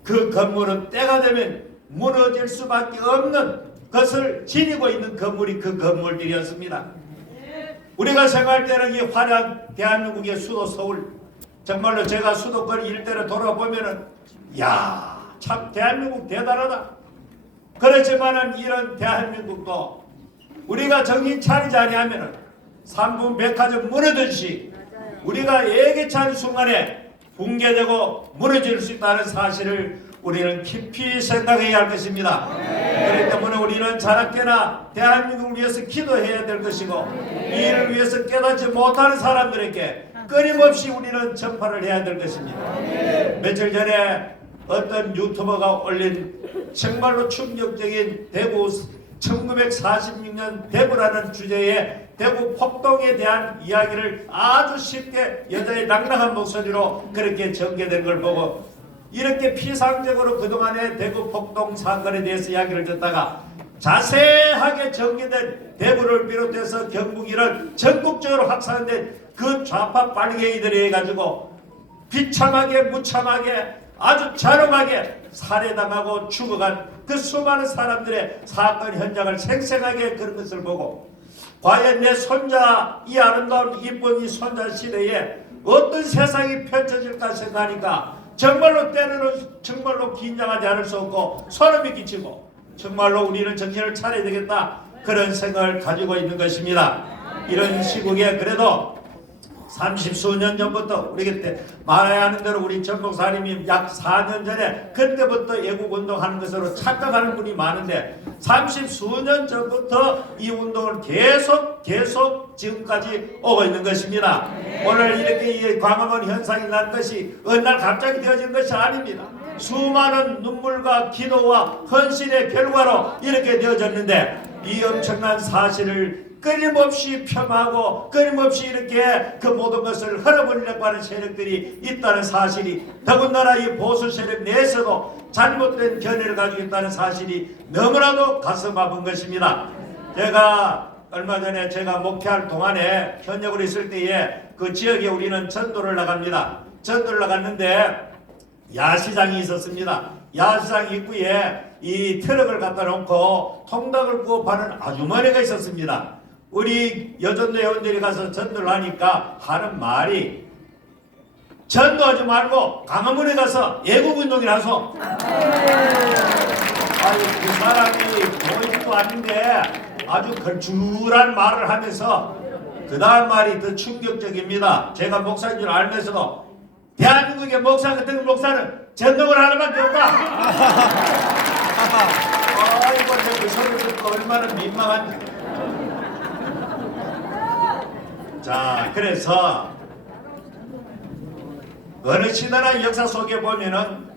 그 건물은 때가 되면 무너질 수밖에 없는 것을 지니고 있는 건물이 그 건물들이었습니다. 우리가 생각할 때는 이 화려한 대한민국의 수도 서울, 정말로 제가 수도권 일대를 돌아보면은 야, 참 대한민국 대단하다. 그렇지만은 이런 대한민국도 우리가 정신 차리지 아니하면은 삼풍백화점 무너듯이 우리가 예기치 순간에 붕괴되고 무너질 수 있다는 사실을 우리는 깊이 생각해야 할 것입니다. 그렇기 때문에 우리는 자나깨나 대한민국을 위해서 기도해야 될 것이고 이 일을 위해서 깨닫지 못하는 사람들에게 끊임없이 우리는 전파를 해야 될 것입니다. 며칠 전에 어떤 유튜버가 올린 정말로 충격적인 대구 1946년 대구라는 주제의 대구 폭동에 대한 이야기를 아주 쉽게 여자의 낭랑한 목소리로 그렇게 전개된 걸 보고 이렇게 피상적으로 그동안의 대구 폭동 사건에 대해서 이야기를 듣다가 자세하게 전개된 대구를 비롯해서 경북 이런 전국적으로 확산된 그 좌파 빨갱이들이 해가지고 비참하게 무참하게 아주 잔혹하게 살해당하고 죽어간 그 수많은 사람들의 사건 현장을 생생하게 그런 것을 보고 과연 내 손자 이 아름다운 이쁜 이 손자 시대에 어떤 세상이 펼쳐질까 생각하니까 정말로 때로는 정말로 긴장하지 않을 수 없고 소름이 끼치고 정말로 우리는 정신을 차려야 되겠다 그런 생각을 가지고 있는 것입니다. 이런 시국에 그래도 30수년 전부터 우리 그때 말해야 하는 대로 우리 전 목사님이 약 4년 전에 그때부터 애국운동하는 것으로 착각하는 분이 많은데 30수년 전부터 이 운동을 계속 지금까지 오고 있는 것입니다. 오늘 이렇게 이 광화문 현상이 난 것이 어느 날 갑자기 되어진 것이 아닙니다. 수많은 눈물과 기도와 헌신의 결과로 이렇게 되어졌는데 이 엄청난 사실을 끊임없이 폄하하고 끊임없이 이렇게 그 모든 것을 흘러버리려고 하는 세력들이 있다는 사실이 더군다나 이 보수 세력 내에서도 잘못된 견해를 가지고 있다는 사실이 너무나도 가슴 아픈 것입니다. 제가 얼마 전에 제가 목회할 동안에 현역으로 있을 때에 그 지역에 우리는 전도를 나갑니다. 전도를 나갔는데 야시장이 있었습니다. 야시장 입구에 이 트럭을 갖다 놓고 통닭을 구워 파는 아주머니가 있었습니다. 우리 여전도 회원들이 가서 전도를 하니까 하는 말이 전도하지 말고 광화문에 가서 애국운동이나 하소. 아유 그 사람이 모임도 아닌데 아주 걸출한 말을 하면서 그 다음 말이 더 충격적입니다. 제가 목사인 줄 알면서도 대한민국의 목사 같은 목사는 전도를 하는 밖에 없다. 아이고 내가 그 소리를 듣고 얼마나 민망한지. 자, 그래서 어느 시대나 역사 속에 보면은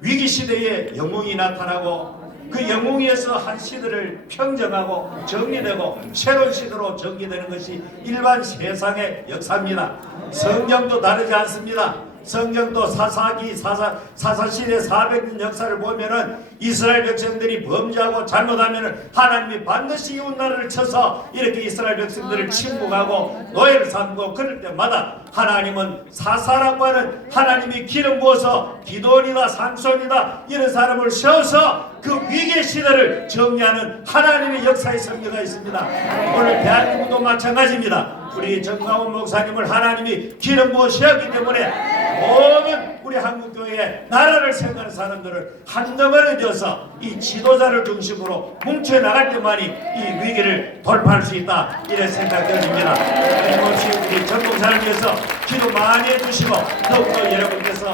위기 시대에 영웅이 나타나고 그 영웅에서 한 시대를 평정하고 정리되고 새로운 시대로 전개되는 것이 일반 세상의 역사입니다. 성경도 다르지 않습니다. 성경도 사사시대 400년 역사를 보면은 이스라엘 백성들이 범죄하고 잘못하면은 하나님이 반드시 이웃 나라를 쳐서 이렇게 이스라엘 백성들을 침묵하고 노예를 삼고 그럴 때마다 하나님은 사사라고 하는 하나님이 기름 부어서 기도원이다 삼손이다 이런 사람을 세워서 그 위기의 시대를 정리하는 하나님의 역사의 섭리가 있습니다. 오늘 대한민국도 마찬가지입니다. 우리 정광훈 목사님을 하나님이 기름 부으셨기 때문에 모든 우리 한국교회의 나라를 생각하는 사람들을 한덩어리 되어서 이 지도자를 중심으로 뭉쳐나갈 때만이 이 위기를 돌파할 수 있다 이런 생각되어집니다. 끊임없이 우리 전 목사를 위해서 기도 많이 해주시고 더욱더 여러분께서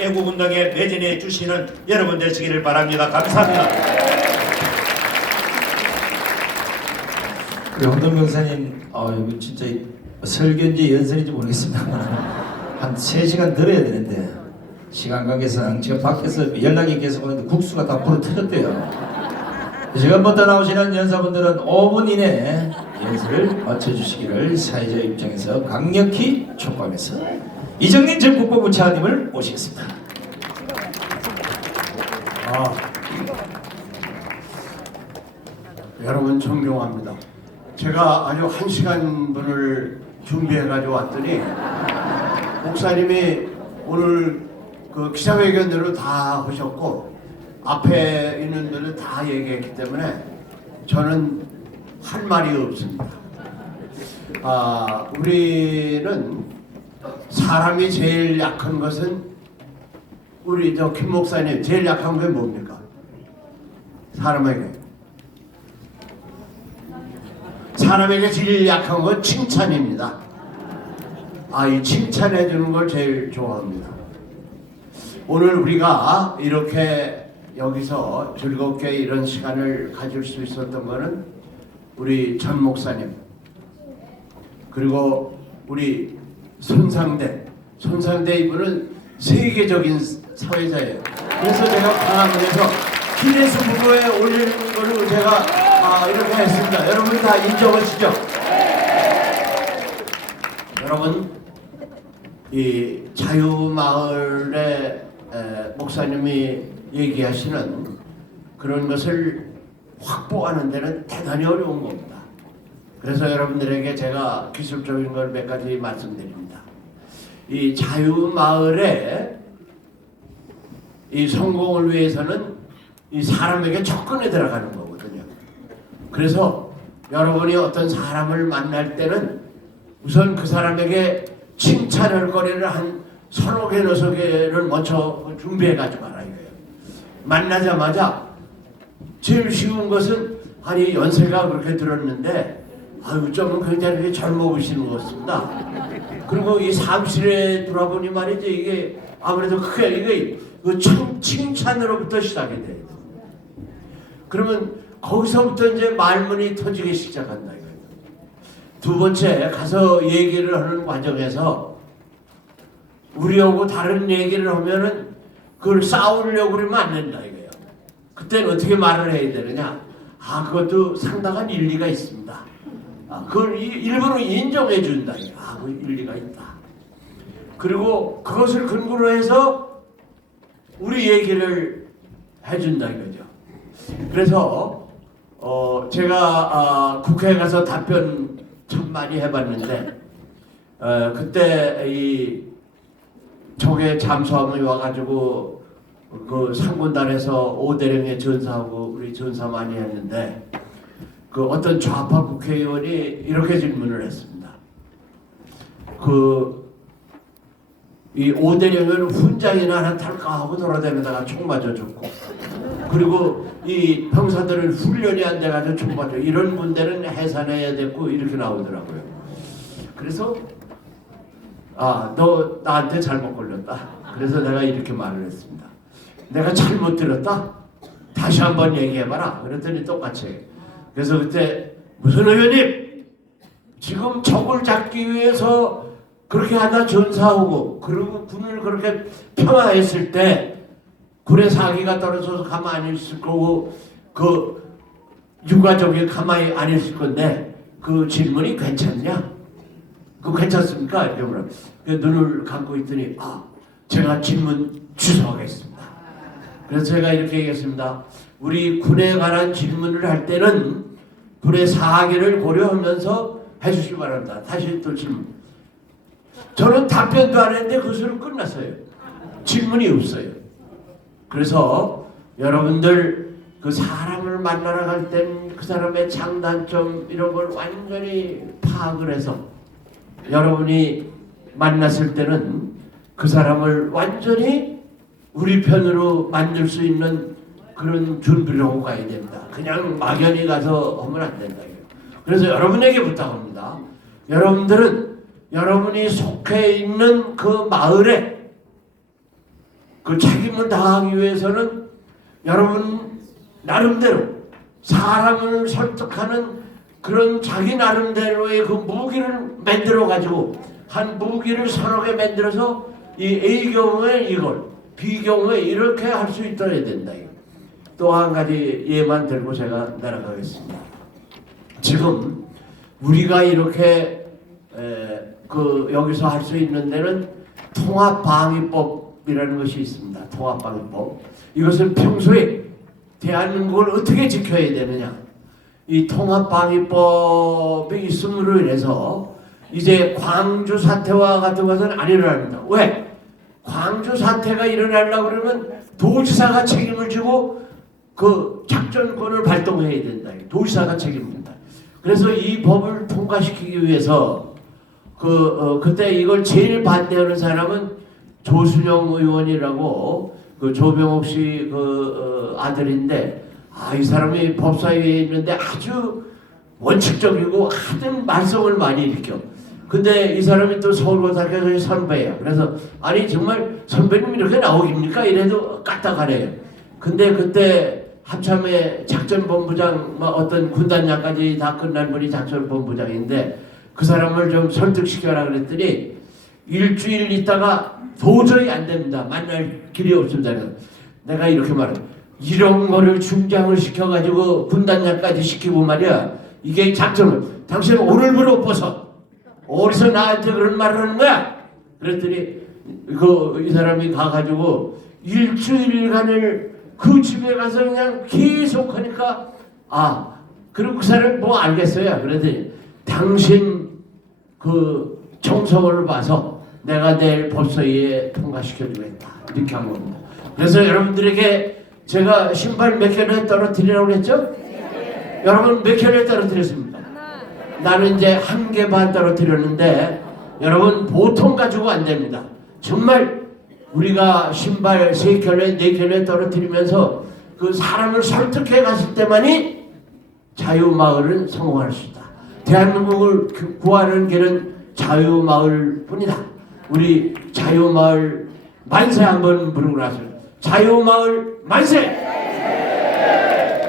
애국운동에 매진해 주시는 여러분 되시기를 바랍니다. 감사합니다. 우리 홍동 목사님, 이거 진짜 설교인지 연설인지 모르겠습니다. 한 3시간 들어야 되는데 시간 관계상 지금 밖에서 연락이 계속 오는데 국수가 다 불어 터졌대요. 지금부터 나오시는 연사분들은 5분 이내에 연설을 마쳐주시기를 사회자 입장에서 강력히 촉구하면서 이정민 전 국방부 차관님을 모시겠습니다. 여러분 존경합니다. 제가 아주 1시간 분을 준비해가지고 왔더니 목사님이 오늘 그 기자회견대로 다 하셨고 앞에 있는 분은 다 얘기했기 때문에 저는 할 말이 없습니다. 우리는 사람이 제일 약한 것은 우리 김 목사님 제일 약한 게 뭡니까? 사람에게 제일 약한 건 칭찬입니다. 이 칭찬해 주는 걸 제일 좋아합니다. 오늘 우리가 이렇게 여기서 즐겁게 이런 시간을 가질 수 있었던 거는 우리 전 목사님 그리고 우리 손상대 이분은 세계적인 사회자예요. 그래서 제가 광화문에서 기네스 북에 올리는 거를 제가 이렇게 했습니다. 여러분 다 인정하시죠? 여러분 이 자유마을의 목사님이 얘기하시는 그런 것을 확보하는 데는 대단히 어려운 겁니다. 그래서 여러분들에게 제가 기술적인 걸 몇 가지 말씀드립니다. 이 자유마을의 이 성공을 위해서는 이 사람에게 접근해 들어가는 거거든요. 그래서 여러분이 어떤 사람을 만날 때는 우선 그 사람에게 칭찬할 거리를 한 서너 개, 여섯 개를 먼저 준비해 가지고 가라 이거예요. 만나자마자 제일 쉬운 것은 아니 연세가 그렇게 들었는데 점은 굉장히 젊어 보시는 것 같습니다. 그리고 이 사무실에 돌아보니 말이지 이게 아무래도 크게 이게 칭찬으로부터 시작이 돼요. 그러면 거기서부터 이제 말문이 터지기 시작한다 이거예요. 두 번째 가서 얘기를 하는 과정에서 우리하고 다른 얘기를 하면은 그걸 싸우려고 그러면 안 된다 이거예요. 그때는 어떻게 말을 해야 되느냐? 그것도 상당한 일리가 있습니다. 그걸 일부러 인정해 준다. 그 일리가 있다. 그리고 그것을 근거로 해서 우리 얘기를 해준다 이거죠. 그래서 제가 국회에 가서 답변 참 많이 해봤는데 그때 이 적에 잠수함이 와가지고 그 상군단에서 오대령의 전사하고 우리 전사 많이 했는데 그 어떤 좌파 국회의원이 이렇게 질문을 했습니다. 이 오대령은 훈장이나 하나 탈까 하고 돌아다니다가 총 맞아 죽고 그리고 이 병사들은 훈련이 안 돼가지고 총 맞아 이런 문제는 해산해야 됐고 이렇게 나오더라고요. 그래서 너 나한테 잘못 걸렸다. 그래서 내가 이렇게 말을 했습니다. 내가 잘못 들었다? 다시 한번 얘기해봐라. 그랬더니 똑같이. 그래서 그때 무슨 의원님 지금 적을 잡기 위해서 그렇게 하다 전사하고 그리고 군을 그렇게 평화했을 때 군의 사기가 떨어져서 가만히 있을 거고 그 유가족이 가만히 안 있을 건데 그 질문이 괜찮냐? 그거 괜찮습니까? 이렇게 물어. 눈을 감고 있더니 제가 질문 취소하겠습니다. 그래서 제가 이렇게 얘기했습니다. 우리 군에 관한 질문을 할 때는 군의 사기를 고려하면서 해주시기 바랍니다. 다시 또 질문. 저는 답변도 안 했는데 그것으로 끝났어요. 질문이 없어요. 그래서 여러분들 그 사람을 만나러 갈 땐 그 사람의 장단점 이런 걸 완전히 파악을 해서 여러분이 만났을 때는 그 사람을 완전히 우리 편으로 만들 수 있는 그런 준비를 하고 가야 됩니다. 그냥 막연히 가서 하면 안 된다. 그래서 여러분에게 부탁합니다. 여러분들은 여러분이 속해 있는 그 마을에 그 책임을 다하기 위해서는 여러분 나름대로 사람을 설득하는 그런 자기 나름대로의 그 무기를 만들어 가지고 한 무기를 서너 개 만들어서 이 A 경우에 이걸 B 경우에 이렇게 할 수 있어야 된다. 또 한 가지 예만 들고 제가 날아가겠습니다. 지금 우리가 이렇게 여기서 할 수 있는 데는 통합방위법이라는 것이 있습니다. 통합방위법. 이것은 평소에 대한민국을 어떻게 지켜야 되느냐. 이 통합방위법이 있음으로 인해서 이제 광주 사태와 같은 것은 안 일어납니다. 왜? 광주 사태가 일어나려고 그러면 도지사가 책임을 지고 그 작전권을 발동해야 된다. 도지사가 책임집니다. 그래서 이 법을 통과시키기 위해서 그때 이걸 제일 반대하는 사람은 조순영 의원이라고 그 조병옥 씨 아들인데 이 사람이 법사위에 있는데 아주 원칙적이고 하여튼 말썽을 많이 일으켜. 근데 이 사람이 또 서울고등학교 선배예요. 그래서 아니 정말 선배님 이렇게 나오깁니까? 이래도 까딱하네요. 근데 그때 합참의 작전본부장 어떤 군단장까지 다 끝난 분이 작전본부장인데 그 사람을 좀 설득시켜라 그랬더니 일주일 있다가 도저히 안 됩니다. 만날 길이 없습니다. 내가 이렇게 말해. 이런 거를 중장을 시켜가지고 군단장까지 시키고 말이야. 이게 작전을. 당신은 오늘부로 벗어. 어디서 나한테 그런 말을 하는 거야? 그랬더니 이 사람이 가가지고 일주일간을 그 집에 가서 그냥 계속 하니까 그리고 그 사람이 뭐 알겠어요. 그랬더니 당신 그 정성을 봐서 내가 내일 법사위에 통과시켜주겠다. 이렇게 한 겁니다. 그래서 여러분들에게 제가 신발 몇 켤레 떨어뜨리라고 했죠? 네. 여러분 몇 켤레 떨어뜨렸습니다. 나는 이제 1개 반 떨어뜨렸는데 여러분 보통 가지고 안 됩니다. 정말 우리가 신발 3켤레 4켤레 떨어뜨리면서 그 사람을 설득해 갔을 때만이 자유마을은 성공할 수 있다. 대한민국을 구하는 길은 자유마을 뿐이다. 우리 자유마을 만세 한번 부르고 나서 자유마을 만세!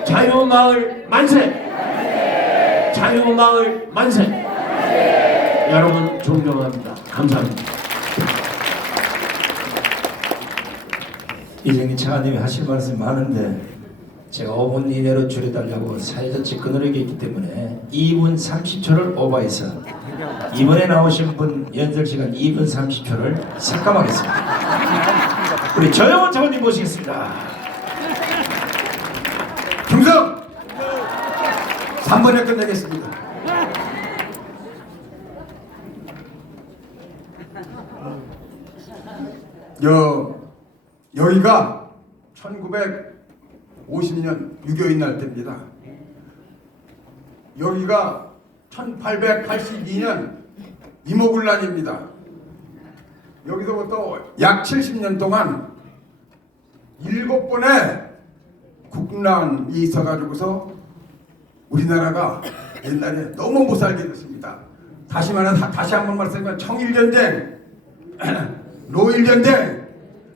자유마을 만세! 자유마을 만세! 여러분 존경합니다. 감사합니다. 이정희 차관님이 하실 말씀이 많은데 제가 5분 이내로 줄여달라고 사회적 직권으로 얘기했기 때문에 2분 30초를 오버해서 이번에 나오신 분 연설시간 2분 30초를 삭감하겠습니다. 우리 조영원 차관님 모시겠습니다. 충성! 3번에 끝내겠습니다. 여기가 1950년 6.25인 날 때입니다. 여기가 1882년 이모군란입니다. 여기서부터 약 70년 동안 7번의 국난이 있어가지고서 우리나라가 옛날에 너무 못 살게 됐습니다. 다시 한번 말씀드리면 청일전쟁, 노일전쟁,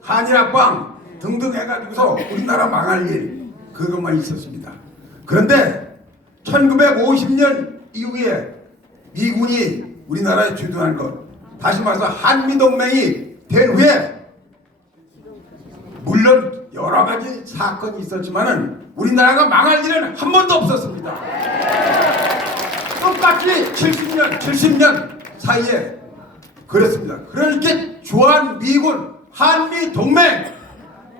한일합방 등등 해가지고서 우리나라 망할 일 그것만 있었습니다. 그런데 1950년 이후에 미군이 우리나라에 주둔한 것, 다시 말해서 한미동맹이 된 후에 물론 여러 가지 사건이 있었지만은 우리나라가 망할 일은 한 번도 없었습니다. 똑같이 70년 사이에 그렇습니다. 그러니까 주한 미군 한미동맹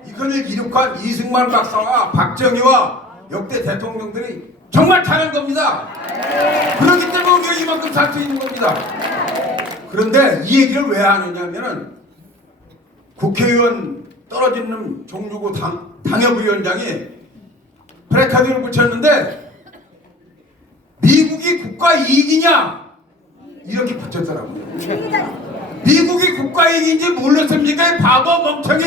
이것을 이룩한 이승만 박사와 박정희와 역대 대통령들이 정말 잘한 겁니다. 그렇기 때문에 우리가 이만큼 살 수 있는 겁니다. 그런데 이 얘기를 왜 하느냐면은 국회의원 떨어지는 종류고 당협위원장이 플래카드를 붙였는데 미국이 국가 이익이냐 이렇게 붙였더라고요. 미국이 국가이익인지 몰랐습니까? 이 바보 멍청이.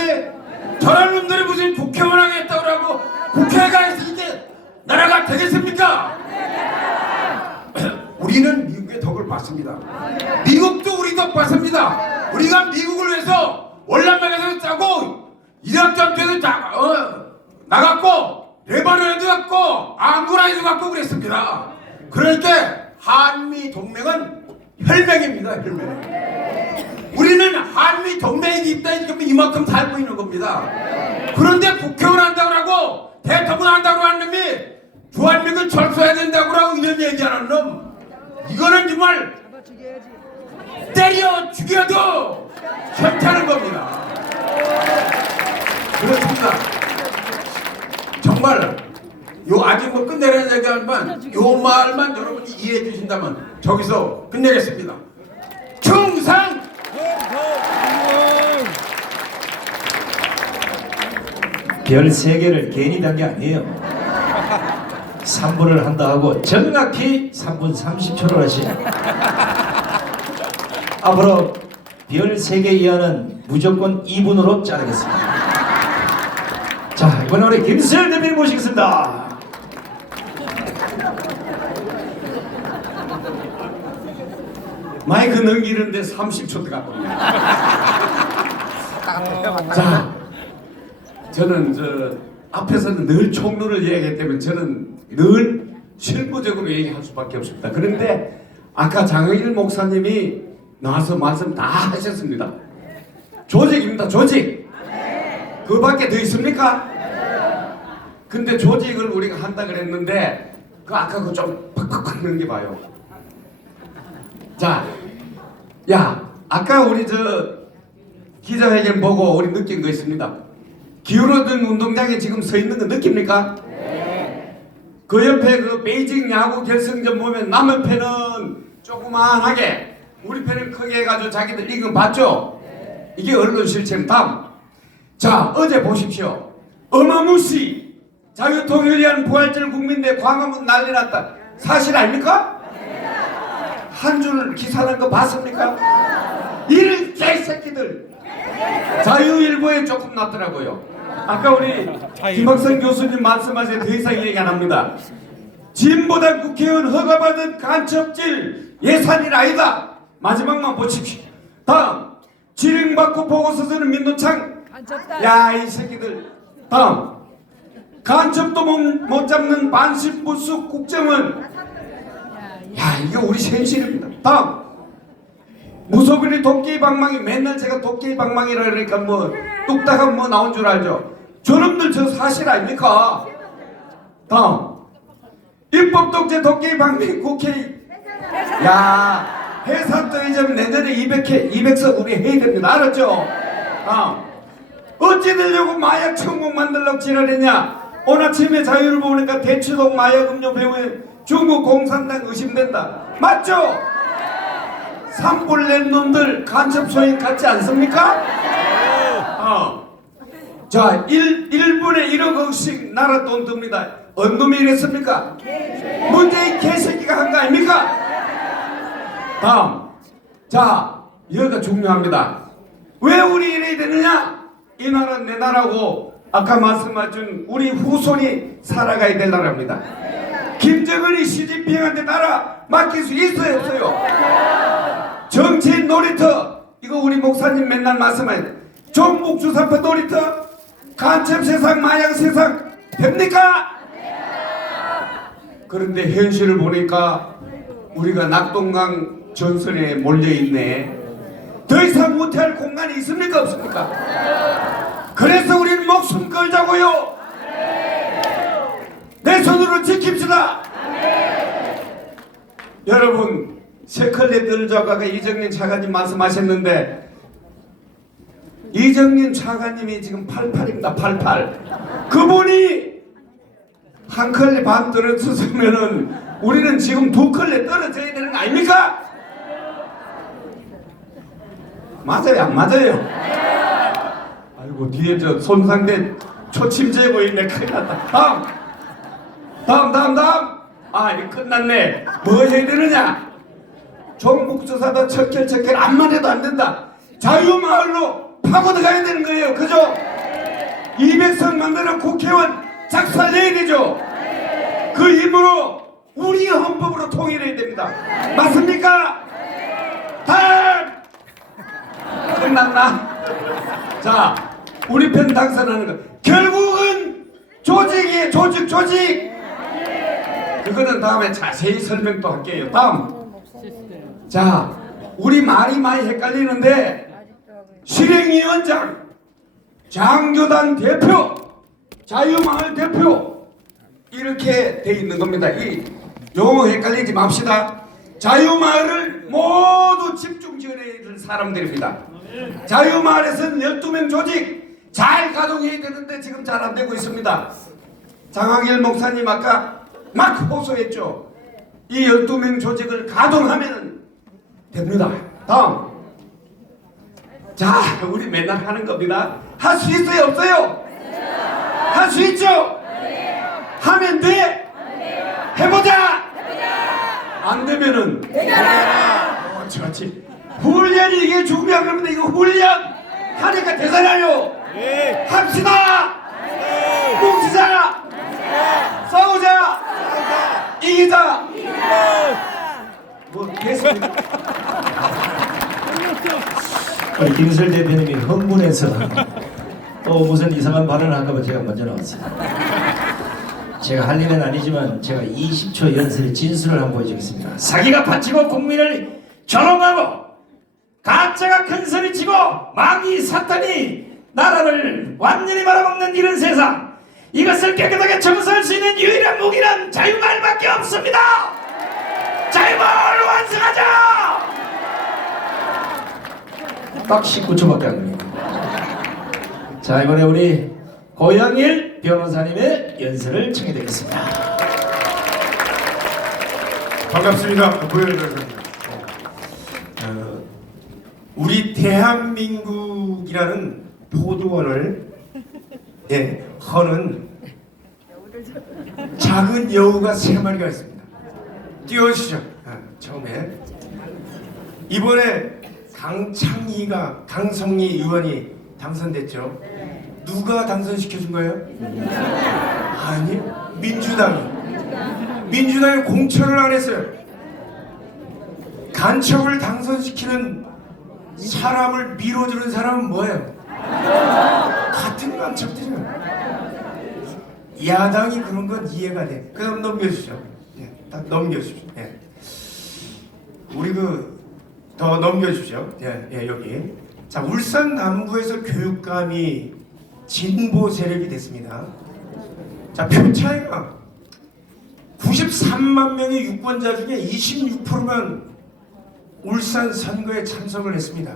저런 놈들이 무슨 국회의원 하겠다고 그러고 국회가 해서 이게 나라가 되겠습니까? 우리는 미국의 덕을 봤습니다. 미국도 우리 덕 봤습니다. 우리가 미국을 위해서 월남방에서 짜고 이라크 때도 나갔고 레바논에도 갔고 앙고라에도 갔고 그랬습니다. 그러니까 한미 동맹은 혈맹입니다. 혈맹. 우리는 한미 동맹이 있다 이만큼 살고 있는 겁니다. 그런데 국회의원 한다고 하고 대통령 한다고 하는 놈이 주한미군 철수해야 된다고 하고 이런 얘기하는 놈, 이거는 정말 때려 죽여도 괜찮은 겁니다. 그렇습니다. 정말 요 아직 뭐 끝내려는 얘기하지만 요 말만 여러분이 이해해 주신다면 저기서 끝내겠습니다. 충성! 별 3개를 괜히 단 게 아니에요. 3분을 한다 하고 정확히 3분 30초를 하시네. 앞으로 별 3개 이하는 무조건 2분으로 자르겠습니다. 자, 이번에 우리 김수현 대표님 모시겠습니다. 마이크 넘기는데 30초 들어갔거든요. 자, 저는 앞에서는 늘 총론을 얘기하기 때문에 저는 늘 실무적으로 얘기할 수밖에 없습니다. 그런데 아까 장영일 목사님이 나와서 말씀 다 하셨습니다. 조직입니다. 조직. 그밖에 더 있습니까? 근데 조직을 우리가 한다 그랬는데 그 아까 그 좀 팍팍팍 넘겨봐요. 자, 야, 아까 우리 기자회견 보고 우리 느낀 거 있습니다. 기울어든 운동장에 지금 서 있는 거 느낍니까? 네. 그 옆에 그 베이징 야구 결승전 보면 남은 패는 조그만하게, 우리 패는 크게 해가지고 자기들 이건 봤죠? 네. 이게 언론 실체입니다. 다음. 자, 어제 보십시오. 어마무시 자유통일을 위한 부활절 국민대 광화문 난리 났다. 사실 아닙니까? 네. 한 줄 기사 난 거 봤습니까? 이런 개새끼들. 자유일보에 조금 났더라고요. 아까 우리 김학선 교수님 말씀하신 더 이상 얘기 안 합니다. 진보당 국회의원 허가받은 간첩질 예산이 아니다. 마지막만 보십시오. 다음. 지령받고 보고서 쓰는 민노창. 야, 이 새끼들. 다음. 간첩도 못 잡는 반신부수 국정원. 야, 이거 우리 현실입니다. 다음. 무소불위 도끼 방망이, 맨날 제가 도끼 방망이라 그러니까 뭐 뚝딱하면 뭐 나온 줄 알죠. 저놈들 저 사실 아닙니까? 다음. 입법 독재 도끼 방망이 국회. 야, 해산도 이제 내년에 200석 우리 해야 됩니다. 알았죠? 다음. 어찌 되려고 마약 천국 만들려고 지랄했냐. 오늘 아침에 자유를 보니까 대추동 마약 음료 배우에 중국 공산당 의심된다. 맞죠? 산불낸 놈들 간첩 소행 같지 않습니까? 자, 1분에 1억씩 나라 돈 듭니다. 어느 놈이 이랬습니까? 문재인 개새끼가 한 거 아닙니까? 다음. 자, 여기가 중요합니다. 왜 우리 이래야 되느냐? 이 나라는 내 나라고 아까 말씀하신 우리 후손이 살아가야 될 나라입니다. 김정은이 시진핑한테 나라 맡길 수 있어요, 없어요? 정치인 놀이터, 이거 우리 목사님 맨날 말씀하세요. 종북 주사파 놀이터, 간첩 세상, 마약 세상 됩니까? 그런데 현실을 보니까 우리가 낙동강 전선에 몰려있네. 더 이상 못할 공간이 있습니까, 없습니까? 그래서 우리는 목숨 걸자고요. 내 손으로 지킵시다. 여러분, 세컬레 들저가가 이정민 차관님 말씀하셨는데, 이정민 차관님이 지금 88입니다. 88. 그분이 한 컬레 반 떨어졌으면은 우리는 지금 2컬레 떨어져야 되는 거 아닙니까? 맞아요, 안 맞아요? 아이고, 뒤에 저 손상된 초침 재고 있네. 큰일 났다. 다음. 아, 이거 끝났네. 뭐 해야 되느냐? 종북조사다 척결 암만 해도 안 된다. 자유마을로 파고들어가야 되는 거예요. 그죠? 200석 만드는 국회의원 작살내야 되죠. 그 힘으로 우리 헌법으로 통일해야 됩니다. 맞습니까? 다음! 끝났나? 자, 우리 편 당선하는 거 결국은 조직이에요. 조직. 그거는 다음에 자세히 설명도 할게요. 다음. 자, 우리 말이 많이 헷갈리는데 실행위원장, 장교단 대표, 자유마을 대표 이렇게 돼 있는 겁니다. 이 용어 헷갈리지 맙시다. 자유마을을 모두 집중 지원해야 될 사람들입니다. 자유마을에서는 12명 조직 잘 가동해야 되는데 지금 잘 안 되고 있습니다. 장항일 목사님 아까 막 호소했죠. 이 12명 조직을 가동하면 됩니다. 다음. 자, 우리 맨날 하는 겁니다. 할 수 있어요? 없어요? 할 수 있죠? 하면 돼? 해보자! 안 되면은 그렇지. 훈련이 이게 중요한 겁니다. 이거 훈련 하니까 되잖아요. 합시다. 뭉치자. 싸우자. 이기자. 뭐 됐습니다. 우리 김설 대표님이 흥분해서 또 무슨 이상한 발언을 할까봐 제가 먼저 나왔어요. 제가 할 일은 아니지만 제가 20초 연설의 진술을 한번 보여주겠습니다. 사기가 파치고 국민을 조롱하고 가짜가 큰 소리치고 마귀 사탄이 나라를 완전히 말아먹는 이런 세상, 이것을 깨끗하게 청소할 수 있는 유일한 무기는 자유마을밖에 없습니다. 자유마을 완성하자. 딱 19초밖에 안 걸립니다. 자, 이번에 우리 고영일 변호사님의 연설을 청해드리겠습니다. 반갑습니다. 고영일 변호사입니다. 우리 대한민국이라는 포도원을 허는 작은 여우가 3마리가 있습니다. 띄워주시죠. 처음에 이번에 강성희 의원이 당선됐죠. 누가 당선시켜준 거예요? 아니, 민주당이 공천을 안 했어요. 간첩을 당선시키는 사람을 밀어주는 사람은 뭐예요? 같은 간첩들이에요. 야당이 그런 건 이해가 돼. 그럼 넘겨주시죠. 딱 넘겨주십시오. 우리 더 넘겨주십시오. 여기. 자, 울산 남부에서 교육감이 진보 세력이 됐습니다. 자, 표 차이가 93만 명의 유권자 중에 26%만 울산 선거에 참석을 했습니다.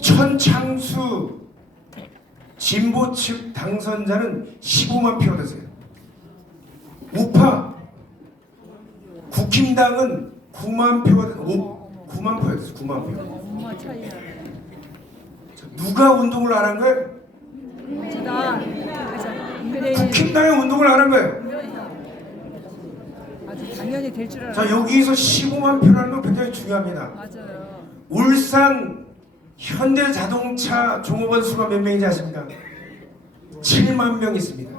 천창수 진보 측 당선자는 15만 표 얻었어요. 우파 국힘당은 9만 표 얻었어요. 9만 표였어요. 9만 표. 누가 운동을 안 한 거예요? 국힘당이 운동을 안 한 거예요. 당연히 될 줄 알아요. 자, 여기서 15만 표라는 건 굉장히 중요합니다. 맞아요. 울산 현대자동차 종업원 수가 몇 명인지 아십니까? 7만 명 있습니다.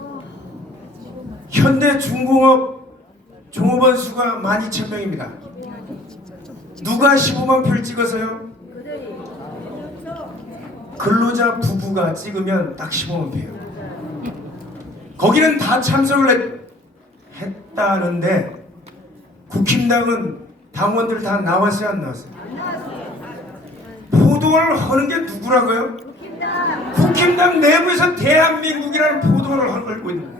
현대중공업 종업원 수가 12,000명입니다. 누가 15만 표를 찍어서요? 근로자 부부가 찍으면 딱 15만 표예요. 거기는 다 참석을 했다는데 국힘당은 당원들 다 나왔어요, 안 나왔어요? 포도원을 하는 게 누구라고요? 국힘당 내부에서 대한민국이라는 포도원을 하고 있는 거예요.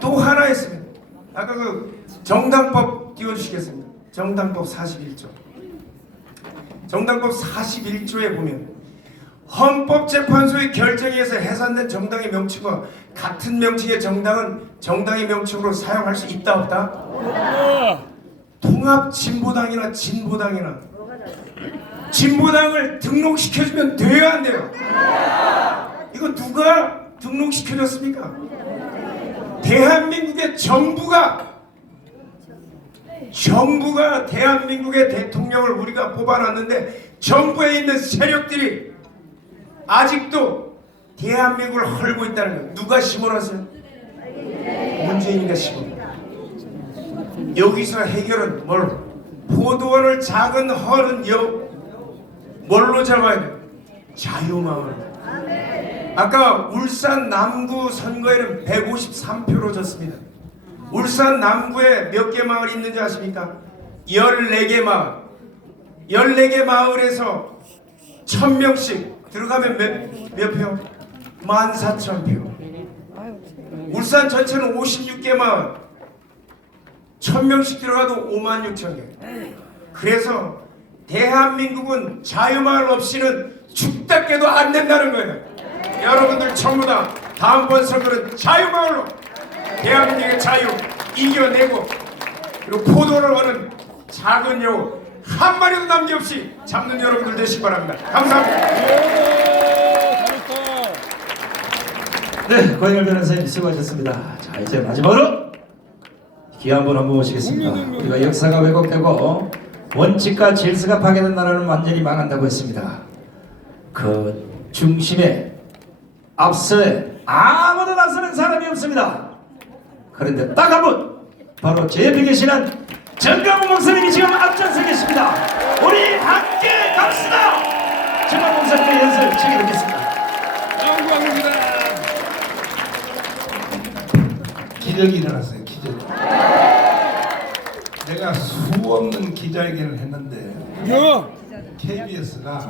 또 하나 있습니다. 아까 정당법 띄워주시겠습니다. 정당법 41조. 정당법 41조에 보면 헌법재판소의 결정에 의해서 해산된 정당의 명칭과 같은 명칭의 정당은 정당의 명칭으로 사용할 수 있다 없다? 통합진보당이나 진보당이나 진보당을 등록시켜주면 돼요 안 돼요? 이거 누가 등록시켜줬습니까? 대한민국의 정부가 정부가 대한민국의 대통령을 우리가 뽑아놨는데 정부에 있는 세력들이 아직도 대한민국을 헐고 있다는 거예요. 누가 심어놨어요? 문재인이가 심어. 여기서 해결은 뭘? 포도원을 작은 허는 뭘로 잡아야 돼? 자유마을. 아까 울산 남구 선거에는 153표로 졌습니다. 울산 남구에 몇 개 마을이 있는지 아십니까? 14개 마을. 14개 마을에서 1000명씩 들어가면 몇 표? 14,000표. 울산 전체는 56개 마을. 1000명씩 들어가도 56,000개. 그래서 대한민국은 자유마을 없이는 죽다 깨도 안 된다는 거예요. 여러분들 전부 다 다음번 선거는 자유마을로 대한민국의 자유 이겨내고, 그리고 포도를 거는 작은 여우 한 마리도 남김없이 잡는 여러분들 되시기 바랍니다. 감사합니다. 네, 권영열 변호사님 수고하셨습니다. 자, 이제 마지막으로 귀한 분 한번 모시겠습니다. 우리가 역사가 왜곡되고 원칙과 질서가 파괴된 나라는 완전히 망한다고 했습니다. 그 중심에 앞서에 아무도 나서는 사람이 없습니다. 그런데 딱 한 분, 바로 제 옆에 계시는 정강훈 목사님이 지금 앞장서 계십니다. 우리 함께 갑시다. 정강훈 목사님의 연설 책임지겠습니다. 기적이 일어났어요. 기적이. 내가 수없는 기자회견을 했는데 KBS가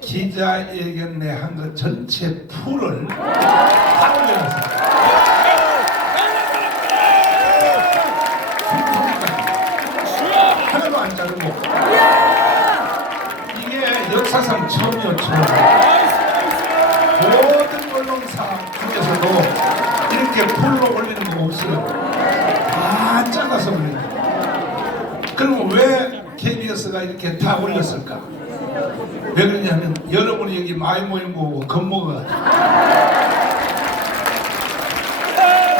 기자회견 내 한 거 전체 풀을 다 올려놨어요. 하나도 안 자르고. 이게 역사상 처음이요. 처음. 모든 언론사 중에서도 이렇게 풀로 올리는 거 없어요. 다 작아서 올려요. 그러면 왜 KBS가 이렇게 다 올렸을까? 왜 그러냐면 여러분이 여기 많이 모인 거고 겁먹어가지고.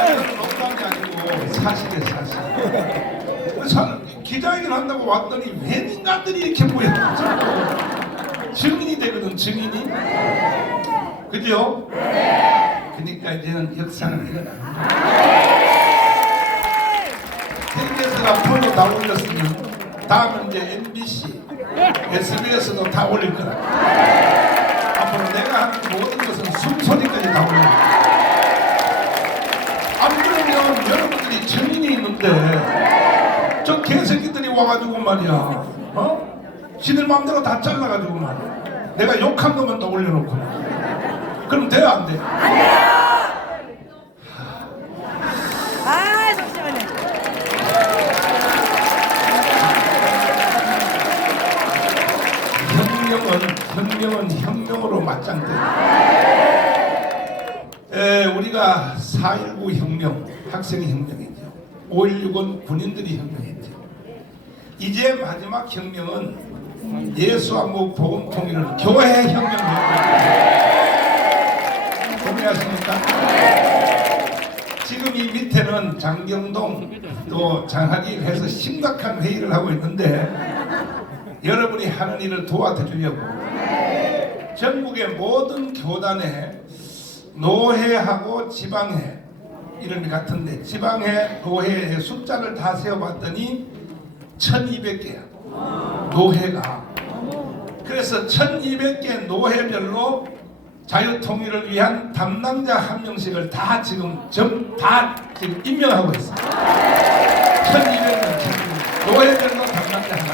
이건 농담이 아니고 사실이에요, 사실. 기자회견 한다고 왔더니 웬 인간들이 이렇게 모였지? 증인이 되거든, 증인이. 그죠? 그러니까 이제는 역사는 일어나. KBS가 풀로 다 올렸으면 다음은 이제 MBC, SBS도 다 올릴 거라. 앞으로 내가 하는 모든 것은 숨소리까지 다 올릴 거야. 안 그러면 여러분들이 증인이 있는데 저 개새끼들이 와가지고 말이야, 어? 지들 마음대로 다 잘라가지고 말이야. 내가 욕한 것만 더 올려놓고 말이야. 그럼 돼요, 안 돼? 안 돼요! 아, 잠시만요. 혁명은 혁명으로 맞짱뜨. 우리가 4.19 혁명, 학생의 혁명이죠. 5.16은 군인들이 혁명했죠. 이제 마지막 혁명은 예수왕국 복음 통일은 교회 혁명이에요. 동의하십니까? 지금 이 밑에는 장경동 또 장학일 해서 심각한 회의를 하고 있는데 여러분이 하는 일을 도와드리려고 전국의 모든 교단에 노회하고 지방회 이런 것 같은데 지방회, 노회의 숫자를 다 세어봤더니 1200개야 노회가. 그래서 1200개 노회별로 자유통일을 위한 담당자 한 명씩을 다 지금 임명하고 있어요. 1200명 노회별로 담당자 하나.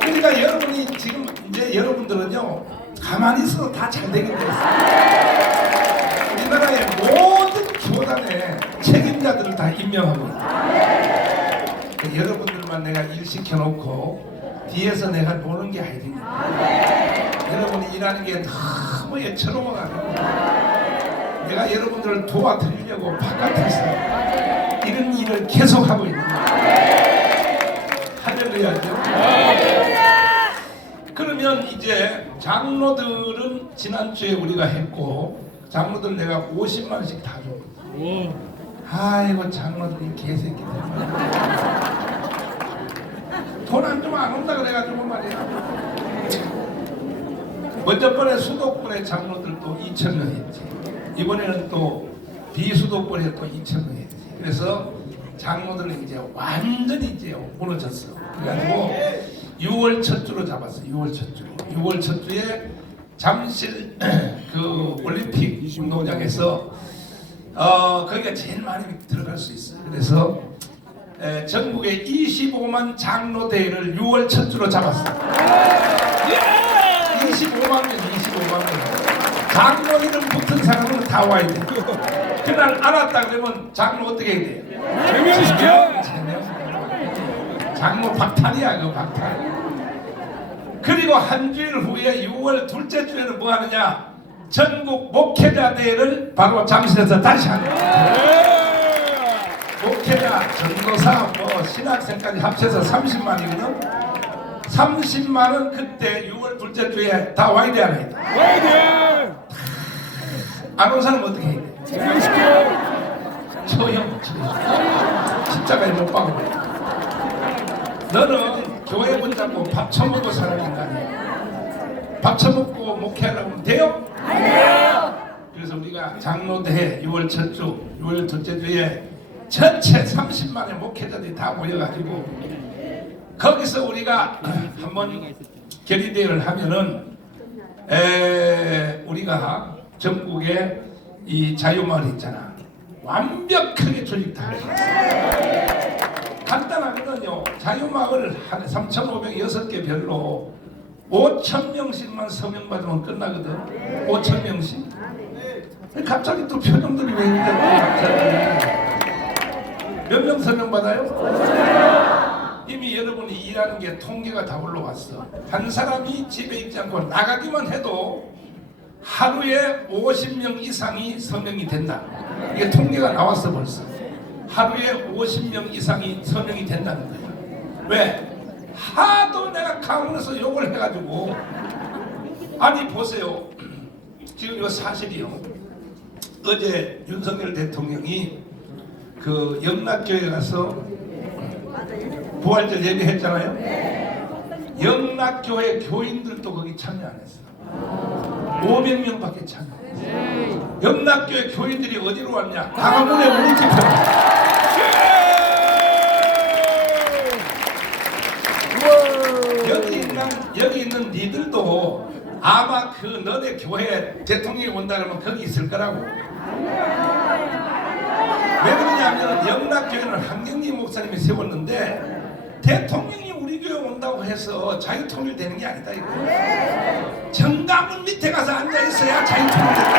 그러니까 여러분이 지금 이제 여러분들은요 가만히 있어도 다 잘 되게 돼 있어요. 우리나라의 모든 교단의 책임자들을 다 임명하고 있어요. 여러분들만 내가 일 시켜놓고 뒤에서 내가 노는 게 아닙니다. 여러분이 일하는 게 너무 애처로워가지고 내가 여러분들을 도와드리려고 바깥에서 이런 일을 계속하고 있는 거예요. 할렐루야죠. 그러면 이제 장로들은 지난주에 우리가 했고 장로들 내가 50만원씩 다 줬거든. 아이고 장로들이 개새끼들. 돈 안 주면 안 온다 그래가지고 말이야. 먼저번에 수도권의 장로들도 2,000명 했지. 이번에는 또 비수도권에 또 2,000명 했지. 그래서 장로들은 이제 완전히 이제 무너졌어. 그래가지고 6월 첫 주로 잡았어. 6월 첫 주로. 6월 첫 주에 잠실 그 올림픽 운동장에서 거기가 제일 많이 들어갈 수 있어요. 그래서 전국의 25만 장로 대회를 6월 첫 주로 잡았어요. 25만 명, 25만 명. 장로 이름 붙은 사람은 다 와야 돼. 그날 안 왔다 그러면 장로 어떻게 해야 돼? 제명. 장로 박탈이야, 그 박탈. 그리고 한 주일 후에 6월 둘째 주에는 뭐 하느냐? 전국 목회자 대회를 바로 잠실에서 다시 하는 거야. 목회자, 전도사, 뭐 신학생까지 합쳐서 30만이거든. 30만은 그때 6월 둘째 주에 다 와야 돼, 안 와야 돼? 와야 돼! 안 온 사람 어떻게 해야 돼? 처형. 십자가에 못 박아. 너는 교회 붙잡고 밥 처먹고 사는 인간이야. 밥 처먹고 목회하려고 하면 돼요? 안 돼요! 그래서 우리가 장로대회 6월 첫 주, 6월 둘째 주에 전체 30만의 목회자들이 다 모여가지고 거기서 우리가 한번 결의대회를 하면은 우리가 전국에 이 자유마을 있잖아. 완벽하게 조직 다 할 수 있어요. 간단하거든요. 자유마을 한 3,506개 별로 5,000명씩만 서명 받으면 끝나거든. 5,000명씩. 갑자기 또 표정들이 왜 이렇게 갑자기. 몇 명 서명 받아요? 이미 여러분이 일하는 게 통계가 다 올라왔어. 한 사람이 집에 있지 않고 나가기만 해도 하루에 50명 이상이 서명이 된다. 이게 통계가 나왔어 벌써. 하루에 50명 이상이 서명이 된다는 거야. 왜? 하도 내가 강원에서 욕을 해가지고. 아니 보세요. 지금 이거 사실이요. 어제 윤석열 대통령이 그 영락교회 가서 부활절 예배했잖아요. 영락교회 교인들도 거기 참여 안 했어. 500명밖에 참여 안 했어. 영락교회 교인들이 어디로 왔냐? 광화문에 우리 집에. 여기 있는 니들도 아마 그 너네 교회 대통령이 온다 그러면 거기 있을 거라고. 왜 그러냐면 영락교회는 한경리 목사님이 세웠는데 대통령이 우리 교회 온다고 해서 자유통일 되는 게 아니다 이거. 정강문 밑에 가서 앉아 있어야 자유통일 된다.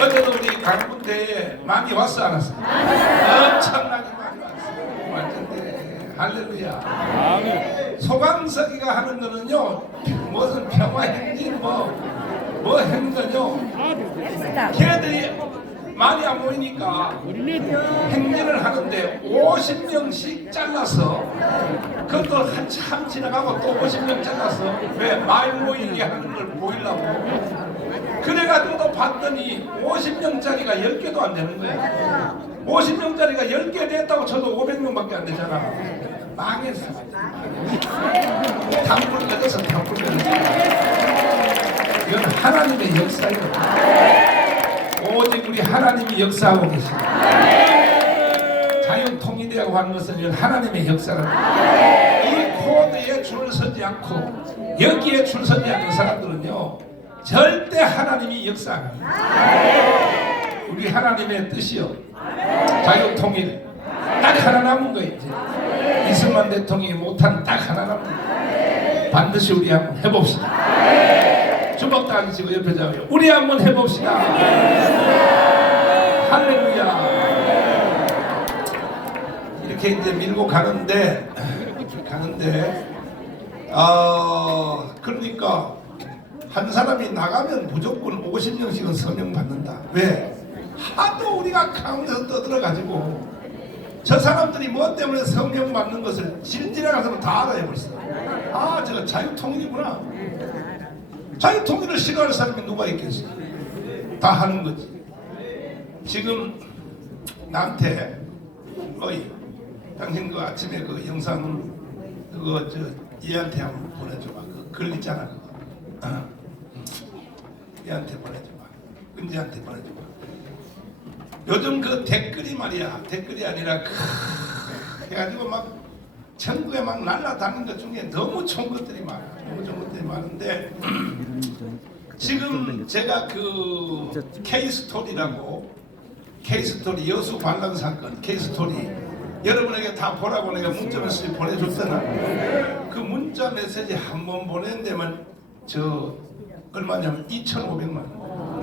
어제도 우리 강군대에 많이 왔어 안 왔어? 엄청나게 많이 왔어. 완전히 할렐루야. 소강석이가 하는 거는요 무슨 평화행진 뭐 행전요. 걔네들이 많이 안 모이니까 행진을 하는데 50명씩 잘라서 그것도 한참 지나가고 또 50명 잘라서 왜 많이 모이게 하는 걸 보이려고. 그래가지고 봤더니 50명짜리가 10개도 안 되는 거야. 50명짜리가 10개 됐다고 쳐도 500명밖에 안 되잖아. 망했어. 단풀 맺어서 단풀 맺어서. 이건 하나님의 역사예요. 오직 우리 하나님이 역사하고 계십니다. 자유통일이라고 하는 것은 이건 하나님의 역사랍니다. 이 코드에 줄 서지 않고 여기에 줄 서지 않는 사람들은요 절대 하나님이 역사합니다. 우리 하나님의 뜻이요 자유통일 딱 하나 남은 거 이제 이승만 대통령이 못한 딱 하나 남은 거 반드시 우리 한번 해봅시다. 주먹 다 하시고 옆에 자요. 우리 한번 해봅시다. 할렐루야. 이렇게 이제 밀고 가는데 그러니까 한 사람이 나가면 무조건 50명씩은 서명 받는다. 왜? 하도 우리가 가운데서 떠들어가지고 저 사람들이 뭐 때문에 성령 받는 것을 진지하게 가서는 다 알아요 벌써. 아 저거 자유통일이구나. 자유통일을 싫어하는 사람이 누가 있겠어? 다 하는 거지. 지금 나한테 어이 당신 그 아침에 그 영상 그거 저 얘한테 한번 보내줘봐. 그 글 있잖아 그거. 얘한테 보내줘봐. 은지한테 보내줘봐. 요즘 그 댓글이 말이야. 댓글이 아니라 해가지고 막 전국에 막 날라다니는 것 중에 너무 좋은 것들이 많아. 너무 좋은 것들이 많은데 지금 제가 그 K스토리라고 K스토리 여수 반란 사건 K스토리 여러분에게 다 보라고 내가 문자 메시지 보내줬잖아. 그 문자 메시지 한 번 보낸 데만 저 얼마냐면 2,500만 원.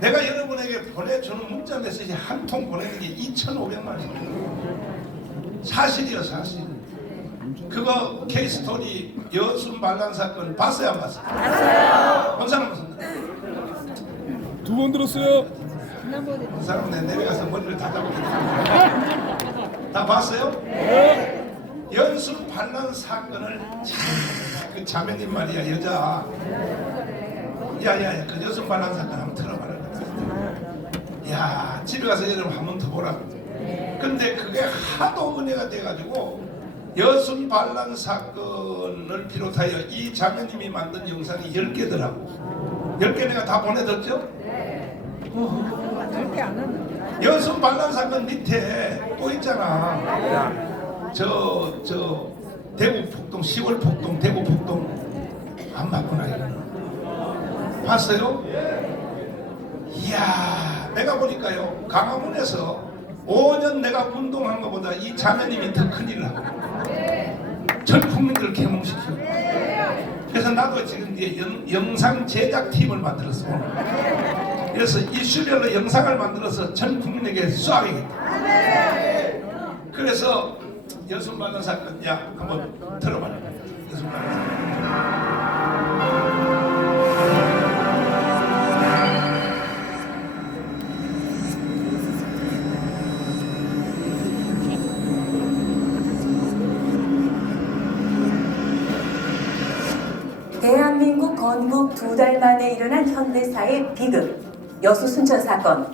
내가 여러분에게 보내주는 문자 메시지 한 통 보내는 게 2,500만 원. 사실이요 사실. 그거 K스토리 여수 반란 사건 봤어요 안 봤어요? 봤어요. 본 사람 봤습니다. 2번 들었어요. 본 사람은 내려가서 머리를 다 잡았거든요. 다 봤어요? 네. 연수 반란 사건을 그 자매님 말이야 여자. 야야야 그 연수 반란 사건 한번 들어봐라. 야 집에 가서 여러분 한 번 더 보라. 근데 그게 하도 은혜가 돼가지고 여순 반란 사건을 비롯하여 이 자매님이 만든 영상이 10개더라고. 10개 내가 다 보내줬죠? 네. 여순 반란 사건 밑에 또 있잖아. 저 대구 폭동 10월 폭동 대구 폭동 안 봤구나 이거는. 봤어요? 이야 내가 보니까요 강화문에서 5년 내가 운동한 것보다 이 자매님이 더 큰일을 하고 전 국민들을 개몽시켜. 그래서 나도 지금 이제 영상 제작팀을 만들었어. 그래서 이슈별로 영상을 만들어서 전 국민에게 쏴야겠다. 그래서 여순반란 사건 야 한번 들어봐라. 여순반란 사건. 대한민국 건국 2달 만에 일어난 현대사의 비극, 여수 순천 사건.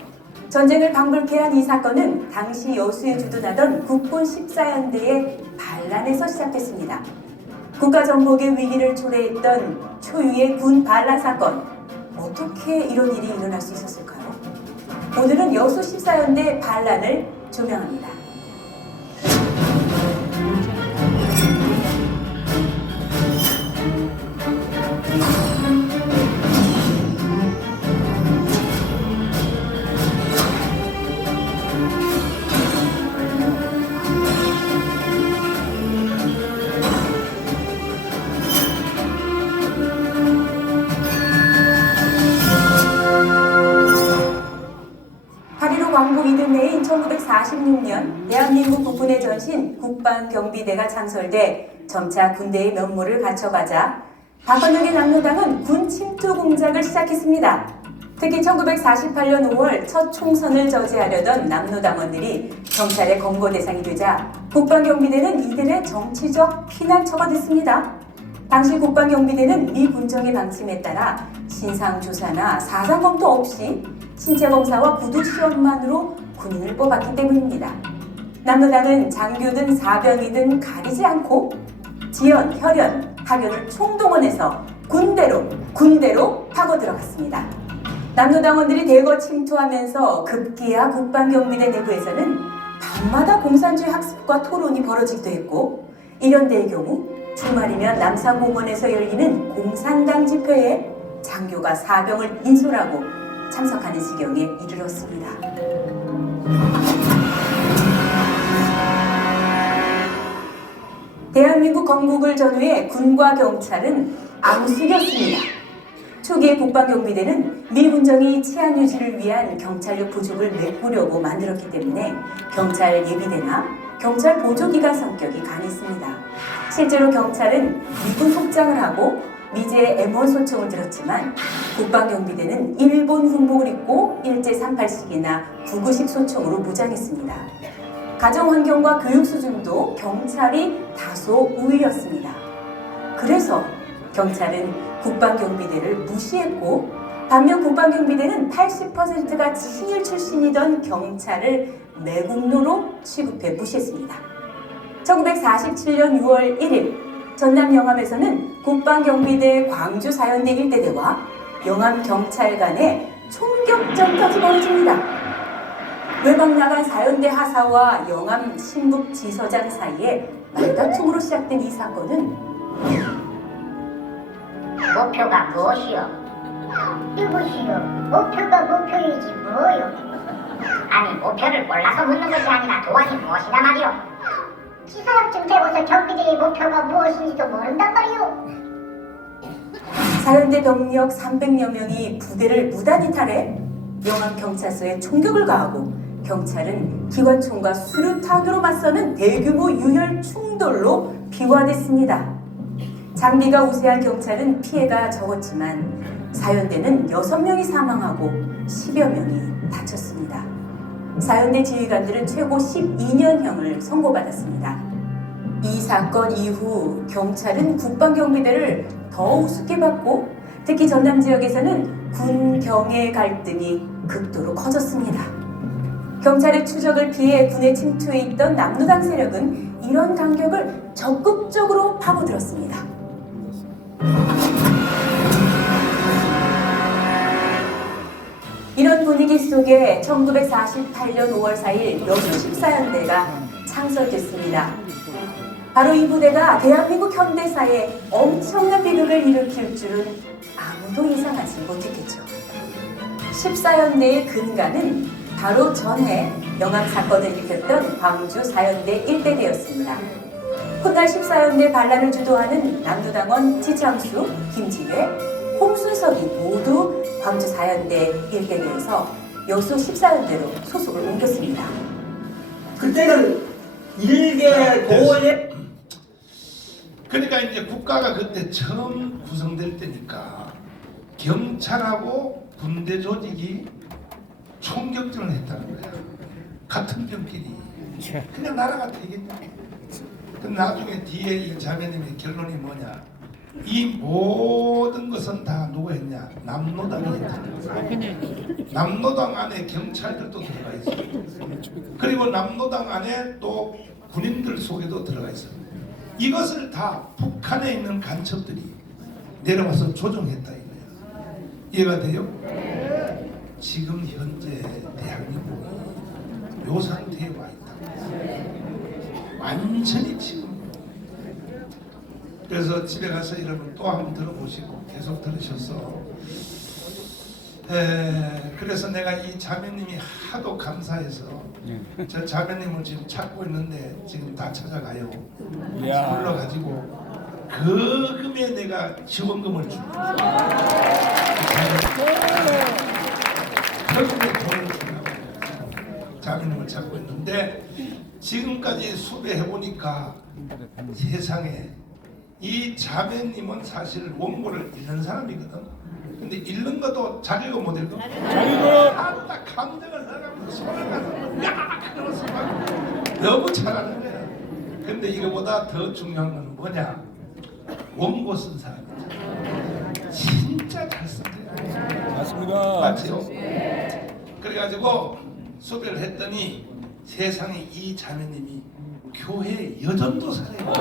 전쟁을 방불케 한 이 사건은 당시 여수에 주둔하던 국군 14연대의 반란에서 시작됐습니다. 국가정복의 위기를 초래했던 초유의 군 반란 사건. 어떻게 이런 일이 일어날 수 있었을까요? 오늘은 여수 14연대 반란을 조명합니다. 광복 이듬해인 1946년 대한민국 국군의 전신 국방경비대가 창설돼 점차 군대의 면모를 갖춰가자 박헌영의 남로당은 군 침투 공작을 시작했습니다. 특히 1948년 5월 첫 총선을 저지하려던 남로당원들이 경찰의 검거 대상이 되자 국방경비대는 이들의 정치적 피난처가 됐습니다. 당시 국방경비대는 미 군정의 방침에 따라 신상조사나 사상검토 없이 신체검사와 구두시험만으로 군인을 뽑았기 때문입니다. 남로당은 장교든 사병이든 가리지 않고 지연, 혈연, 학연을 총동원해서 군대로 파고 들어갔습니다. 남로당원들이 대거 침투하면서 급기야 국방경비대 내부에서는 밤마다 공산주의 학습과 토론이 벌어지기도 했고 이런 데의 경우 주말이면 남산공원에서 열리는 공산당 집회에 장교가 사병을 인솔하고 참석하는 지경에 이르렀습니다. 대한민국 건국을 전후해 군과 경찰은 암숙이었습니다. 초기의 국방경비대는 미 군정이 치안 유지를 위한 경찰력 부족을 메꾸려고 만들었기 때문에 경찰 예비대나 경찰 보조기관 성격이 강했습니다. 실제로 경찰은 미군 복장을 하고 미제 M1 소총을 들었지만 국방경비대는 일본 군복을 입고 일제 38식이나 9구식 소총으로 무장했습니다. 가정환경과 교육 수준도 경찰이 다소 우위였습니다. 그래서 경찰은 국방경비대를 무시했고 반면 국방경비대는 80%가 친일 출신이던 경찰을 매국노로 취급해 무시했습니다. 1947년 6월 1일 전남 영암에서는 국방경비대 광주 사연대 일대대와 영암경찰 간의 총격전까지 벌어집니다. 외박 나간 사연대 하사와 영암 신북지서장 사이에 말다툼으로 시작된 이 사건은 목표가 무엇이요? 이것이요. 목표가 목표이지 뭐요? 아니 목표를 몰라서 묻는 것이 아니라 도안이 무엇이냐 말이요? 지사학증 배워서 경비대의 목표가 무엇인지도 모른단 말이요. 사연대 병력 300여 명이 부대를 무단히 탈해 영암경찰서에 총격을 가하고 경찰은 기관총과 수류탄으로 맞서는 대규모 유혈 충돌로 비화됐습니다. 장비가 우세한 경찰은 피해가 적었지만 사연대는 6명이 사망하고 10여 명이 다쳤습니다. 사연대 지휘관들은 최고 12년형을 선고받았습니다. 이 사건 이후 경찰은 국방경비대를 더 우습게 봤고 특히 전남 지역에서는 군 경의 갈등이 극도로 커졌습니다. 경찰의 추적을 피해 군에 침투해 있던 남로당 세력은 이런 간격을 적극적으로 파고들었습니다. 이런 분위기 속에 1948년 5월 4일 여수 14연대가 창설됐습니다. 바로 이 부대가 대한민국 현대사에 엄청난 비극을 일으킬 줄은 아무도 예상하지 못했겠죠. 14연대의 근간은 바로 전해 영암 사건을 일으켰던 광주 4연대 일대대였습니다. 훗날 14연대 반란을 주도하는 남도당원 지창수, 김지회, 홍순석이 모두 광주 4연대 일대대에서 여수 14연대로 소속을 옮겼습니다. 그때는 일개 도에 그러니까 이제 국가가 그때 처음 구성될 때니까 경찰하고 군대 조직이 총격전을 했다는 거야. 같은 병끼리. 그냥 나라가 되겠냐. 나중에 뒤에 이 자매님의 결론이 뭐냐. 이 모든 것은 다 누가 했냐. 남로당이 했잖아. 남로당 안에 경찰들도 들어가 있어. 그리고 남로당 안에 또 군인들 속에도 들어가 있어. 이것을 다 북한에 있는 간첩들이 내려와서 조정했다 이거야. 이해가 돼요? 지금 현재 대한민국이 요 상태에 와 있다. 완전히 지금. 그래서 집에 가서 여러분 또 한번 들어보시고 계속 들으셔서 그래서 내가 이 자매님이 하도 감사해서 저 자매님을 지금 찾고 있는데 지금 다 찾아가요. 불러가지고 그 금에 내가 지원금을 줍니다. 그 금에 돈을 주려고 자매님을 찾고 있는데 지금까지 수배해보니까 세상에 이 자매님은 사실 원고를 읽는 사람이거든. 근데 읽는 것도 자기가 못 읽어. 딱 감정을 넣어가면서 손을 가서 야! 그러면서 막 너무 잘하는 거야. 근데 이거보다 더 중요한 건 뭐냐? 원고 쓴 사람이잖아. 진짜 잘 쓴 거야. 맞습니다. 맞죠? 그래가지고 수배를 했더니 세상에 이 자매님이 교회 여전도 살아요.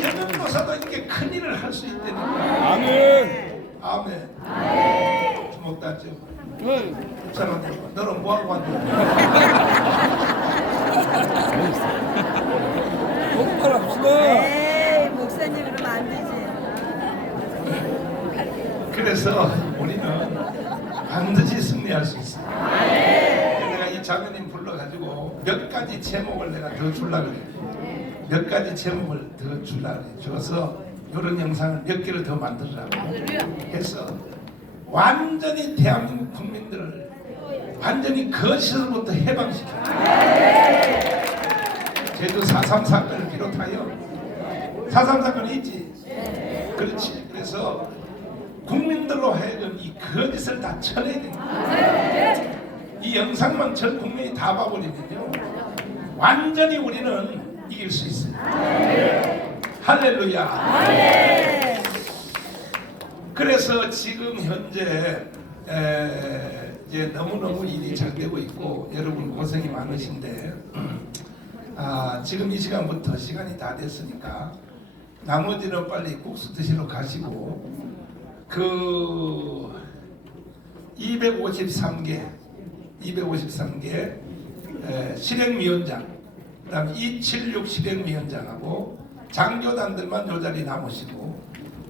여전도사도 이렇게 큰 일을 할 수 있다니까. 아멘. 아멘. 주먹 땄죠. 사람들 너는 뭐하고 왔냐? 똑바로 합시다. 에이, 목사님 그러면 안 되지. 그래서 우리는 반드시 승리할 수 있어. 내가 이 자매님 불러가지고 몇 가지 제목을 내가 더 주려고 그래. 몇 가지 제목을 더 주려고 그래. 줘서 이런 영상을 몇 개를 더 만들라고 해서 완전히 대한민국 국민들을 완전히 거시로부터 해방시켜. 제주 4.3 사건을 비롯하여 4.3 사건이 있지. 그렇지. 그래서 국민들로 하여금 이 거짓을 다 쳐내야 됩니다. 이 영상만 전 국민이 다 봐버리면요 완전히 우리는 이길 수 있어요. 할렐루야. 그래서 지금 현재 이제 너무너무 일이 잘 되고 있고 여러분 고생이 많으신데 지금 이 시간부터 시간이 다 됐으니까 나머지는 빨리 국수 드시러 가시고 그 253개 실행위원장 그다음 276 실행위원장하고 장교단들만 요 자리 남으시고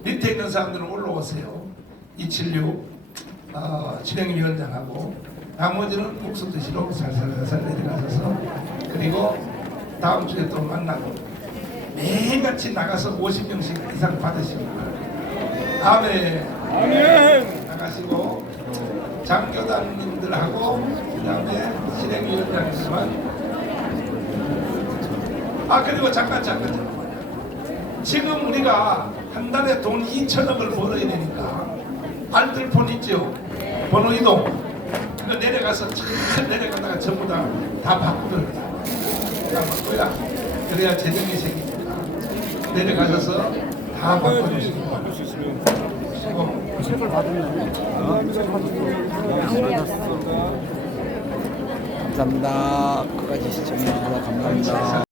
밑에 있는 사람들은 올라오세요. 276 실행위원장하고 나머지는 국수 드시러 살살살살 내려가셔서 그리고 다음 주에 또 만나고 매일같이 나가서 50명씩 이상 받으십니다. 아멘. 나가시고 장교단님들하고 그 다음에 실행위원장님만 그리고 잠깐 지금 우리가 한 달에 돈 2천억을 벌어야 되니까 알뜰폰 있죠? 번호 이동 그거 내려가서 잘 내려가다가 전부 다 바꾸더라. 다 바꿔야 그래야 재정이 생기니까 내려가셔서 다 바꿔주시기 바랍니다. 감사합니다. 끝까지 시청해주셔서 감사합니다.